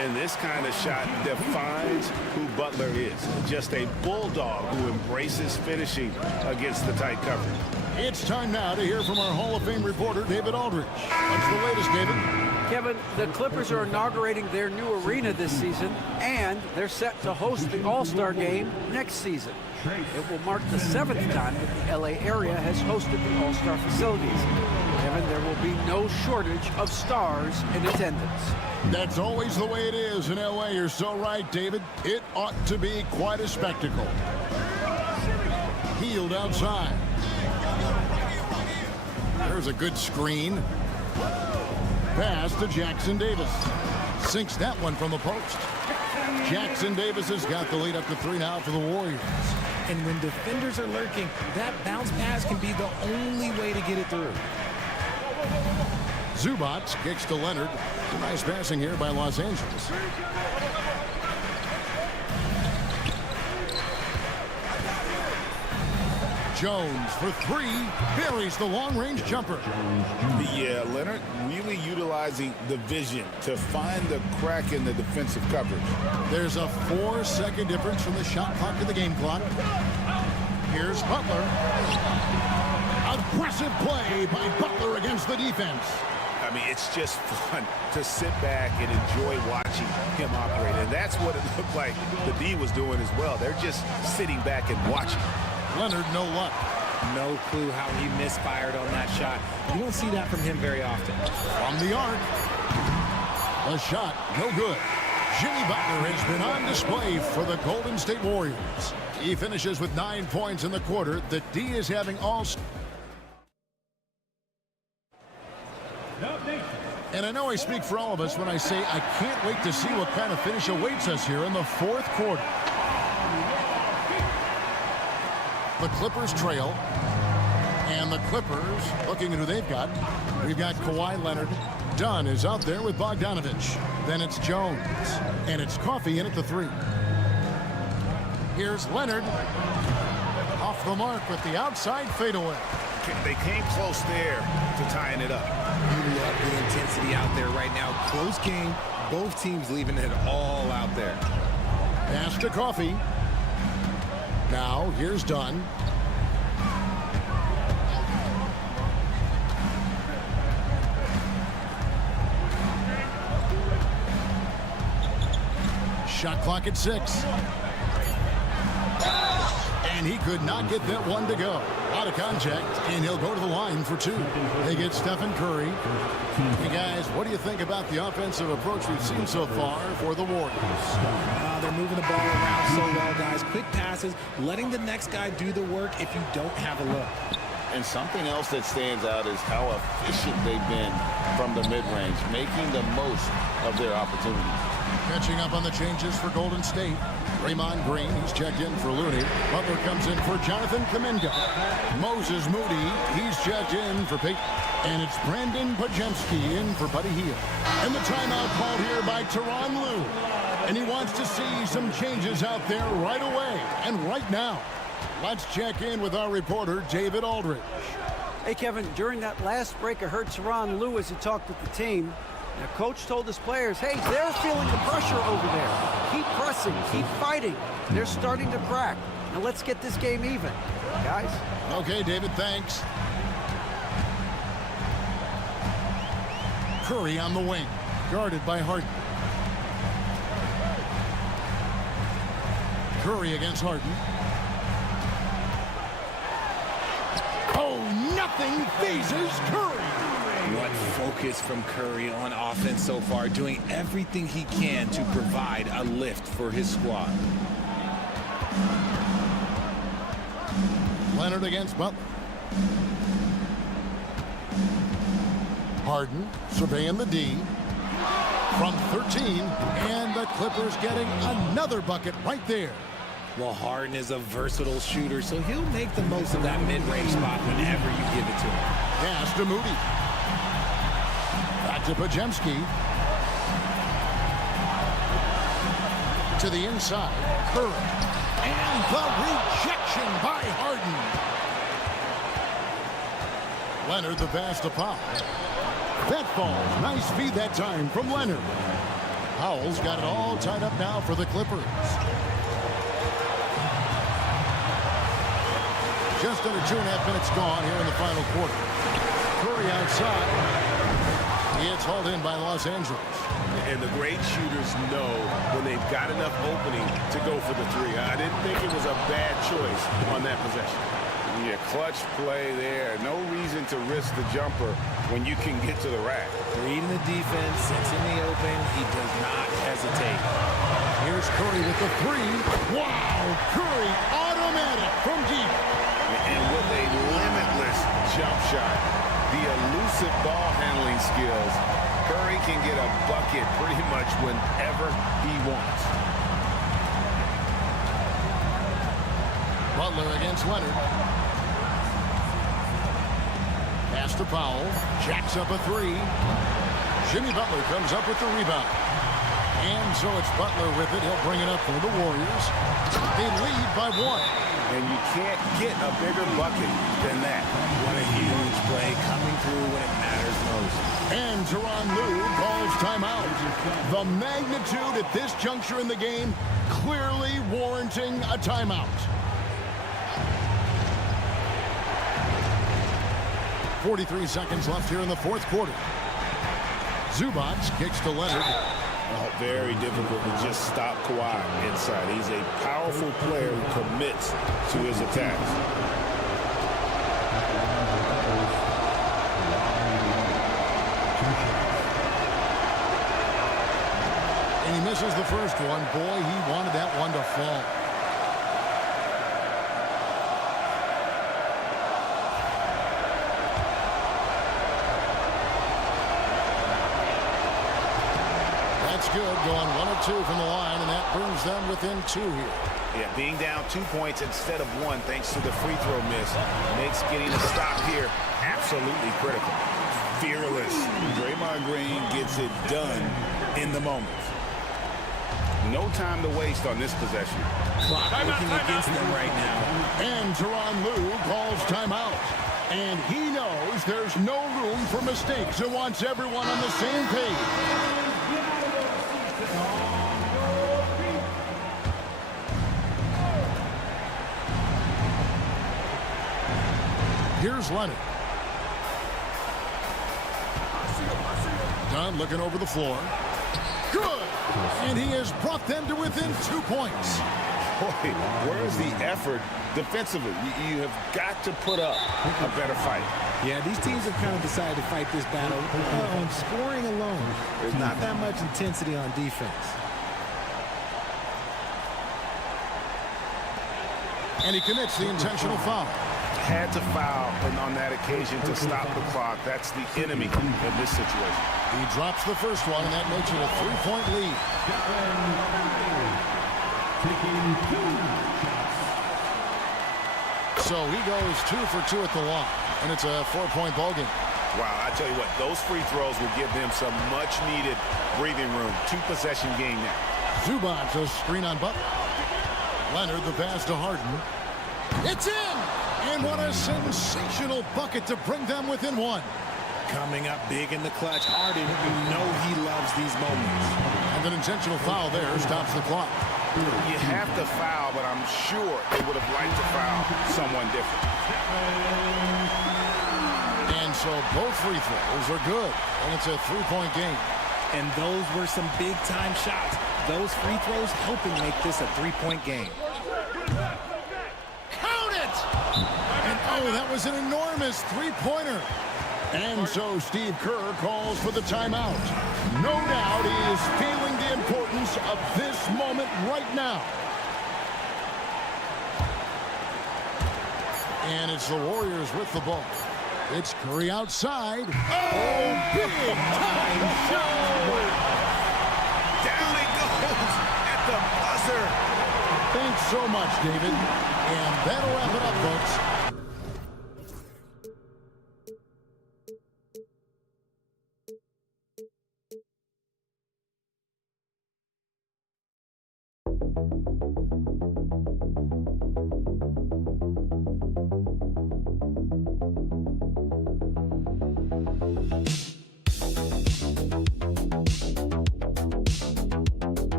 And this kind of shot defines who Butler is. Just a bulldog who embraces finishing against the tight coverage. It's time now to hear from our Hall of Fame reporter, David Aldridge. What's the latest, David? Kevin, the Clippers are inaugurating their new arena this season, and they're set to host the All-Star Game next season. It will mark the 7th time that the LA area has hosted the All-Star facilities. Kevin, there will be no shortage of stars in attendance. That's always the way it is in LA. You're so right, David. It ought to be quite a spectacle. Healed outside. There's a good screen. Pass to Jackson Davis. Sinks that one from the post. Jackson Davis has got the lead up to 3 now for the Warriors. And when defenders are lurking, that bounce pass can be the only way to get it through. Zubac kicks to Leonard. Nice passing here by Los Angeles. Jones for 3. Buries the long-range jumper. Yeah, Leonard really utilizing the vision to find the crack in the defensive coverage. There's a 4-second difference from the shot clock to the game clock. Here's Butler. Aggressive play by Butler against the defense. I mean, it's just fun to sit back and enjoy watching him operate. And that's what it looked like the D was doing as well. They're just sitting back and watching. Leonard, no luck. No clue how he misfired on that shot. You don't see that from him very often. From the arc. A shot, no good. Jimmy Butler has been on display for the Golden State Warriors. He finishes with 9 points in the quarter. The D is having all... And I know I speak for all of us when I say I can't wait to see what kind of finish awaits us here in the 4th quarter. The Clippers trail. And the Clippers looking at who they've got. We've got Kawhi Leonard. Dunn is out there with Bogdanovich. Then it's Jones. And it's Coffey in at the 3. Here's Leonard. Off the mark with the outside fadeaway. They came close there to tying it up. You love the intensity out there right now. Close game. Both teams leaving it all out there. Pass to Coffey. Now, here's Dunn. Shot clock at 6. And he could not get that one to go. Out of contact, and he'll go to the line for 2. They get Stephen Curry. Hey, guys, what do you think about the offensive approach we've seen so far for the Warriors? They're moving the ball around so well, guys. Quick passes, letting the next guy do the work if you don't have a look. And something else that stands out is how efficient they've been from the mid-range, making the most of their opportunities. Catching up on the changes for Golden State. Draymond Green, he's checked in for Looney. Butler comes in for Jonathan Kuminga. Moses Moody, he's checked in for Peyton. And it's Brandon Pajemski in for Buddy Hield. And the timeout called here by Tyronn Lue. And he wants to see some changes out there right away and right now. Let's check in with our reporter, David Aldridge. Hey, Kevin, during that last break, I heard Tyronn Lue as he talked with the team. The coach told his players, hey, they're feeling the pressure over there. Keep pressing, keep fighting. They're starting to crack. Now let's get this game even, guys. Okay, David, thanks. Curry on the wing, guarded by Harden. Curry against Harden. Oh, nothing phases Curry. What focus from Curry on offense so far, doing everything he can to provide a lift for his squad. Leonard against Butler. Harden surveying the D from 13, and the Clippers getting another bucket right there. Well, Harden is a versatile shooter, so he'll make the most of that mid-range spot whenever you give it to him. Pass to Moody. Back to Pajemski. To the inside. Curry. And the rejection by Harden. Leonard the pass to Powell. That falls. Nice feed that time from Leonard. Powell's got it all tied up now for the Clippers. Just under 2.5 minutes gone here in the final quarter. Curry outside. It's hauled in by Los Angeles. And the great shooters know when they've got enough opening to go for the three. I didn't think it was a bad choice on that possession. Yeah, clutch play there. No reason to risk the jumper when you can get to the rack. Reading the defense, it's in the open. He does not hesitate. Here's Curry with the three. Wow, Curry automatic from deep. And with a limitless jump shot, the elusive ball handling skills, Curry can get a bucket pretty much whenever he wants. Butler against Leonard. Pass to Powell. Jacks up a three. Jimmy Butler comes up with the rebound. And so it's Butler with it. He'll bring it up for the Warriors. They lead by one. And you can't get a bigger bucket than that. What a huge play coming through when it matters most. And Tyronn Lue calls timeout. The magnitude at this juncture in the game clearly warranting a timeout. 43 seconds left here in the fourth quarter. Zubac kicks to Leonard. Oh, very difficult to just stop Kawhi inside. He's a powerful player who commits to his attacks. And he misses the first one. Boy, he wanted that one to fall. Good, going 1 of 2 from the line, and that brings them within 2 here. Yeah, being down 2 points instead of 1 thanks to the free throw miss makes getting a stop here absolutely critical. Fearless. Draymond Green gets it done in the moment. No time to waste on this possession. Clock working against them right now. And Tyronn Lue calls timeout. And he knows there's no room for mistakes and wants everyone on the same page. Here's Leonard. Dunn looking over the floor. Good! And he has brought them to within 2 points. Boy, where's the effort defensively? You have got to put up a better fight. Yeah, these teams have kind of decided to fight this battle on scoring alone. There's not that much intensity on defense. And he commits the intentional foul. Had to foul on that occasion to stop the clock. That's the enemy in this situation. He drops the first one, and that makes it a 3-point lead. So he goes 2 for 2 at the line, and it's a 4-point ball game. Wow, I tell you what, those free throws will give them some much-needed breathing room. 2-possession game now. Zubac, a screen on Butler. Leonard, the pass to Harden. It's in! And what a sensational bucket to bring them within 1. Coming up big in the clutch. Harden, you know he loves these moments. And an intentional foul there stops the clock. You have to foul, but I'm sure they would have liked to foul someone different. And so both free throws are good, and it's a 3-point game. And those were some big-time shots. Those free throws helping make this a 3-point game. Count it! And oh, that was an enormous 3-pointer. And so Steve Kerr calls for the timeout. No doubt he is feeling the importance of this moment right now. And it's the Warriors with the ball. It's Curry outside. Oh, big time shot! Down it goes at the buzzer. Thanks so much, David. And that'll wrap it up, folks.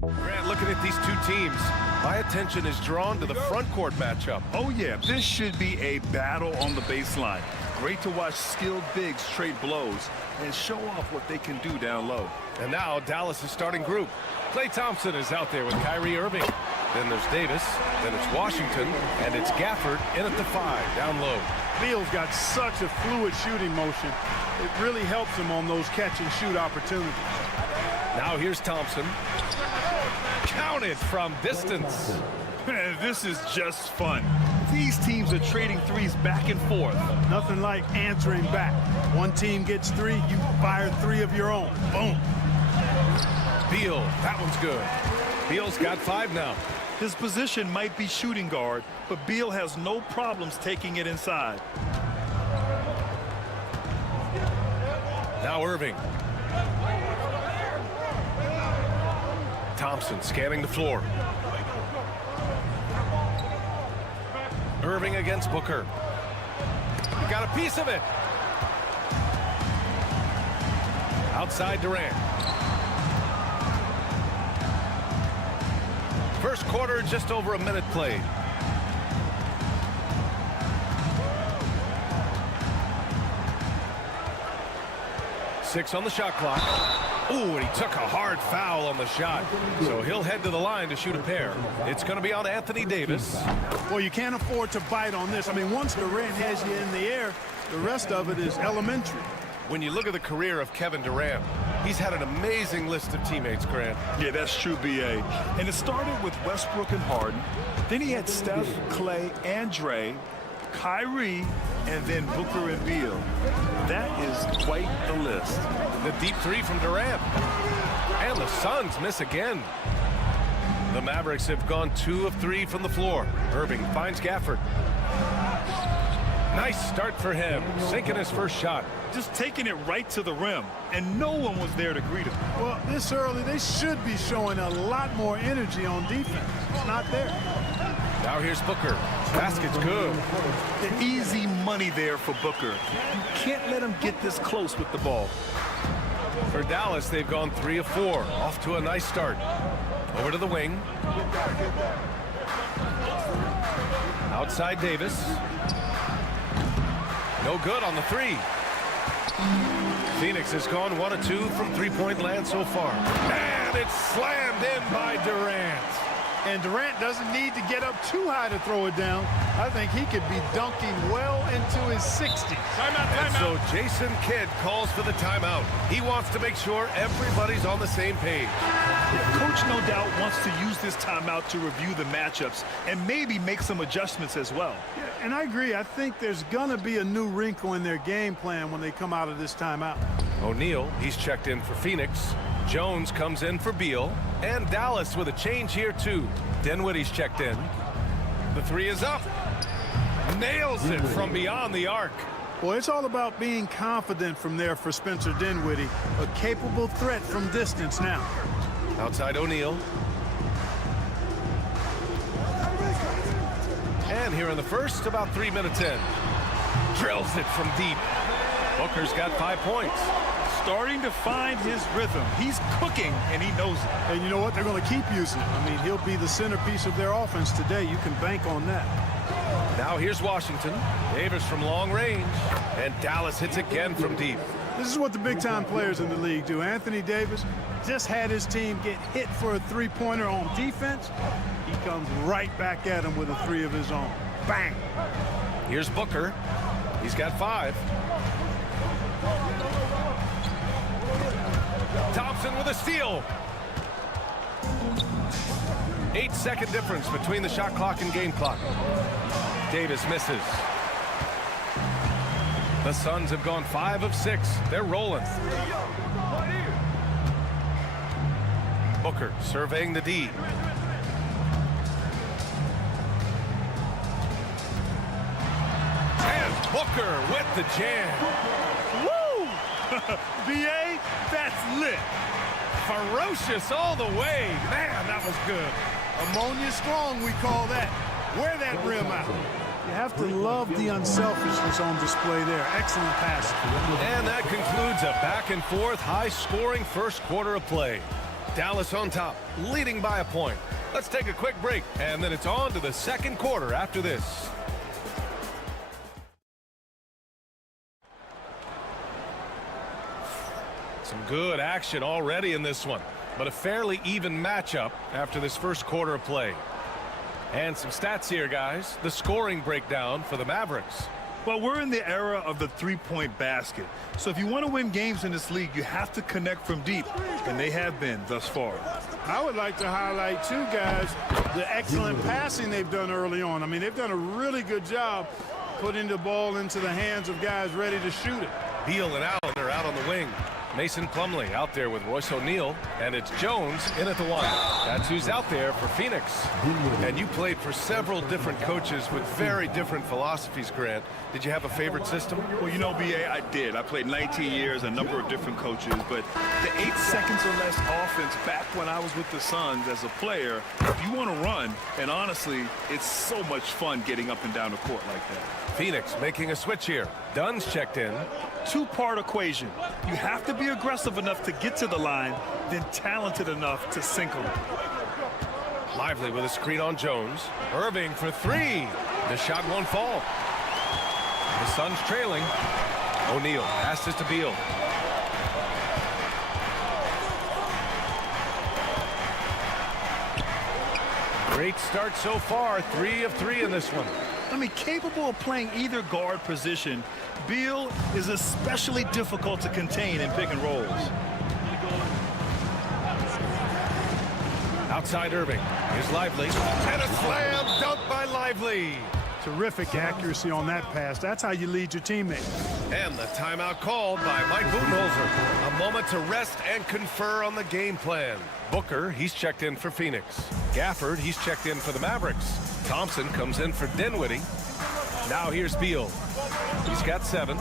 Grant, looking at these two teams, my attention is drawn to the front court matchup. Oh, yeah, this should be a battle on the baseline. Great to watch skilled bigs trade blows and show off what they can do down low. And now Dallas' starting group. Klay Thompson is out there with Kyrie Irving. Then there's Davis, then it's Washington, and it's Gafford in at the 5, down low. Beal's got such a fluid shooting motion. It really helps him on those catch-and-shoot opportunities. Now here's Thompson. Counted from distance. This is just fun. These teams are trading threes back and forth. Nothing like answering back. One team gets 3, you fire 3 of your own. Boom. Beal, that one's good. Beal's got 5 now. His position might be shooting guard, but Beal has no problems taking it inside. Now Irving. Thompson scanning the floor. Irving against Booker. He got a piece of it. Outside Durant. First quarter, just over a minute played. Six on the shot clock. Ooh, and he took a hard foul on the shot. So he'll head to the line to shoot a pair. It's going to be on Anthony Davis. Well, you can't afford to bite on this. I mean, once Durant has you in the air, the rest of it is elementary. When you look at the career of Kevin Durant, he's had an amazing list of teammates, Grant. Yeah, that's true, B.A. And it started with Westbrook and Harden. Then he had Steph, Clay, and Dre, Kyrie, and then Booker and Beal. That is quite the list. The deep 3 from Durant. And the Suns miss again. The Mavericks have gone 2 of 3 from the floor. Irving finds Gafford. Nice start for him, sinking his first shot. Just taking it right to the rim, and no one was there to greet him. Well, this early, they should be showing a lot more energy on defense. It's not there. Now here's Booker. Basket's good. The easy money there for Booker. Can't let him get this close with the ball. For Dallas, they've gone 3 of 4. Off to a nice start. Over to the wing. Outside Davis. No good on the 3. Phoenix has gone 1 of 2 from three-point land so far. And it's slammed in by Durant. And Durant doesn't need to get up too high to throw it down. I think he could be dunking well into his 60s. And so Jason Kidd calls for the timeout. He wants to make sure everybody's on the same page. Coach no doubt wants to use this timeout to review the matchups and maybe make some adjustments as well. Yeah, and I agree. I think there's going to be a new wrinkle in their game plan when they come out of this timeout. O'Neal, he's checked in for Phoenix. Jones comes in for Beal. And Dallas with a change here, too. Dinwiddie's checked in. The 3 is up. Nails it from beyond the arc. Well, it's all about being confident from there for Spencer Dinwiddie. A capable threat from distance now. Outside O'Neal. And here in the first, about 3 minutes in. Drills it from deep. Booker's got 5 points. Starting to find his rhythm. He's cooking, and he knows it. And you know what? They're going to keep using him. I mean, he'll be the centerpiece of their offense today. You can bank on that. Now here's Washington. Davis from long range. And Dallas hits again from deep. This is what the big-time players in the league do. Anthony Davis just had his team get hit for a three-pointer on defense. He comes right back at him with a 3 of his own. Bang! Here's Booker. He's got 5. Thompson with a steal. 8-second difference between the shot clock and game clock. Davis misses. The Suns have gone 5 of 6. They're rolling. Booker surveying the D. And Booker with the jam. Woo! B.A., that's lit. Ferocious all the way. Man, that was good. Ammonia strong, we call that. Wear that rim out. You have to love the unselfishness on display there. Excellent pass. And that concludes a back-and-forth, high-scoring first quarter of play. Dallas on top, leading by a point. Let's take a quick break, and then it's on to the second quarter after this. Some good action already in this one, but a fairly even matchup after this first quarter of play. And some stats here, guys. The scoring breakdown for the Mavericks. Well, we're in the era of the three-point basket. So if you want to win games in this league, you have to connect from deep, and they have been thus far. I would like to highlight, too, guys, the excellent passing they've done early on. I mean, they've done a really good job putting the ball into the hands of guys ready to shoot it. Beal and Allen are out on the wing. Mason Plumlee out there with Royce O'Neal, and it's Jones in at the one. That's who's out there for Phoenix. And you played for several different coaches with very different philosophies, Grant. Did you have a favorite system? Well, you know, B.A., I did. I played 19 years, a number of different coaches, but the 8 seconds or less offense back when I was with the Suns as a player, if you want to run, and honestly, it's so much fun getting up and down the court like that. Phoenix making a switch here. Dunn's checked in. Two-part equation. You have to be aggressive enough to get to the line, then talented enough to sink them. Lively with a screen on Jones. Irving for three. The shot won't fall. The Suns trailing. O'Neal passes to Beal. Great start so far. 3 of 3 in this one. I mean, capable of playing either guard position, Beal is especially difficult to contain in pick and rolls. Outside Irving. Here's Lively. And a slam dunk by Lively. Terrific accuracy on that pass. That's how you lead your teammates. And the timeout called by Mike Budenholzer. A moment to rest and confer on the game plan. Booker, he's checked in for Phoenix. Gafford, he's checked in for the Mavericks. Thompson comes in for Dinwiddie. Now here's Beal. He's got 7.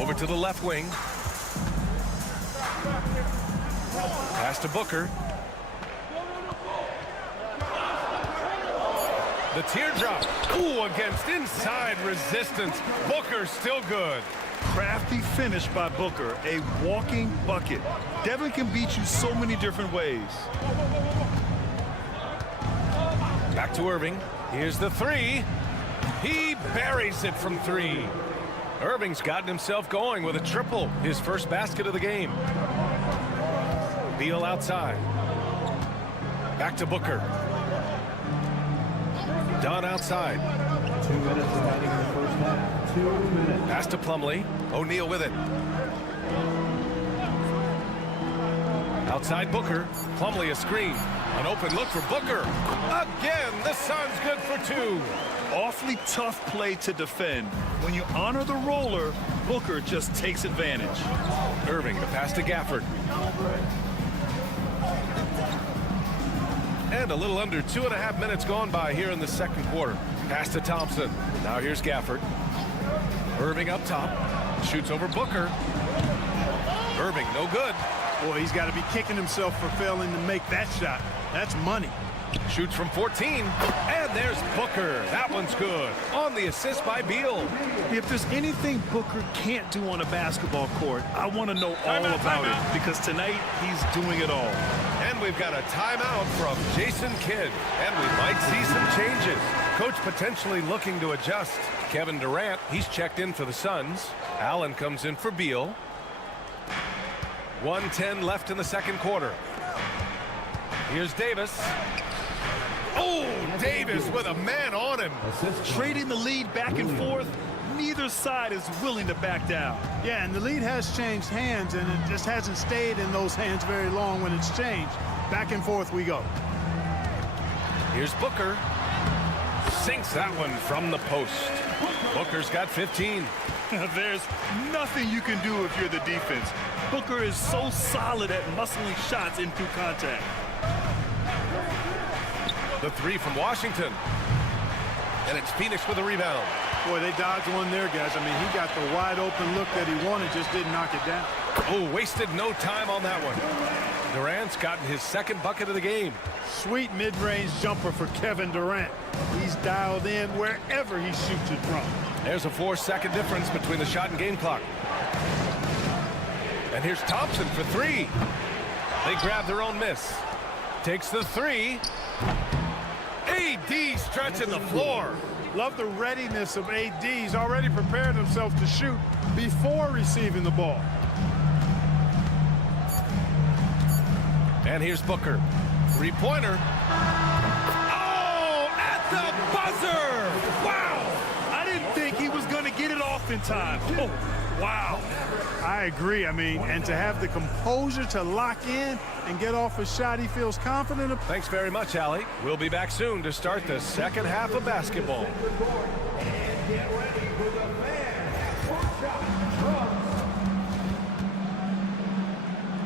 Over to the left wing. Pass to Booker. The teardrop. Ooh, against inside resistance. Booker still good. Crafty finish by Booker, a walking bucket. Devin can beat you so many different ways. Back to Irving. Here's the 3. He buries it from 3. Irving's gotten himself going with a triple, his first basket of the game. Beal outside. Back to Booker. Dunn outside. 2 minutes remaining in the first half. 2 minutes. Pass to Plumlee. O'Neal with it. Outside Booker. Plumlee a screen. An open look for Booker. Again, the Suns good for 2. Awfully tough play to defend. When you honor the roller, Booker just takes advantage. Irving, the pass to Gafford. And a little under 2.5 minutes gone by here in the second quarter. Pass to Thompson. Now here's Gafford. Irving up top. Shoots over Booker. Irving, no good. Boy, he's got to be kicking himself for failing to make that shot. That's money. Shoots from 14. And there's Booker. That one's good. On the assist by Beal. If there's anything Booker can't do on a basketball court, I want to know all about it, because tonight he's doing it all. And we've got a timeout from Jason Kidd. And we might see some changes. Coach potentially looking to adjust. Kevin Durant, he's checked in for the Suns. Allen comes in for Beal. 1:10 left in the second quarter. Here's Davis. Oh, Davis with a man on him. Trading the lead back and forth. Neither side is willing to back down. Yeah, and the lead has changed hands, and it just hasn't stayed in those hands very long when it's changed. Back and forth we go. Here's Booker. Sinks that one from the post. Booker's got 15. There's nothing you can do if you're the defense. Booker is so solid at muscling shots in through contact. The 3 from Washington. And it's Phoenix with a rebound. Boy, they dodged one there, guys. I mean, he got the wide open look that he wanted, just didn't knock it down. Oh, wasted no time on that one. Durant's gotten his second bucket of the game. Sweet mid-range jumper for Kevin Durant. He's dialed in wherever he shoots it from. There's a 4-second difference between the shot and game clock. And here's Thompson for three. They grab their own miss. Takes the three. AD stretching the floor. Love the readiness of AD. He's already prepared himself to shoot before receiving the ball. And here's Booker. Three-pointer. Oh, at the buzzer! Wow! I didn't think he was going to get it off in time. Oh, wow. I agree. I mean, and to have the composure to lock in and get off a shot he feels confident of. Thanks very much, Allie. We'll be back soon to start the second half of basketball.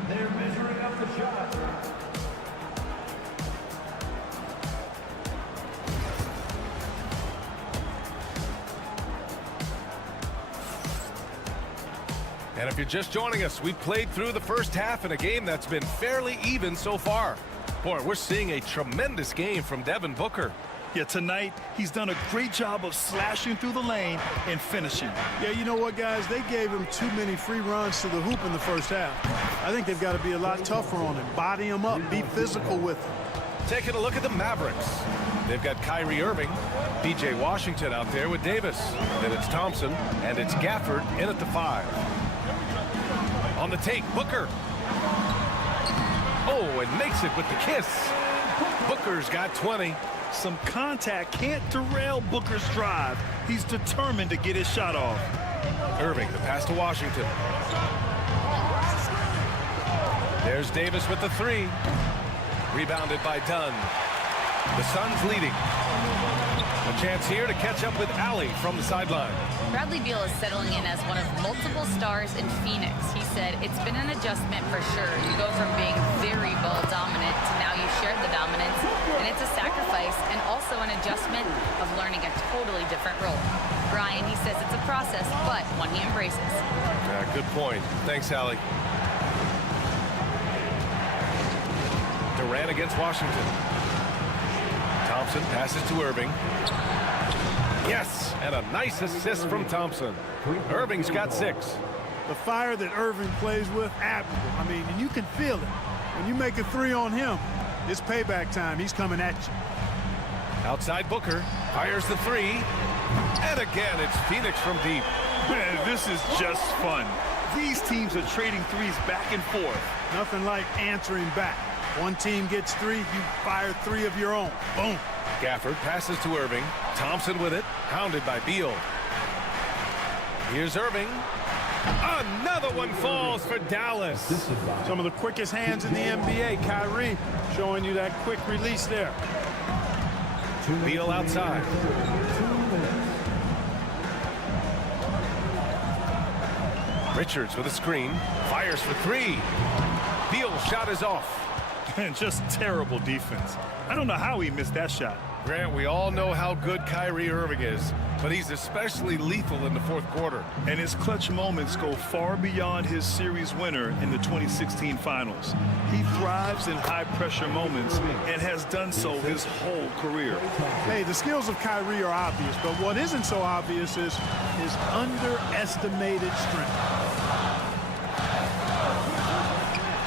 They're measuring up the shot. And if you're just joining us, we played through the first half in a game that's been fairly even so far. Boy, we're seeing a tremendous game from Devin Booker. Yeah, tonight, he's done a great job of slashing through the lane and finishing. Yeah, you know what, guys? They gave him too many free runs to the hoop in the first half. I think they've got to be a lot tougher on him. Body him up, be physical with him. Taking a look at the Mavericks. They've got Kyrie Irving, PJ Washington out there with Davis. Then it's Thompson, and it's Gafford in at the 5. On the take, Booker. Oh, and makes it with the kiss. Booker's got 20. Some contact can't derail Booker's drive. He's determined to get his shot off. Irving, the pass to Washington. There's Davis with the 3. Rebounded by Dunn. The Suns leading. A chance here to catch up with Allie from the sideline. Bradley Beal is settling in as one of multiple stars in Phoenix. He said, it's been an adjustment for sure. You go from being very ball dominant to now you share the dominance, and it's a sacrifice and also an adjustment of learning a totally different role. Brian, he says it's a process, but one he embraces. Good point. Thanks, Allie. Durant against Washington. Thompson passes to Irving. Yes, and a nice assist from Thompson. Irving's got 6. The fire that Irving plays with, admirable. I mean, and you can feel it. When you make a 3 on him, it's payback time. He's coming at you. Outside Booker, fires the 3. And again, it's Phoenix from deep. Man, this is just fun. These teams are trading threes back and forth. Nothing like answering back. One team gets 3, you fire 3 of your own. Boom. Gafford passes to Irving. Thompson with it, hounded by Beal. Here's Irving. Another one falls for Dallas. Some of the quickest hands in the NBA. Kyrie showing you that quick release there. Beal outside. Richards with a screen. Fires for 3. Beal's shot is off. And just terrible defense. I don't know how he missed that shot. Grant, we all know how good Kyrie Irving is, but he's especially lethal in the fourth quarter. And his clutch moments go far beyond his series winner in the 2016 finals. He thrives in high-pressure moments and has done so his whole career. Hey, the skills of Kyrie are obvious, but what isn't so obvious is his underestimated strength.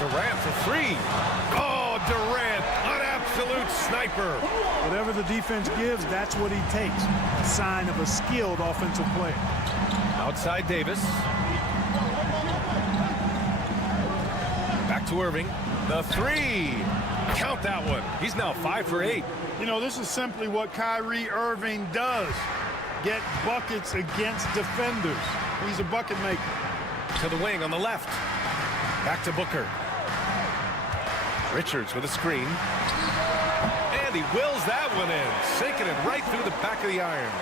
Durant for 3. Oh, Durant, an absolute sniper. Whatever the defense gives, that's what he takes. A sign of a skilled offensive player. Outside Davis. Back to Irving. The 3. Count that one. He's now 5 for 8. You know, this is simply what Kyrie Irving does. Get buckets against defenders. He's a bucket maker. To the wing on the left. Back to Booker. Richards with a screen. And he wills that one in, sinking it right through the back of the iron.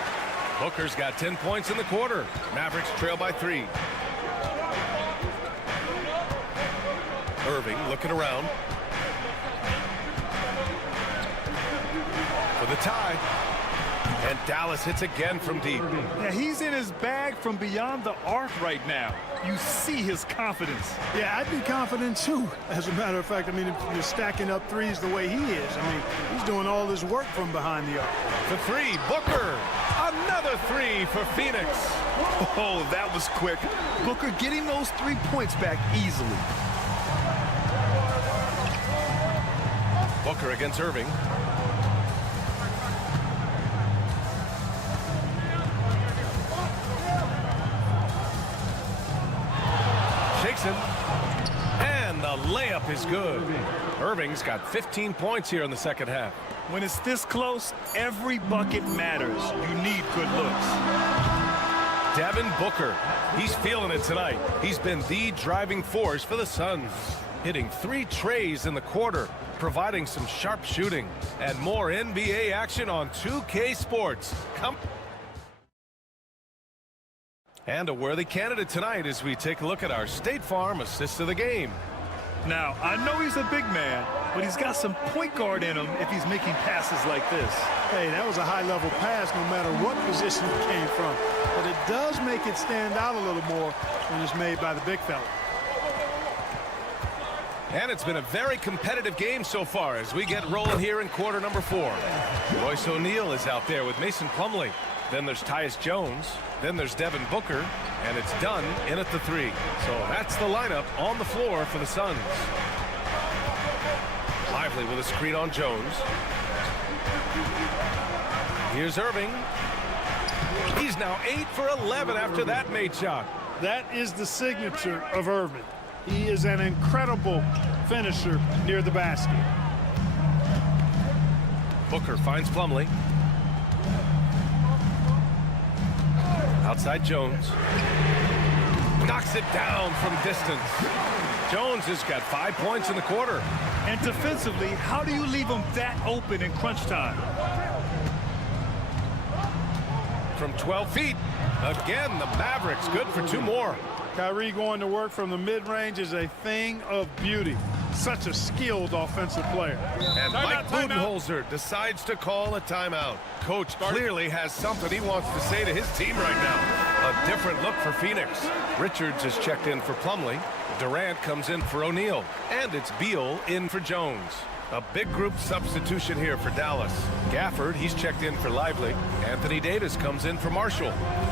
Booker's got 10 points in the quarter. Mavericks trail by 3. Irving looking around. For the tie. And Dallas hits again from deep. Yeah, he's in his bag from beyond the arc right now. You see his confidence. Yeah, I'd be confident too. As a matter of fact, I mean, if you're stacking up threes the way he is, I mean, he's doing all this work from behind the arc. For 3, Booker. Another 3 for Phoenix. Oh, that was quick. Booker getting those 3 points back easily. Booker against Irving. Shakes him. And the layup is good. Irving's got 15 points here in the second half. When it's this close, every bucket matters. You need good looks. Devin Booker. He's feeling it tonight. He's been the driving force for the Suns. Hitting 3 trays in the quarter, providing some sharp shooting. And more NBA action on 2K Sports. And a worthy candidate tonight as we take a look at our State Farm assist of the game. Now, I know he's a big man, but he's got some point guard in him if he's making passes like this. Hey, that was a high-level pass no matter what position it came from. But it does make it stand out a little more when it's made by the big fella. And it's been a very competitive game so far as we get rolling here in quarter number 4. Royce O'Neal is out there with Mason Plumlee. Then there's Tyus Jones. Then there's Devin Booker. And it's done in at the 3. So that's the lineup on the floor for the Suns. Lively with a screen on Jones. Here's Irving. He's now 8 for 11 after that made shot. That is the signature of Irving. He is an incredible finisher near the basket. Booker finds Plumlee. Outside Jones. Knocks it down from distance. Jones has got 5 points in the quarter. And defensively, how do you leave him that open in crunch time? From 12 feet. Again, the Mavericks good for 2 more. Kyrie going to work from the mid-range is a thing of beauty. Such a skilled offensive player. And Mike Budenholzer decides to call a timeout. Coach clearly has something he wants to say to his team right now. A different look for Phoenix. Richards is checked in for Plumlee. Durant comes in for O'Neal. And it's Beal in for Jones. A big group substitution here for Dallas. Gafford, he's checked in for Lively. Anthony Davis comes in for Marshall.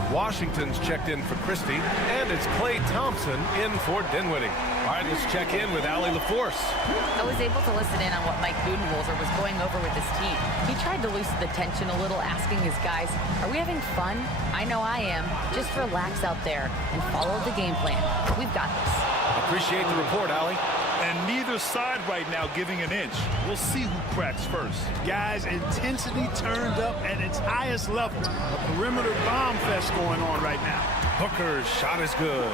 Washington's checked in for Christie. And it's Klay Thompson in for Dinwiddie. All right, let's check in with Allie LaForce. I was able to listen in on what Mike Budenholzer was going over with his team. He tried to loosen the tension a little, asking his guys, are we having fun? I know I am. Just relax out there and follow the game plan. We've got this. Appreciate the report, Allie. And neither side right now giving an inch. We'll see who cracks first. Guys, intensity turned up at its highest level. A perimeter bomb fest going on right now. Booker's shot is good.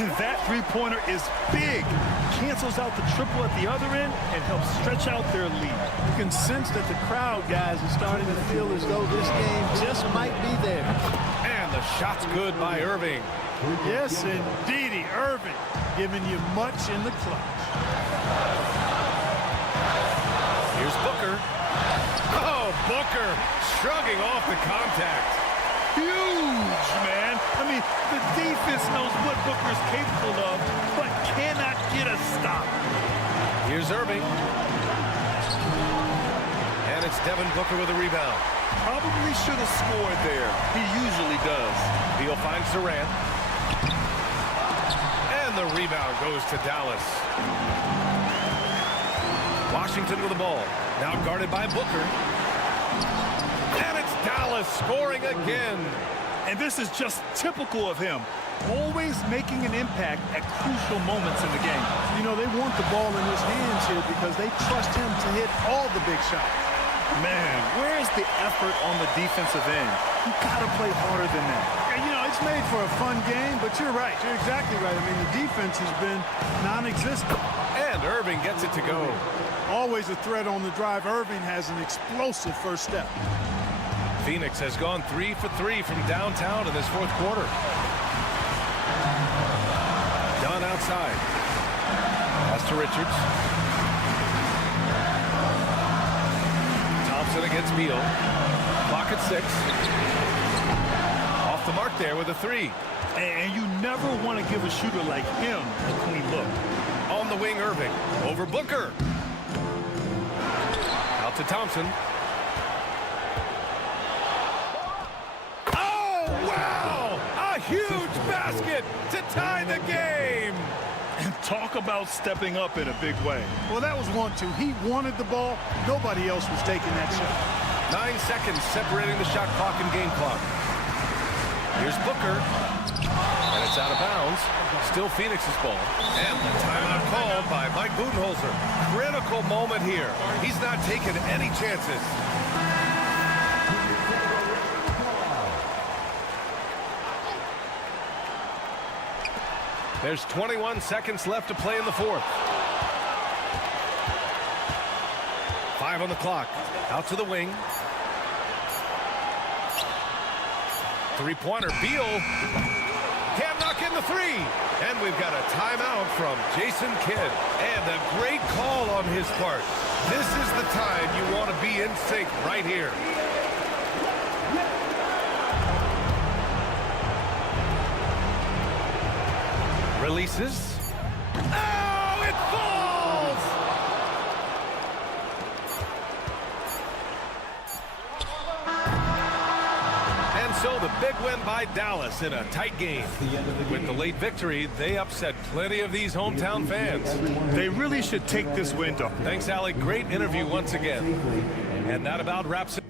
And that three-pointer is big. Cancels out the triple at the other end and helps stretch out their lead. You can sense that the crowd, guys, is starting to feel as though this game just might be there. And the shot's good by Irving. Yes, indeedy, Irving, giving you much in the clutch. Here's Booker. Oh, Booker shrugging off the contact. Huge, man. I mean, the defense knows what Booker's capable of, but cannot get a stop. Here's Irving. And it's Devin Booker with a rebound. Probably should have scored there. He usually does. Beal finds Durant. And the rebound goes to Dallas. Washington with the ball. Now guarded by Booker. And it's Dallas scoring again. And this is just typical of him. Always making an impact at crucial moments in the game. You know, they want the ball in his hands here because they trust him to hit all the big shots. Man, where's the effort on the defensive end? You gotta play harder than that. You know, it's made for a fun game, but you're right. You're exactly right. I mean, the defense has been non-existent. And Irving gets it to go. Always a threat on the drive. Irving has an explosive first step. Phoenix has gone 3 for 3 from downtown in this fourth quarter. Dunn outside. Pass to Richards. Thompson against Beal. Clock at 6. Off the mark there with a 3. And you never want to give a shooter like him a clean look. On the wing, Irving. Over Booker. Out to Thompson. Oh, wow! A huge basket to tie the game. And talk about stepping up in a big way. Well, that was 1-2. He wanted the ball. Nobody else was taking that shot. 9 seconds separating the shot clock and game clock. Here's Booker. And it's out of bounds. Still Phoenix's ball. And the timeout called by Mike Budenholzer. Critical moment here. He's not taking any chances. There's 21 seconds left to play in the fourth. 5 on the clock. Out to the wing. Three-pointer. Beal can't knock in the three. And we've got a timeout from Jason Kidd. And a great call on his part. This is the time you want to be in sync right here. Releases. Oh, it falls! And so the big win by Dallas in a tight game. With the late victory, they upset plenty of these hometown fans. They really should take this win to. Thanks, Ali. Great interview once again. And that about wraps it.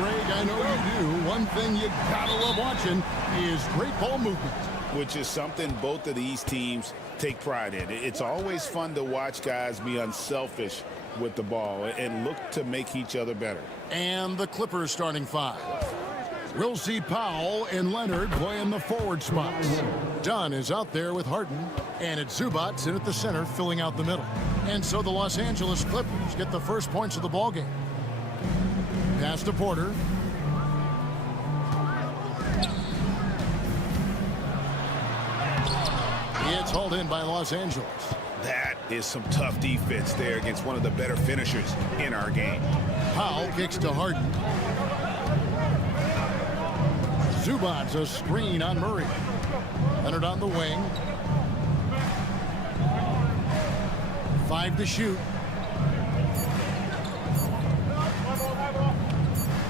Greg, I know you do. One thing you gotta love watching is great ball movement. Which is something both of these teams take pride in. It's always fun to watch guys be unselfish with the ball and look to make each other better. And the Clippers starting five. We'll see Powell and Leonard play in the forward spots. Dunn is out there with Harden, and it's Zubats in at the center filling out the middle. And so the Los Angeles Clippers get the first points of the ballgame. Pass to Porter. It's hauled in by Los Angeles. That is some tough defense there against one of the better finishers in our game. Powell kicks to Harden. Zubats a screen on Murray. Leonard on the wing. 5 to shoot.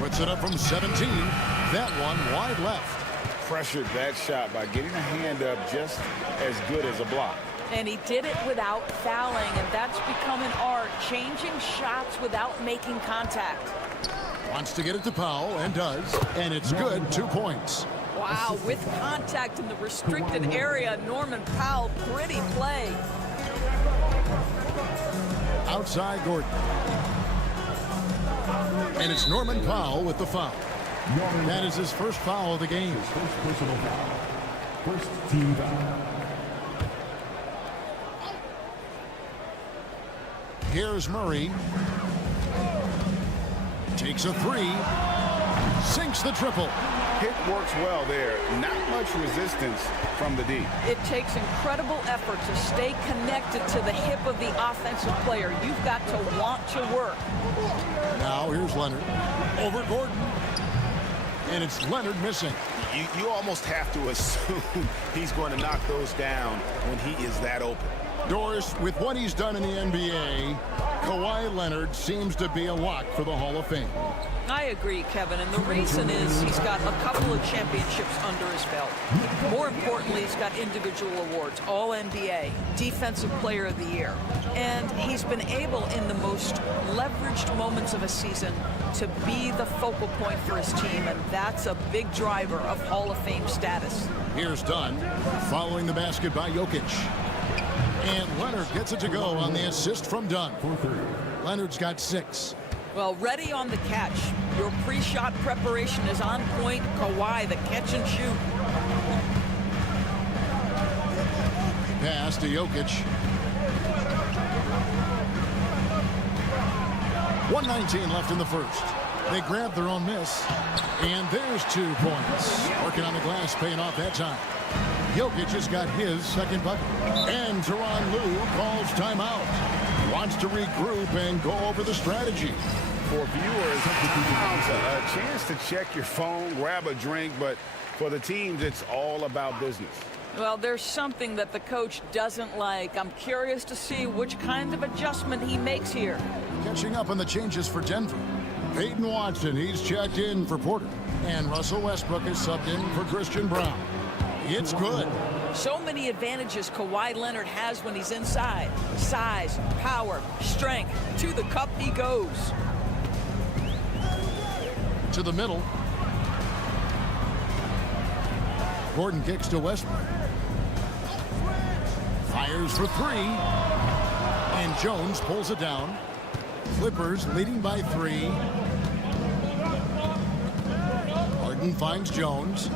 Puts it up from 17. That one wide left. Pressured that shot by getting a hand up just as good as a block. And he did it without fouling, and that's become an art, changing shots without making contact. Wants to get it to Powell, and does. And it's good, 2 points. Wow, with contact in the restricted area, Norman Powell, pretty play. Outside Gordon. And it's Norman Powell with the foul. That is his first foul of the game. First personal foul. First team foul. Here's Murray. Takes a 3. Sinks the triple. Hit works well there. Not much resistance from the D. It takes incredible effort to stay connected to the hip of the offensive player. You've got to want to work. Now here's Leonard. Over Gordon. And it's Leonard missing. You almost have to assume he's going to knock those down when he is that open. Doris, with what he's done in the NBA, Kawhi Leonard seems to be a lock for the Hall of Fame. I agree, Kevin, and the reason is he's got a couple of championships under his belt. More importantly, he's got individual awards, All-NBA, Defensive Player of the Year. And he's been able, in the most leveraged moments of a season, to be the focal point for his team, and that's a big driver of Hall of Fame status. Here's Dunn, following the basket by Jokic. And Leonard gets it to go on the assist from Dunn. Leonard's got 6. Well, ready on the catch. Your pre-shot preparation is on point. Kawhi, the catch and shoot. Pass to Jokic. 1:19 left in the first. They grab their own miss. And there's 2 points. Working on the glass, paying off that time. Jokic has got his second bucket. And Tyronn Lue calls timeout. wants to regroup and go over the strategy. For viewers, timeout's a chance to check your phone, grab a drink, but for the teams, it's all about business. Well, there's something that the coach doesn't like. I'm curious to see which kind of adjustment he makes here. Catching up on the changes for Denver. Peyton Watson, he's checked in for Porter. And Russell Westbrook is subbed in for Christian Brown. It's good. So many advantages Kawhi Leonard has when he's inside. Size, power, strength. To the cup he goes. To the middle. Gordon kicks to Westbrook. Fires for three. And Jones pulls it down. Clippers leading by 3. Harden finds Jones.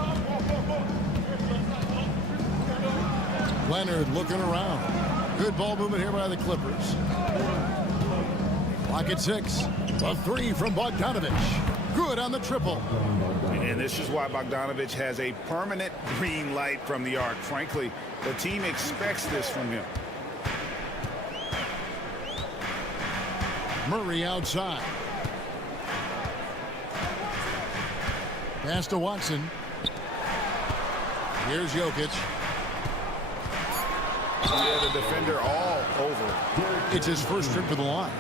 Leonard looking around. Good ball movement here by the Clippers. Clock at 6. A 3 from Bogdanovich. Good on the triple. And this is why Bogdanovich has a permanent green light from the arc. Frankly, the team expects this from him. Murray outside. Pass to Watson. Here's Jokic. Yeah, the defender all over. It's his first trip to the line.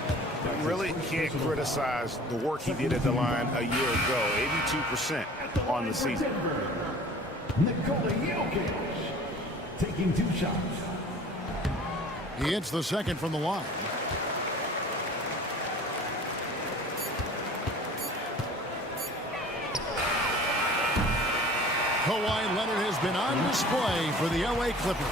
Really can't criticize the work he did at the line a year ago. 82% on the season. Nikola Jokic taking 2 shots. He hits the second from the line. Kawhi Leonard has been on display for the LA Clippers.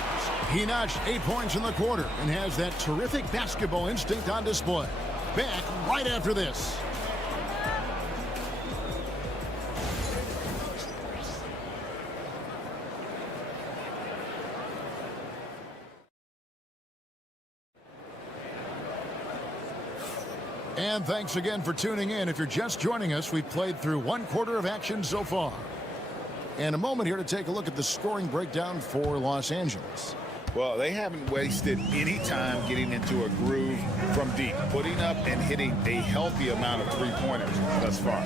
He notched 8 points in the quarter and has that terrific basketball instinct on display. Back right after this. And thanks again for tuning in. If you're just joining us, we've played through 1 quarter of action so far. And a moment here to take a look at the scoring breakdown for Los Angeles. Well, they haven't wasted any time getting into a groove from deep, putting up and hitting a healthy amount of three-pointers thus far.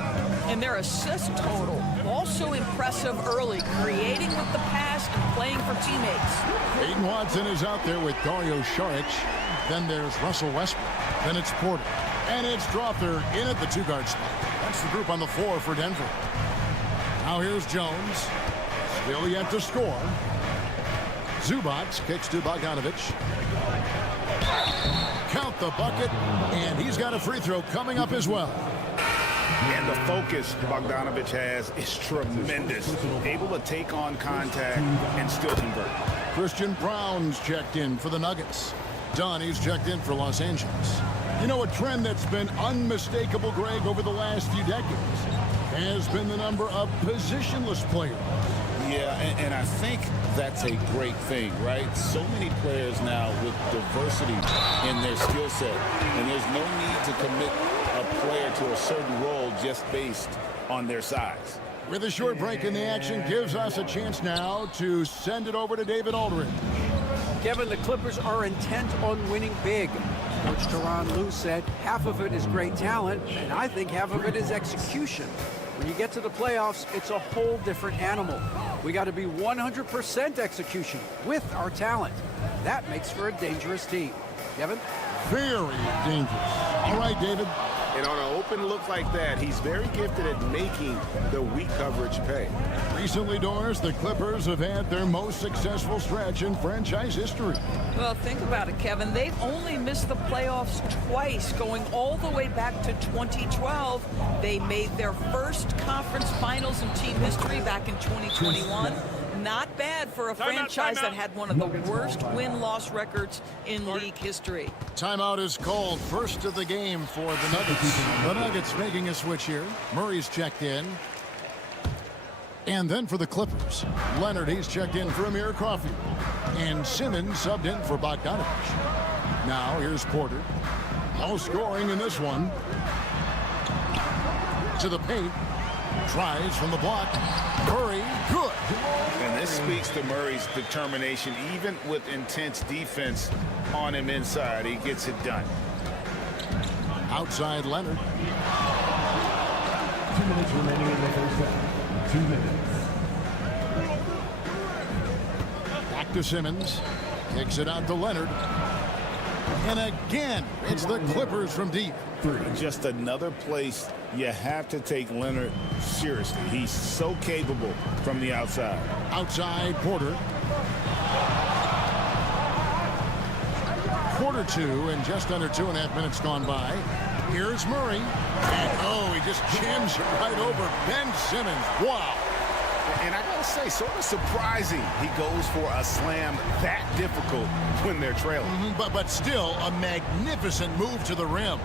And their assist total, also impressive early, creating with the pass and playing for teammates. Peyton Watson is out there with Dario Saric. Then there's Russell Westbrook. Then it's Porter. And it's Dropper in at the 2-guard spot. That's the group on the floor for Denver. Now here's Jones. Still yet to score. Zubac kicks to Bogdanovich. Count the bucket, and he's got a free throw coming up as well. And the focus Bogdanovich has is tremendous. Able to take on contact and still convert. Christian Brown's checked in for the Nuggets. Donnie's checked in for Los Angeles. You know, a trend that's been unmistakable, Greg, over the last few decades has been the number of positionless players. Yeah, and I think that's a great thing, right? So many players now with diversity in their skill set, and there's no need to commit a player to a certain role just based on their size. With a short break in the action, gives us a chance now to send it over to David Aldridge. Kevin, the Clippers are intent on winning big. Coach Tyronn Lue said half of it is great talent, and I think half of it is execution. When you get to the playoffs, it's a whole different animal. We got to be 100% execution with our talent. That makes for a dangerous team. Kevin? Very dangerous. All right, David. And on an open look like that, he's very gifted at making the weak coverage pay. Recently, Doris, the Clippers have had their most successful stretch in franchise history. Well, think about it, Kevin. They've only missed the playoffs twice, going all the way back to 2012. They made their first conference finals in team history back in 2021. Not bad for a franchise that had one of the worst win-loss records in league history. Timeout is called. First of the game for the Nuggets. The Nuggets making a switch here. Murray's checked in. And then for the Clippers, Leonard, he's checked in for Amir Coffey. And Simmons subbed in for Bogdanovich. Now here's Porter. No scoring in this one. To the paint. Tries from the block. Murray, good. And this speaks to Murray's determination, even with intense defense on him inside. He gets it done. Outside Leonard. 2 minutes remaining in the first half. 2 minutes. Back to Simmons. Kicks it out to Leonard. And again, it's the Clippers from deep. Just another place you have to take Leonard seriously. He's so capable from the outside. Outside Porter. Quarter 2 and just under 2.5 minutes gone by. Here's Murray. And oh, he just jams it right over Ben Simmons. Wow. And I gotta say, sort of surprising he goes for a slam that difficult when they're trailing. But still a magnificent move to the rim.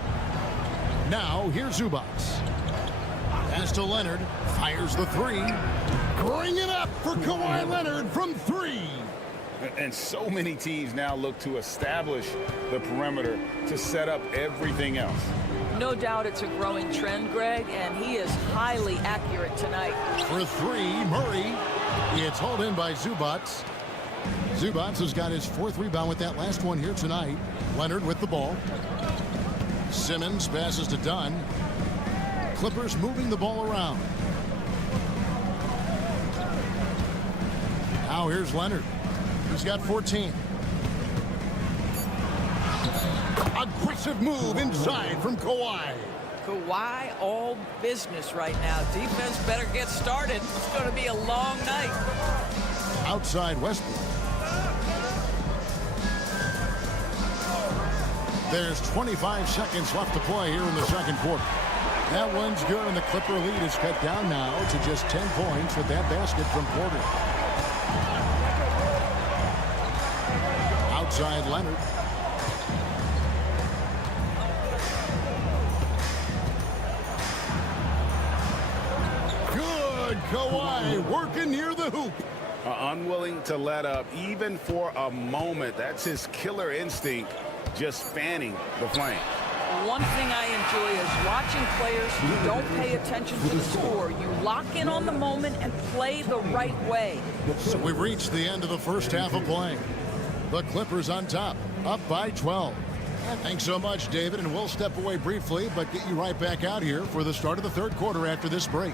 Now here's Zubac. Pass to Leonard. Fires the three. Bring it up for Kawhi Leonard from 3. And so many teams now look to establish the perimeter to set up everything else. No doubt it's a growing trend, Greg, and he is highly accurate tonight. For 3, Murray. It's hauled in by Zubac. Zubac has got his 4th rebound with that last one here tonight. Leonard with the ball. Simmons passes to Dunn. Clippers moving the ball around. Now here's Leonard. He's got 14. Aggressive move inside from Kawhi. Kawhi all business right now. Defense better get started. It's going to be a long night. Outside Westbrook. There's 25 seconds left to play here in the second quarter. That one's good, and the Clipper lead is cut down now to just 10 points with that basket from Porter. Outside Leonard. Good Kawhi working near the hoop. Unwilling to let up even for a moment. That's his killer instinct, just fanning the flame. One thing I enjoy is watching players who don't pay attention to the score. You lock in on the moment and play the right way. So we've reached the end of the first half of play. The Clippers on top, up by 12. Thanks so much, David, and we'll step away briefly, but get you right back out here for the start of the third quarter after this break.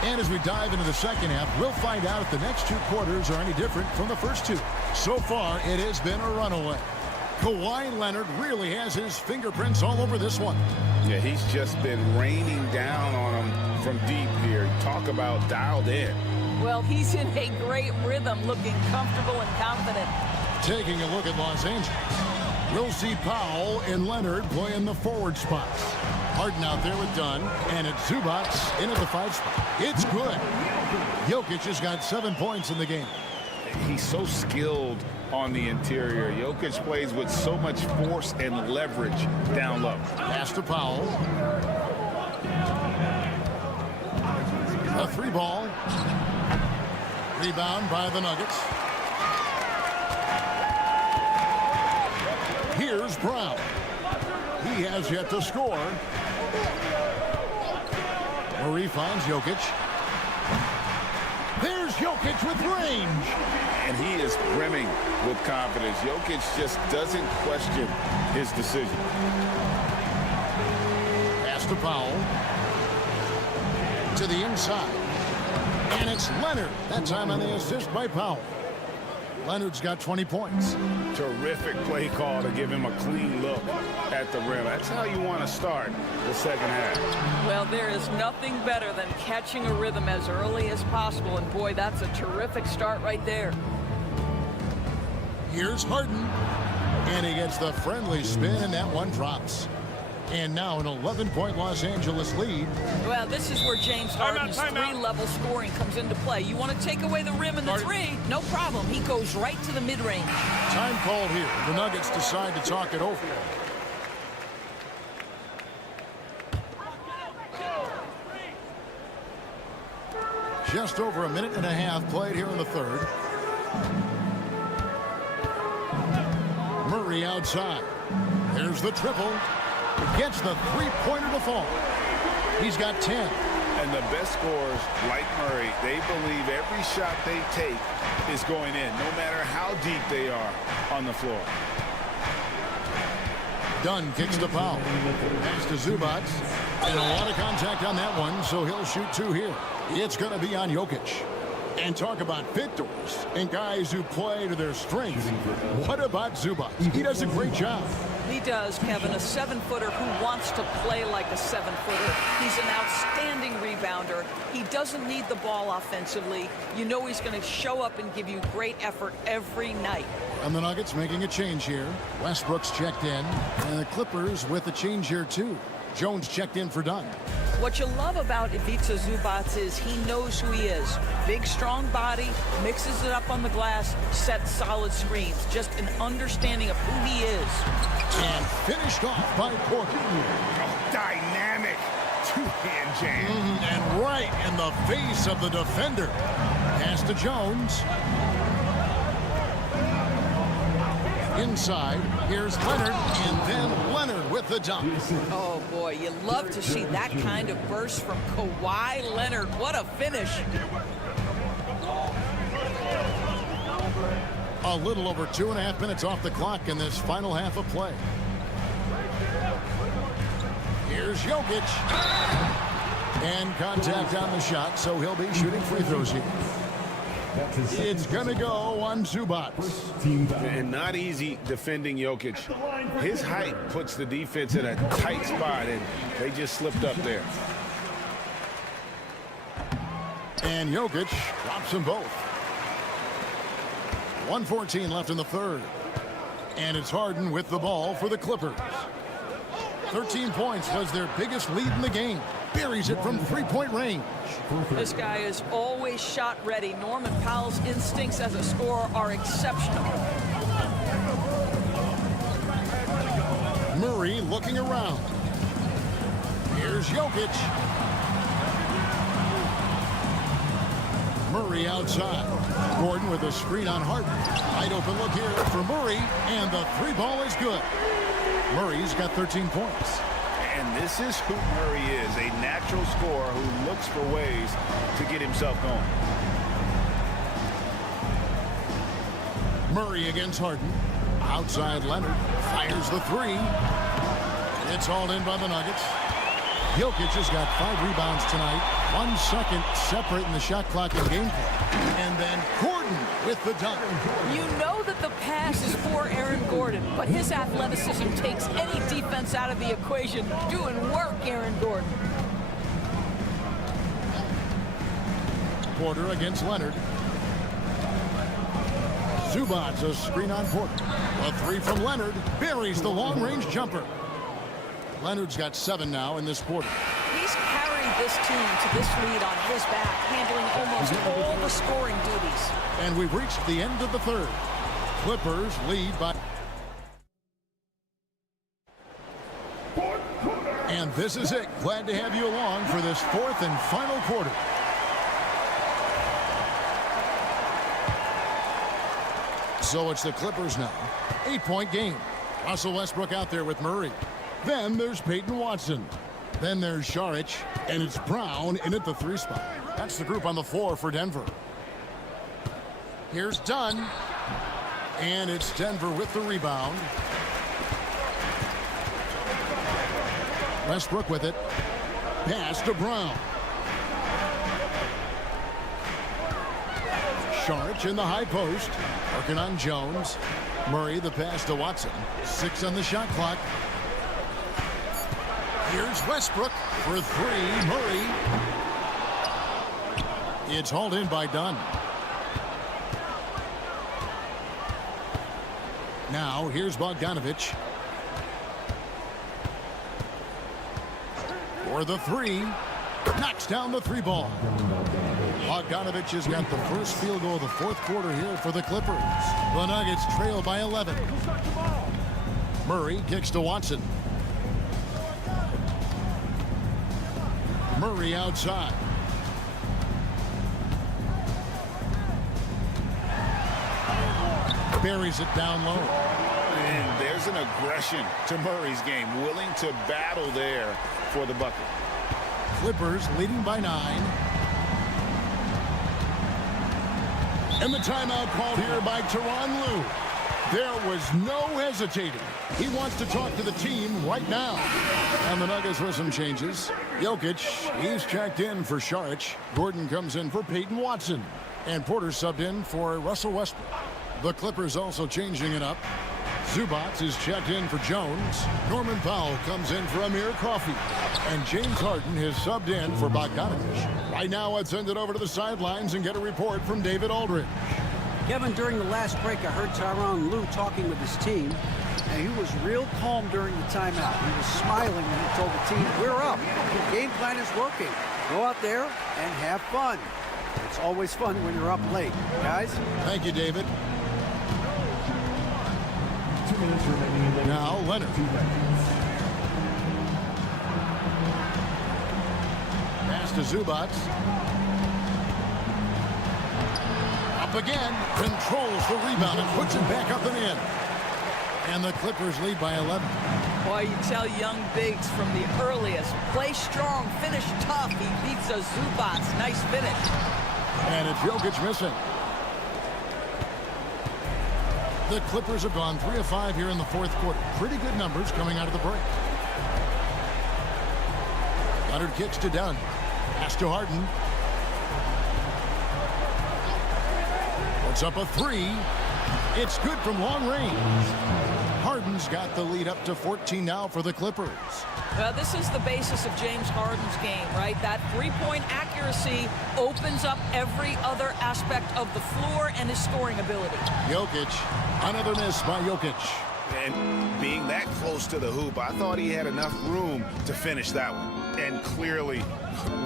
And as we dive into the second half, we'll find out if the next 2 quarters are any different from the first 2. So far, it has been a runaway. Kawhi Leonard really has his fingerprints all over this one. Yeah, he's just been raining down on him from deep here. Talk about dialed in. Well, he's in a great rhythm, looking comfortable and confident. Taking a look at Los Angeles. We'll see Powell and Leonard playing the forward spots. Harden out there with Dunn, and it's Zubac in at the 5 spot. It's good. Jokic has got 7 points in the game. He's so skilled on the interior. Jokic plays with so much force and leverage down low. Pass to Powell. A 3 ball. Rebound by the Nuggets. Here's Brown. He has yet to score. Murray finds Jokic. There's Jokic with range. And he is brimming with confidence. Jokic just doesn't question his decision. Pass to Powell. To the inside. And it's Leonard. That time on the assist by Powell. Leonard's got 20 points. Terrific play call to give him a clean look at the rim. That's how you want to start the second half. Well, there is nothing better than catching a rhythm as early as possible. And boy, that's a terrific start right there. Here's Harden. And he gets the friendly spin, and that one drops. And now an 11-point Los Angeles lead. Well, this is where James Harden's 3-level scoring comes into play. You want to take away the rim and the 3? No problem. He goes right to the mid-range. Time called here. The Nuggets decide to talk it over. Just over a minute and a half played here in the third. Murray outside. There's the triple. Gets the three-pointer to fall. He's got 10. And the best scorers, like Murray, they believe every shot they take is going in, no matter how deep they are on the floor. Dunn kicks the foul. Pass to Zubac. And a lot of contact on that one, so he'll shoot 2 here. It's going to be on Jokic. And talk about victors and guys who play to their strengths. What about Zubac? He does a great job. He does, Kevin. A 7-footer who wants to play like a 7-footer. He's an outstanding rebounder. He doesn't need the ball offensively. You know he's going to show up and give you great effort every night. And the Nuggets making a change here. Westbrook's checked in. And the Clippers with a change here, too. Jones checked in for Dunn. What you love about Ivica Zubac is he knows who he is. Big, strong body, mixes it up on the glass, sets solid screens. Just an understanding of who he is. And finished off by Porter. Oh, dynamic two-hand jam. And right in the face of the defender. Pass to Jones. Inside, here's Leonard, and then Leonard with the dunk. Oh, boy, you love to see that kind of burst from Kawhi Leonard. What a finish. A little over 2.5 minutes off the clock in this final half of play. Here's Jokic. And contact on the shot, so he'll be shooting free throws here. It's going to go on Zubac. And not easy defending Jokic. His height puts the defense in a tight spot, and they just slipped up there. And Jokic drops them both. 1:14 left in the third. And it's Harden with the ball for the Clippers. 13 points was their biggest lead in the game. Buries it from three-point range. This guy is always shot ready. Norman Powell's instincts as a scorer are exceptional. Murray looking around. Here's Jokic. Murray outside. Gordon with a screen on Harden. Wide open look here for Murray, and the three ball is good. Murray's got 13 points. And this is who Murray is, a natural scorer who looks for ways to get himself going. Murray against Harden. Outside Leonard. Fires the three. It's hauled in by the Nuggets. Jokic has got 5 rebounds tonight. 1 second separating the shot clock in game play. And then Gordon with the dunk. You know that the pass is for Aaron Gordon, but his athleticism takes any defense out of the equation. Doing work, Aaron Gordon. Porter against Leonard. Zubac, a screen on Porter. A three from Leonard. Buries the long-range jumper. Leonard's got 7 now in this quarter. He's carried this team to this lead on his back, handling almost all the scoring duties. And we've reached the end of the third. Clippers lead by... And this is it. Glad to have you along for this 4th and final quarter. So it's the Clippers now. 8-point game. Russell Westbrook out there with Murray. Then there's Peyton Watson. Then there's Saric. And it's Brown in at the 3 spot. That's the group on the floor for Denver. Here's Dunn. And it's Denver with the rebound. Westbrook with it. Pass to Brown. Saric in the high post. Working on Jones. Murray the pass to Watson. 6 on the shot clock. Here's Westbrook for 3. Murray. It's hauled in by Dunn. Now here's Bogdanovich. For the 3. Knocks down the 3 ball. Bogdanovich has got the first field goal of the 4th quarter here for the Clippers. The Nuggets trail by 11. Murray kicks to Watson. Murray outside. Buries it down low. And there's an aggression to Murray's game, willing to battle there for the bucket. Clippers leading by 9. And the timeout called here by Tyronn Lue. There was no hesitating. He wants to talk to the team right now. And the Nuggets with some changes. Jokic, he's checked in for Saric. Gordon comes in for Peyton Watson. And Porter subbed in for Russell Westbrook. The Clippers also changing it up. Zubac is checked in for Jones. Norman Powell comes in for Amir Coffey. And James Harden has subbed in for Bogdanovich. Right now, let's send it over to the sidelines and get a report from David Aldridge. Kevin, during the last break, I heard Tyronn Lue talking with his team, and he was real calm during the timeout. He was smiling when he told the team, we're up. The game plan is working. Go out there and have fun. It's always fun when you're up late. Guys? Thank you, David. Now, Leonard. Pass to Zubac. Up again. Controls the rebound and puts it back up and in. And the Clippers lead by 11. Boy, you tell young bigs from the earliest, play strong, finish tough. He beats a Zubac. Nice finish. And it's Jokic missing. The Clippers have gone 3 of 5 here in the fourth quarter. Pretty good numbers coming out of the break. Leonard kicks to Dunn. Pass to Harden. Puts up a 3. It's good from long range. Harden's got the lead up to 14 now for the Clippers. Well, this is the basis of James Harden's game, right? That three-point accuracy opens up every other aspect of the floor and his scoring ability. Jokic, another miss by Jokic. And being that close to the hoop, I thought he had enough room to finish that one. And clearly,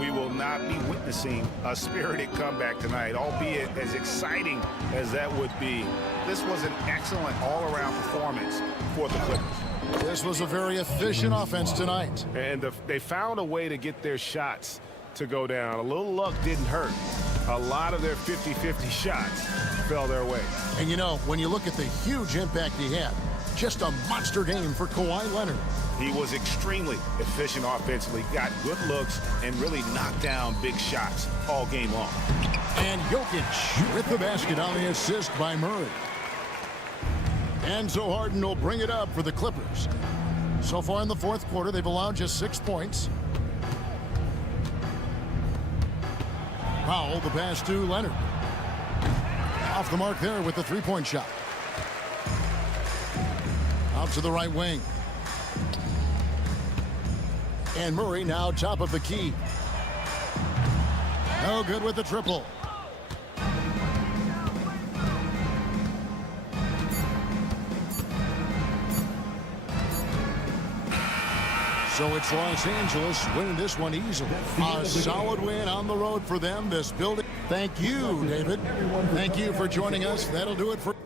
we will not be witnessing a spirited comeback tonight, albeit as exciting as that would be. This was an excellent all-around performance for the Clippers. This was a very efficient offense tonight. And they found a way to get their shots to go down. A little luck didn't hurt. A lot of their 50-50 shots fell their way. And you know, when you look at the huge impact he had, just a monster game for Kawhi Leonard. He was extremely efficient offensively, got good looks, and really knocked down big shots all game long. And Jokic with the basket on the assist by Murray. And so Harden will bring it up for the Clippers. So far in the fourth quarter, they've allowed just 6 points. Powell, the pass to Leonard. Off the mark there with the three-point shot. Out to the right wing. And Murray now top of the key. No good with the triple. So it's Los Angeles winning this one easily. A solid win on the road for them. This building. Thank you, David. Thank you for joining us. That'll do it for.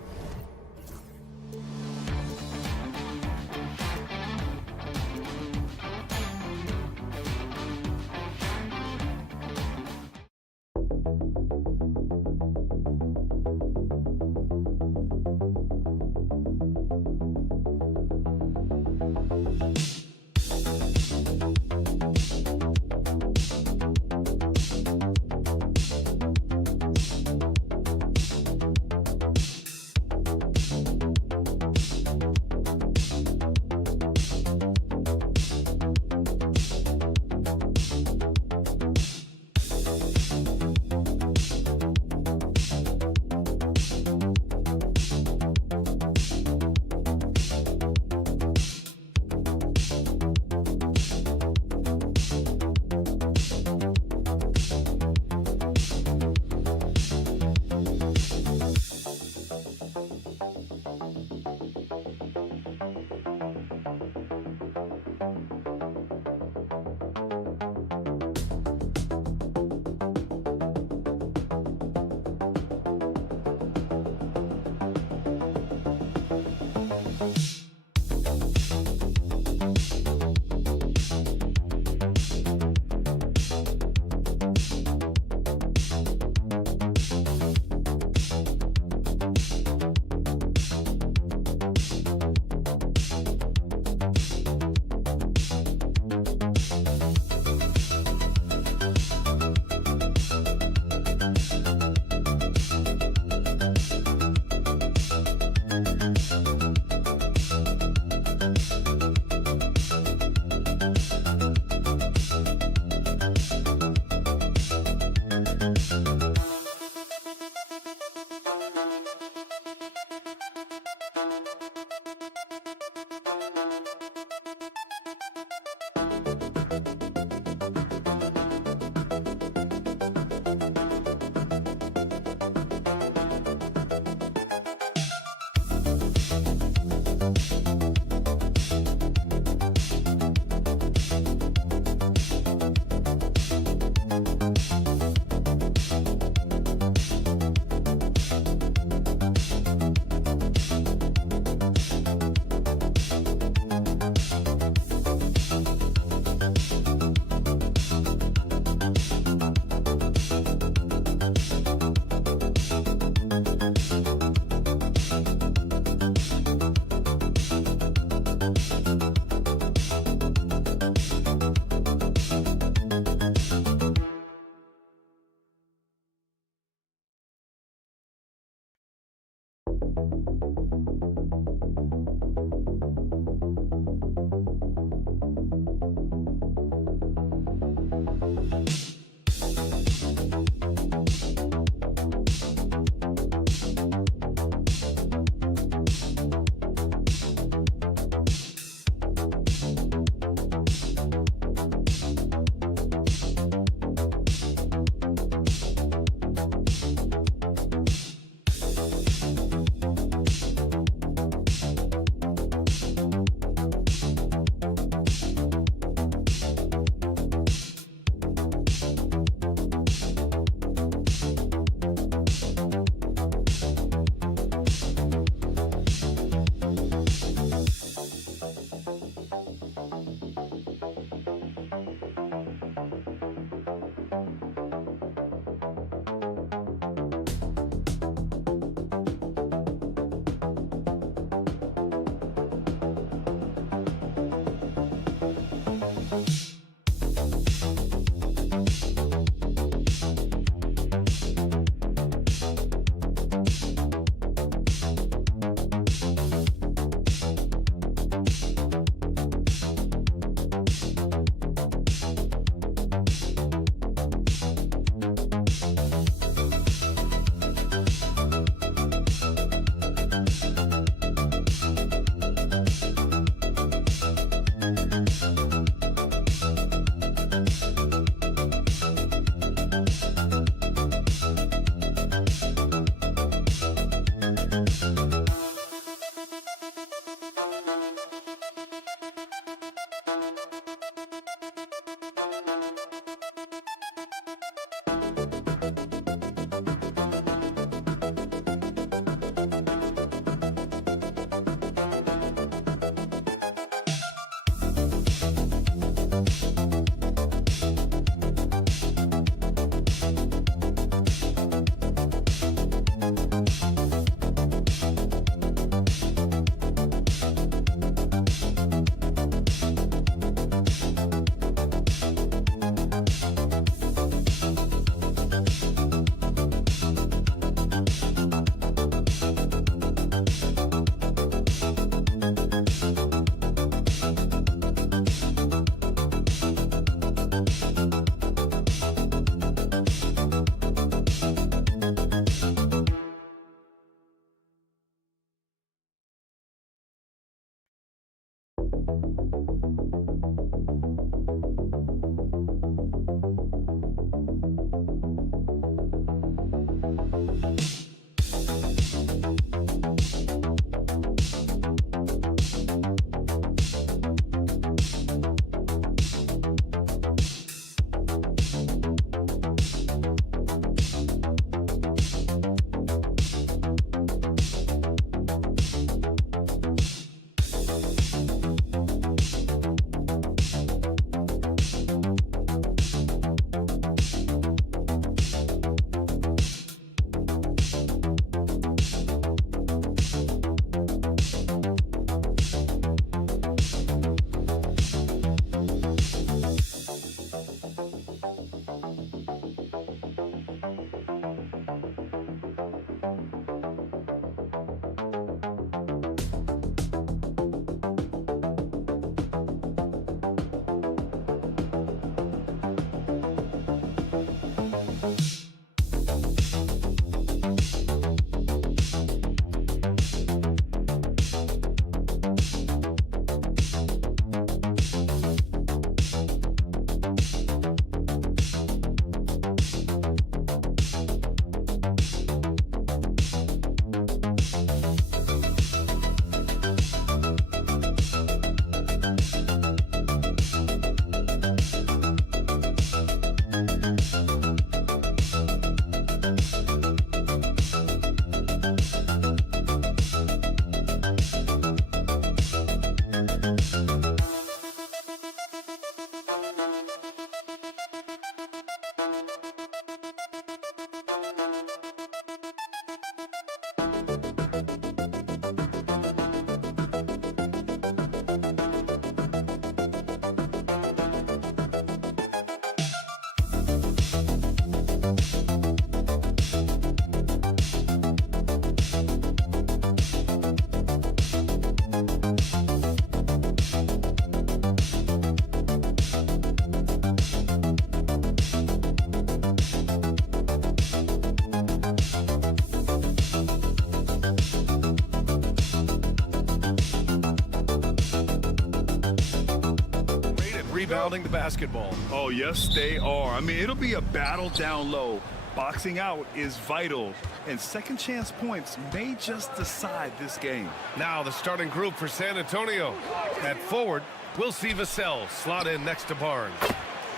rebounding the basketball. Oh, yes, they are. I mean, it'll be a battle down low. Boxing out is vital, and second chance points may just decide this game. Now the starting group for San Antonio. At forward, we'll see Vassell slot in next to Barnes.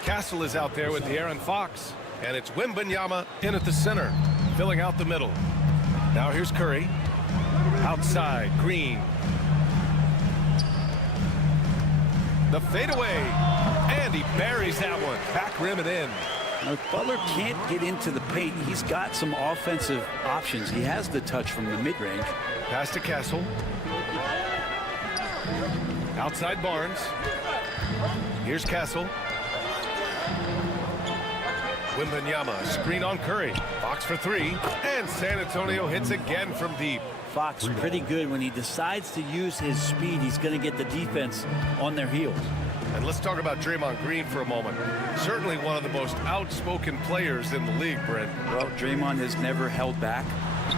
Castle is out there with De'Aaron Fox, and it's Wembanyama in at the center, filling out the middle. Now here's Curry. Outside, Green. The fadeaway, and he buries that one. Back rim and in. Now, if Butler can't get into the paint, he's got some offensive options. He has the touch from the mid-range. Pass to Castle. Outside Barnes. Here's Castle. Wembanyama, screen on Curry. Fox for three, and San Antonio hits again from deep. Fox pretty good when he decides to use his speed. He's going to get the defense on their heels. And let's talk about Draymond Green for a moment. Certainly one of the most outspoken players in the league, Brent. Well, Draymond has never held back,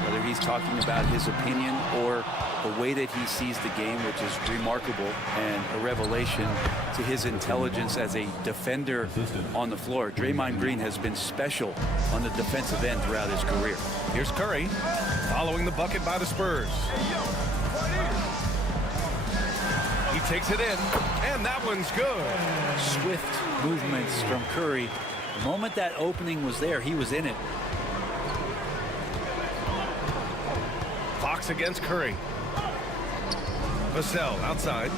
whether he's talking about his opinion or the way that he sees the game, which is remarkable and a revelation to his intelligence as a defender on the floor. Draymond Green has been special on the defensive end throughout his career. Here's Curry, following the bucket by the Spurs. He takes it in, and that one's good. Swift movements from Curry. The moment that opening was there, he was in it. Fox against Curry. Vassell outside.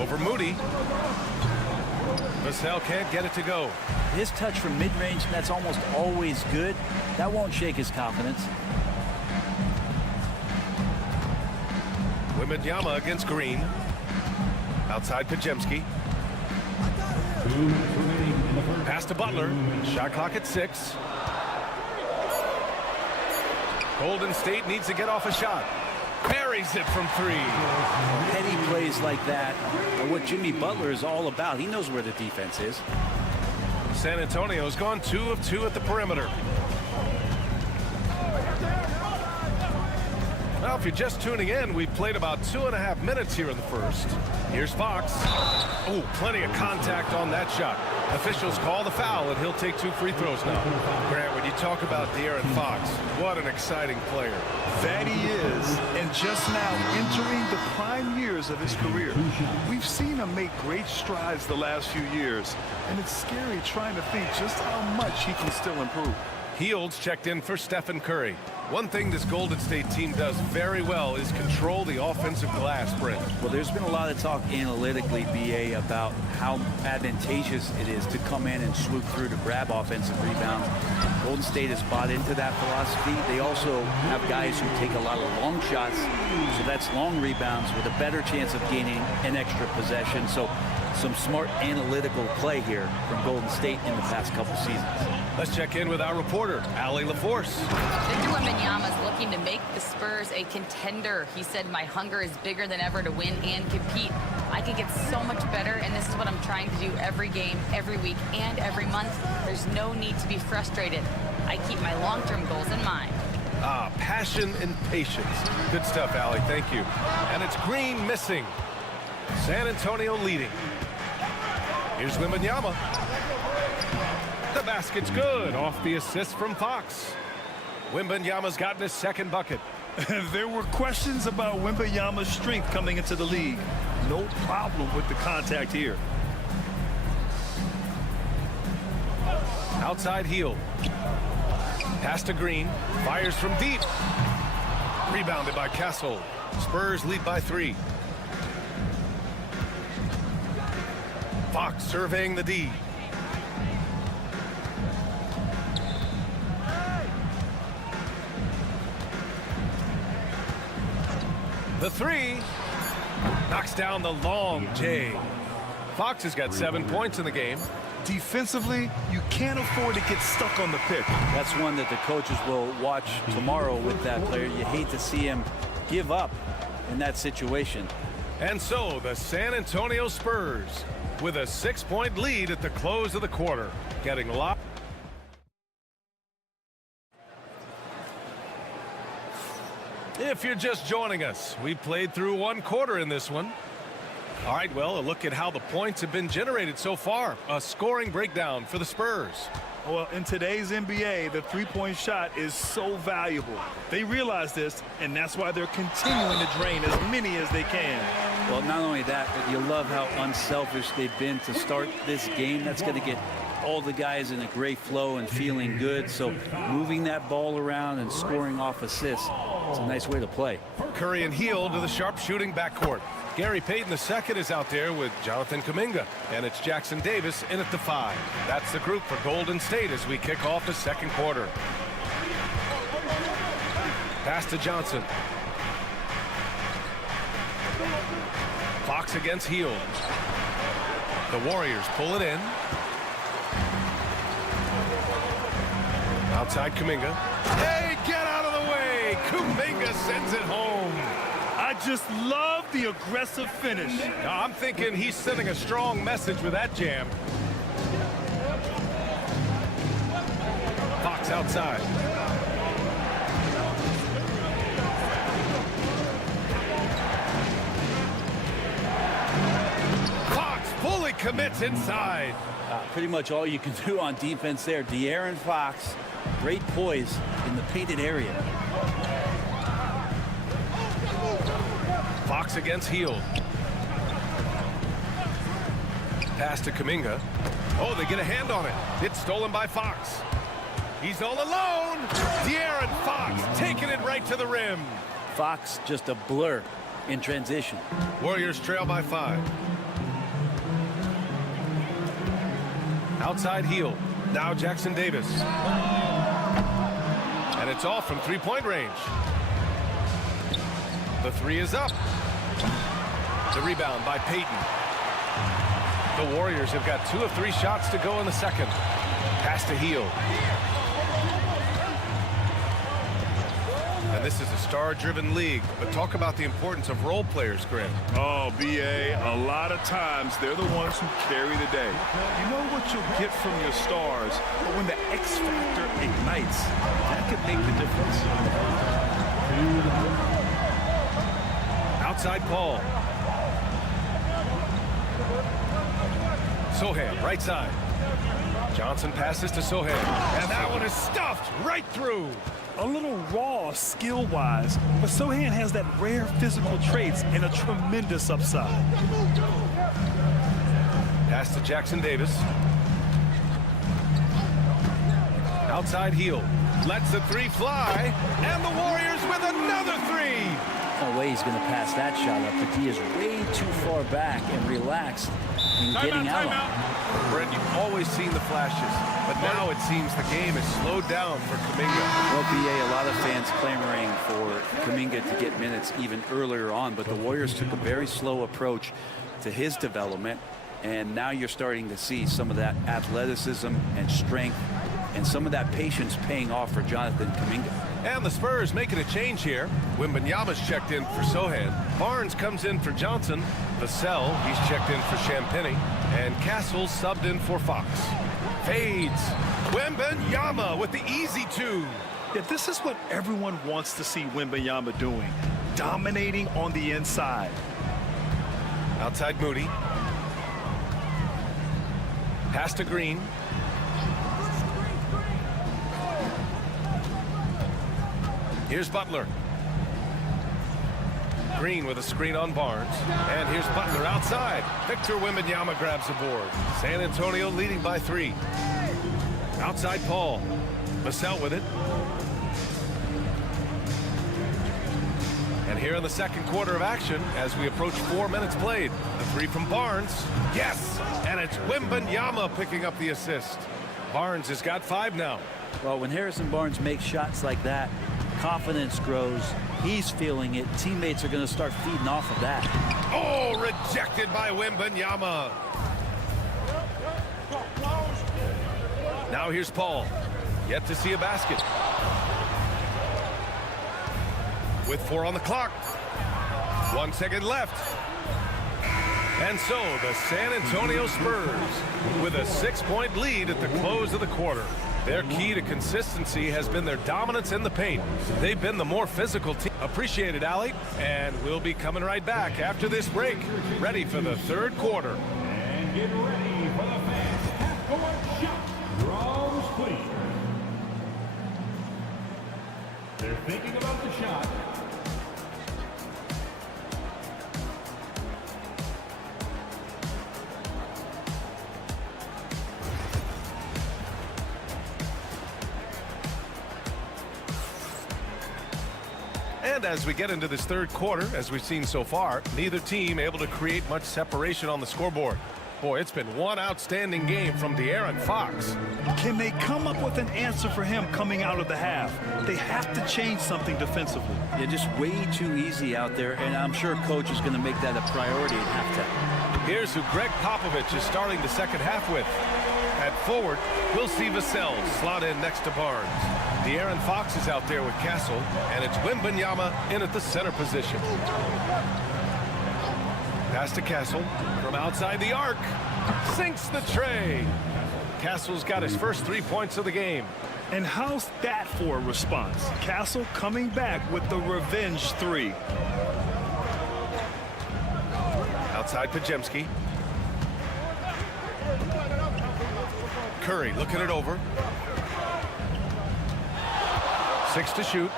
Over Moody. Vassell can't get it to go. His touch from mid-range, that's almost always good. That won't shake his confidence. Wembanyama against Green. Outside Pajemski. Pass to Butler. Shot clock at 6. Golden State needs to get off a shot. Buries it from 3. Petty plays like that are what Jimmy Butler is all about. He knows where the defense is. San Antonio's gone 2 of 2 at the perimeter. Well, if you're just tuning in, we've played about 2.5 minutes here in the first. Here's Fox. Oh, plenty of contact on that shot. Officials call the foul, and he'll take 2 free throws now. Grant, when you talk about De'Aaron Fox, what an exciting player. That he is, and just now entering the prime years of his career. We've seen him make great strides the last few years, and it's scary trying to think just how much he can still improve. Hields checked in for Stephen Curry. One thing this Golden State team does very well is control the offensive glass, Brent. Well, there's been a lot of talk analytically, BA, about how advantageous it is to come in and swoop through to grab offensive rebounds. Golden State has bought into that philosophy. They also have guys who take a lot of long shots, so that's long rebounds with a better chance of gaining an extra possession. So some smart analytical play here from Golden State in the past couple seasons. Let's check in with our reporter, Allie LaForce. Victor Wembanyama is looking to make the Spurs a contender. He said, "My hunger is bigger than ever to win and compete. I can get so much better, and this is what I'm trying to do every game, every week, and every month. There's no need to be frustrated. I keep my long-term goals in mind." Ah, passion and patience. Good stuff, Allie. Thank you. And it's Green missing. San Antonio leading. Here's Wembanyama. The basket's good off the assist from Fox. Wembanyama's gotten his second bucket. There were questions about Wembanyama's strength coming into the league. No problem with the contact here. Outside heel. Pass to Green. Fires from deep. Rebounded by Castle. Spurs lead by 3. Fox surveying the D. The 3 knocks down the long J. Fox has got 7 points in the game. Defensively, you can't afford to get stuck on the pick. That's one that the coaches will watch tomorrow with that player. You hate to see him give up in that situation. And so the San Antonio Spurs with a 6-point lead at the close of the quarter, getting locked. If you're just joining us, we played through 1 quarter in this one. All right, well, a look at how the points have been generated so far. A scoring breakdown for the Spurs. Well, in today's NBA, the three-point shot is so valuable. They realize this, and that's why they're continuing to drain as many as they can. Well, not only that, but you love how unselfish they've been to start this game. That's going to get all the guys in a great flow and feeling good. So moving that ball around and scoring off assists, it's a nice way to play. Curry and Hield to the sharpshooting backcourt. Gary Payton II is out there with Jonathan Kuminga, and it's Jackson Davis in at the 5. That's the group for Golden State as we kick off the second quarter. Pass to Johnson. Fox against Hield. The Warriors pull it in. Outside Kuminga. Hey, get out of the way! Kuminga sends it home. I just love the aggressive finish. I'm thinking he's sending a strong message with that jam. Fox outside. Fox fully commits inside. Pretty much all you can do on defense there. De'Aaron Fox, great poise in the painted area. Fox against Hield. Pass to Kuminga. Oh, they get a hand on it. It's stolen by Fox. He's all alone. De'Aaron Fox taking it right to the rim. Fox just a blur in transition. Warriors trail by 5. Outside Hield. Now Jackson Davis. And it's off from three-point range. The 3 is up. The rebound by Payton. The Warriors have got 2 of 3 shots to go in the second. Pass to Hield. And this is a star-driven league, but talk about the importance of role players, Grant. Oh, B.A., a lot of times they're the ones who carry the day. You know what you'll get from your stars, but when the X factor ignites, that could make the difference. Outside Paul. Sohan, right side. Johnson passes to Sohan. And that one is stuffed right through. A little raw skill-wise, but Sohan has that rare physical traits and a tremendous upside. Pass to Jackson Davis. Outside Hield. Lets the 3 fly. And the Warriors with another 3. No way he's going to pass that shot up, but he is way too far back and relaxed in getting out. Brent, you've always seen the flashes, but now it seems the game is slowed down for Kuminga. Well, BA, a lot of fans clamoring for Kuminga to get minutes even earlier on, but the Warriors took a very slow approach to his development, and now you're starting to see some of that athleticism and strength and some of that patience paying off for Jonathan Kuminga. And the Spurs making a change here. Wembanyama's checked in for Sohan. Barnes comes in for Johnson. Vassell, he's checked in for Champagny. And Castle subbed in for Fox. Fades. Wembanyama with the easy 2. Yeah, this is what everyone wants to see Wembanyama doing. Dominating on the inside. Outside Moody. Pass to Green. Here's Butler. Green with a screen on Barnes. And here's Butler outside. Victor Wembanyama grabs the board. San Antonio leading by 3. Outside Paul. Vassell with it. And here in the second quarter of action, as we approach 4 minutes played, the 3 from Barnes. Yes! And it's Wembanyama picking up the assist. Barnes has got 5 now. Well, when Harrison Barnes makes shots like that, confidence grows. He's feeling it. Teammates are going to start feeding off of that. Oh, rejected by Wembanyama. Now here's Paul. Yet to see a basket. With 4 on the clock. 1 second left. And so the San Antonio Spurs with a 6-point lead at the close of the quarter. Their key to consistency has been their dominance in the paint. They've been the more physical team. Appreciate it, Allie. And we'll be coming right back after this break. Ready for the third quarter. And get ready for the fans. Half-court shot. Draws, please. They're thinking about the shot. And as we get into this third quarter, as we've seen so far, neither team able to create much separation on the scoreboard. Boy, it's been one outstanding game from De'Aaron Fox. Can they come up with an answer for him coming out of the half? They have to change something defensively. Yeah, just way too easy out there, and I'm sure coach is going to make that a priority at halftime. Here's who Greg Popovich is starting the second half with. At forward, we'll see Vassell slot in next to Barnes. De'Aaron Fox is out there with Castle, and it's Wembanyama in at the center position. Pass to Castle from outside the arc. Sinks the tray. Castle's got his first 3 points of the game. And how's that for a response? Castle coming back with the revenge three. Outside Pajemski. Curry looking it over. 6 to shoot.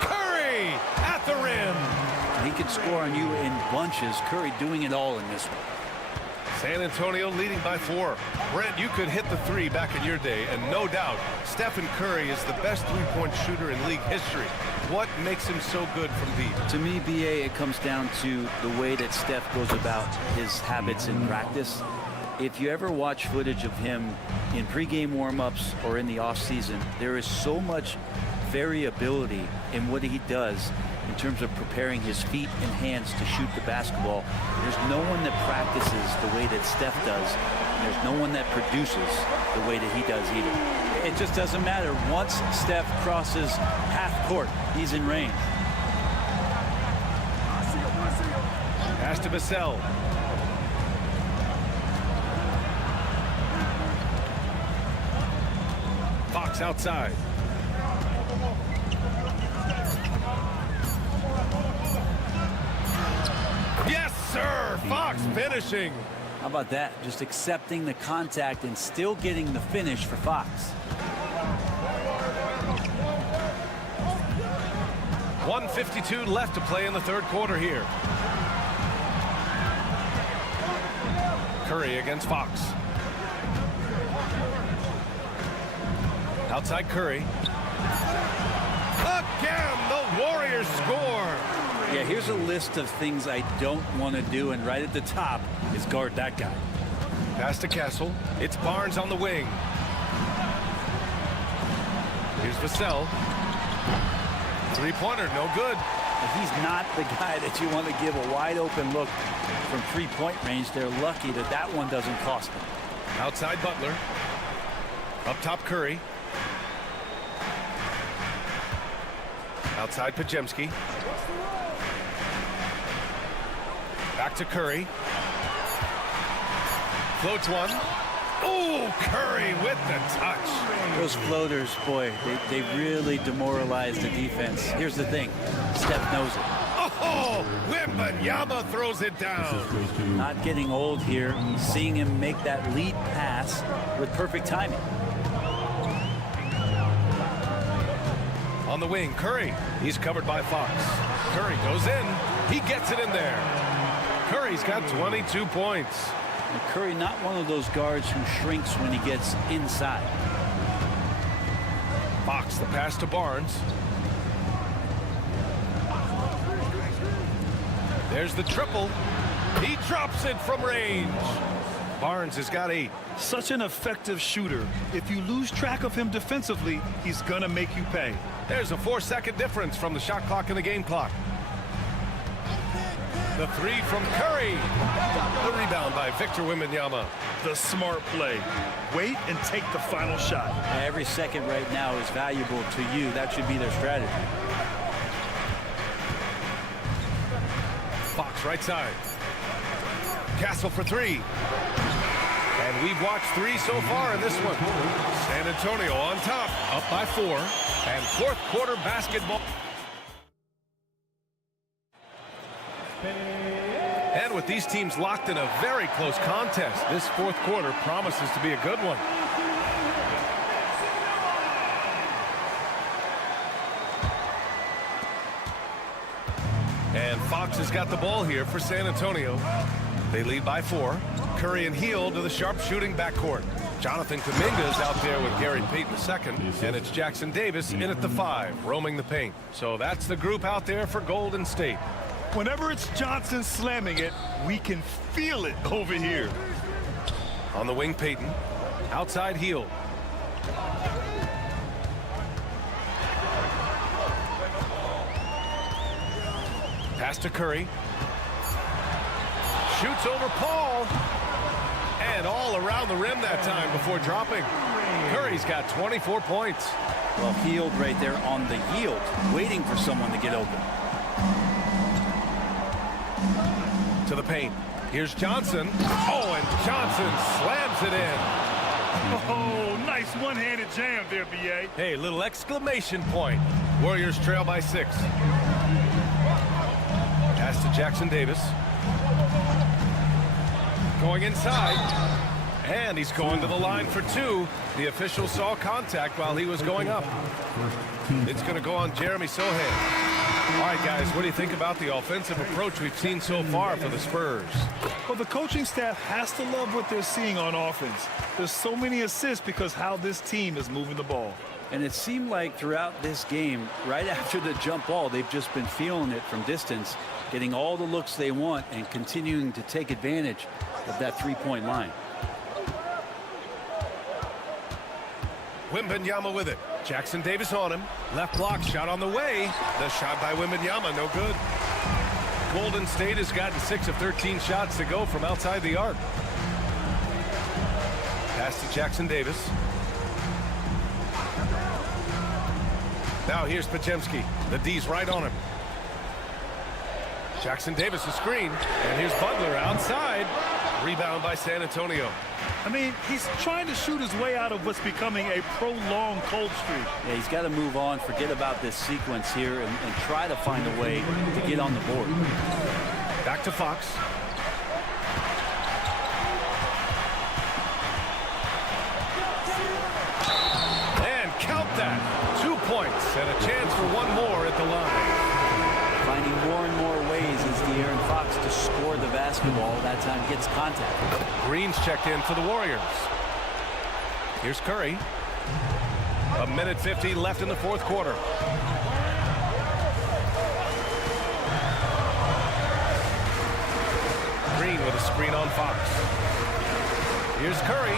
Curry at the rim. He could score on you in bunches. Curry doing it all in this one. San Antonio leading by 4. Brent, you could hit the 3 back in your day, and no doubt Stephen Curry is the best three-point shooter in league history. What makes him so good from deep? To me, BA, it comes down to the way that Steph goes about his habits in practice. If you ever watch footage of him in pregame warm-ups or in the offseason, there is so much variability in what he does in terms of preparing his feet and hands to shoot the basketball. There's no one that practices the way that Steph does, and there's no one that produces the way that he does either. It just doesn't matter. Once Steph crosses half court, he's in range. Pass to Vassell. Fox outside. Yes, sir! Fox finishing. How about that? Just accepting the contact and still getting the finish for Fox. 1:52 left to play in the third quarter here. Curry against Fox. Outside Curry. Again, the Warriors score. Yeah, here's a list of things I don't want to do, and right at the top is guard that guy. Pass to Castle. It's Barnes on the wing. Here's Vassell. Three-pointer, no good. He's not the guy that you want to give a wide-open look from three-point range. They're lucky that that one doesn't cost them. Outside Butler. Up top Curry. Outside Pajemski. Back to Curry. Floats one. Oh, Curry with the touch. Those floaters, boy, they really demoralize the defense. Here's the thing. Steph knows it. Oh, Wembanyama throws it down. Not getting old here. Seeing him make that lead pass with perfect timing. On the wing, Curry. He's covered by Fox. Curry goes in. He gets it in there. Curry's got 22 points. And Curry, not one of those guards who shrinks when he gets inside. Fox, the pass to Barnes. There's the triple. He drops it from range. Barnes has got 8. Such an effective shooter. If you lose track of him defensively, he's gonna make you pay. There's a 4-second difference from the shot clock and the game clock. The 3 from Curry. The rebound by Victor Wembanyama. The smart play. Wait and take the final shot. Every second right now is valuable to you. That should be their strategy. Fox right side. Castle for 3. And we've watched 3 so far in this one. San Antonio on top, up by 4. And fourth quarter basketball. And with these teams locked in a very close contest, this fourth quarter promises to be a good one. And Fox has got the ball here for San Antonio. They lead by 4. Curry and Hield to the sharpshooting backcourt. Jonathan Kuminga is out there with Gary Payton II, and it's Jackson Davis in at the 5, roaming the paint. So that's the group out there for Golden State. Whenever it's Johnson slamming it, we can feel it over here. On the wing, Payton. Outside, Hield. Pass to Curry. Shoots over Paul. And all around the rim that time before dropping. Curry's got 24 points. Well, Hield right there on the yield, waiting for someone to get open. To the paint. Here's Johnson. Oh, and Johnson slams it in. Oh, nice one-handed jam there, B.A. Hey, little exclamation point. Warriors trail by 6. Pass to Jackson Davis. Going inside. And he's going to the line for 2. The official saw contact while he was going up. It's going to go on Jeremy Sohan. All right, guys, what do you think about the offensive approach we've seen so far for the Spurs? Well, the coaching staff has to love what they're seeing on offense. There's so many assists because how this team is moving the ball. And it seemed like throughout this game, right after the jump ball, they've just been feeling it from distance, getting all the looks they want and continuing to take advantage of that three-point line. Wembanyama with it. Jackson Davis on him. Left block shot on the way. The shot by Wembanyama, no good. Golden State has gotten 6 of 13 shots to go from outside the arc. Pass to Jackson Davis. Now here's Podziemski. The D's right on him. Jackson Davis a screen. And here's Butler outside. Rebound by San Antonio. I mean, he's trying to shoot his way out of what's becoming a prolonged cold streak. Yeah, he's got to move on, forget about this sequence here, and try to find a way to get on the board. Back to Fox. And count that. 2 points and a chance for one more at the line. Finding more and more ways as De'Aaron Fox to score the basketball. That time gets contact. Green's checked in for the Warriors. Here's Curry. 1:50 left in the fourth quarter. Green with a screen on Fox. Here's Curry.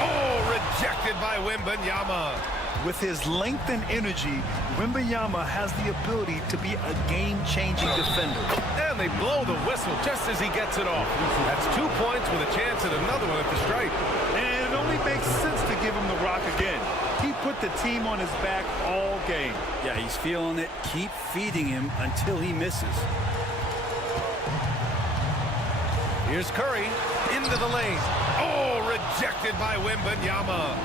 Oh, rejected by Wembanyama. With his length and energy, Wembanyama has the ability to be a game-changing defender. And they blow the whistle just as he gets it off. That's 2 points with a chance at another one at the stripe. And it only makes sense to give him the rock again. He put the team on his back all game. Yeah, he's feeling it. Keep feeding him until he misses. Here's Curry into the lane. Oh, rejected by Wembanyama.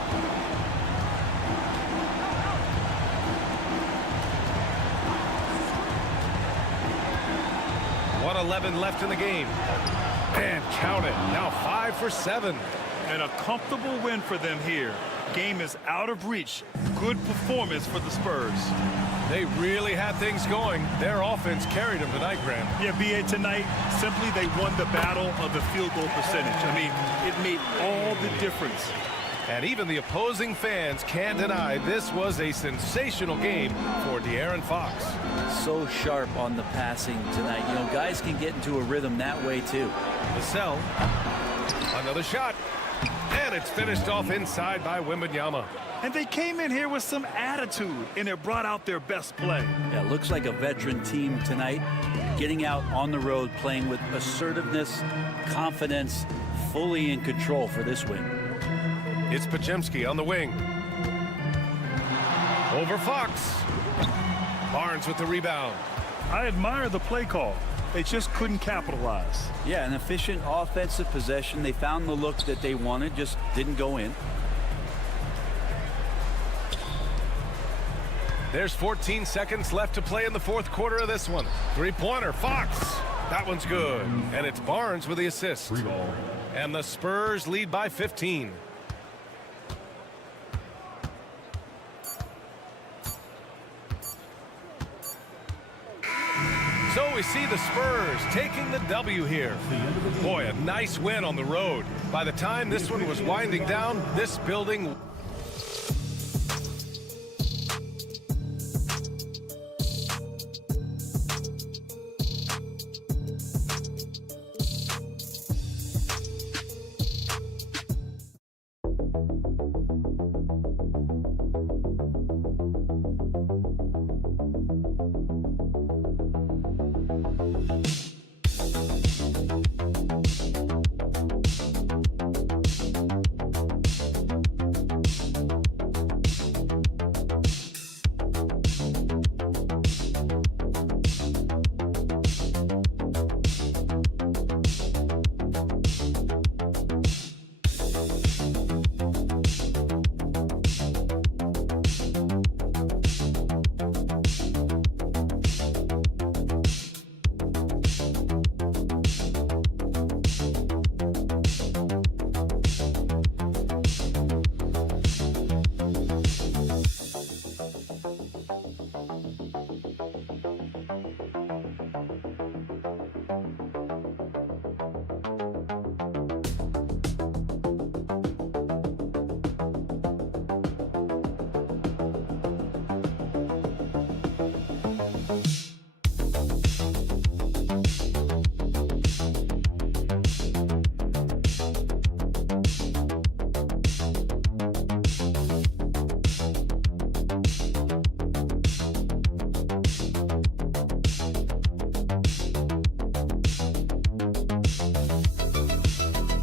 1:11 left in the game. And count it. Now 5 for 7. And a comfortable win for them here. Game is out of reach. Good performance for the Spurs. They really had things going. Their offense carried them tonight, Graham. Yeah, B.A., tonight, simply they won the battle of the field goal percentage. I mean, it made all the difference. And even the opposing fans can't deny this was a sensational game for De'Aaron Fox. So sharp on the passing tonight. You know, guys can get into a rhythm that way, too. Vassell. Another shot. And it's finished off inside by Wembanyama. And they came in here with some attitude, and it brought out their best play. Yeah, looks like a veteran team tonight. Getting out on the road, playing with assertiveness, confidence, fully in control for this win. It's Podziemski on the wing. Over Fox. Barnes with the rebound. I admire the play call. They just couldn't capitalize. Yeah, an efficient offensive possession. They found the look that they wanted, just didn't go in. There's 14 seconds left to play in the fourth quarter of this one. Three-pointer, Fox. That one's good. And it's Barnes with the assist. And the Spurs lead by 15. So we see the Spurs taking the W here. Boy, a nice win on the road. By the time this one was winding down, this building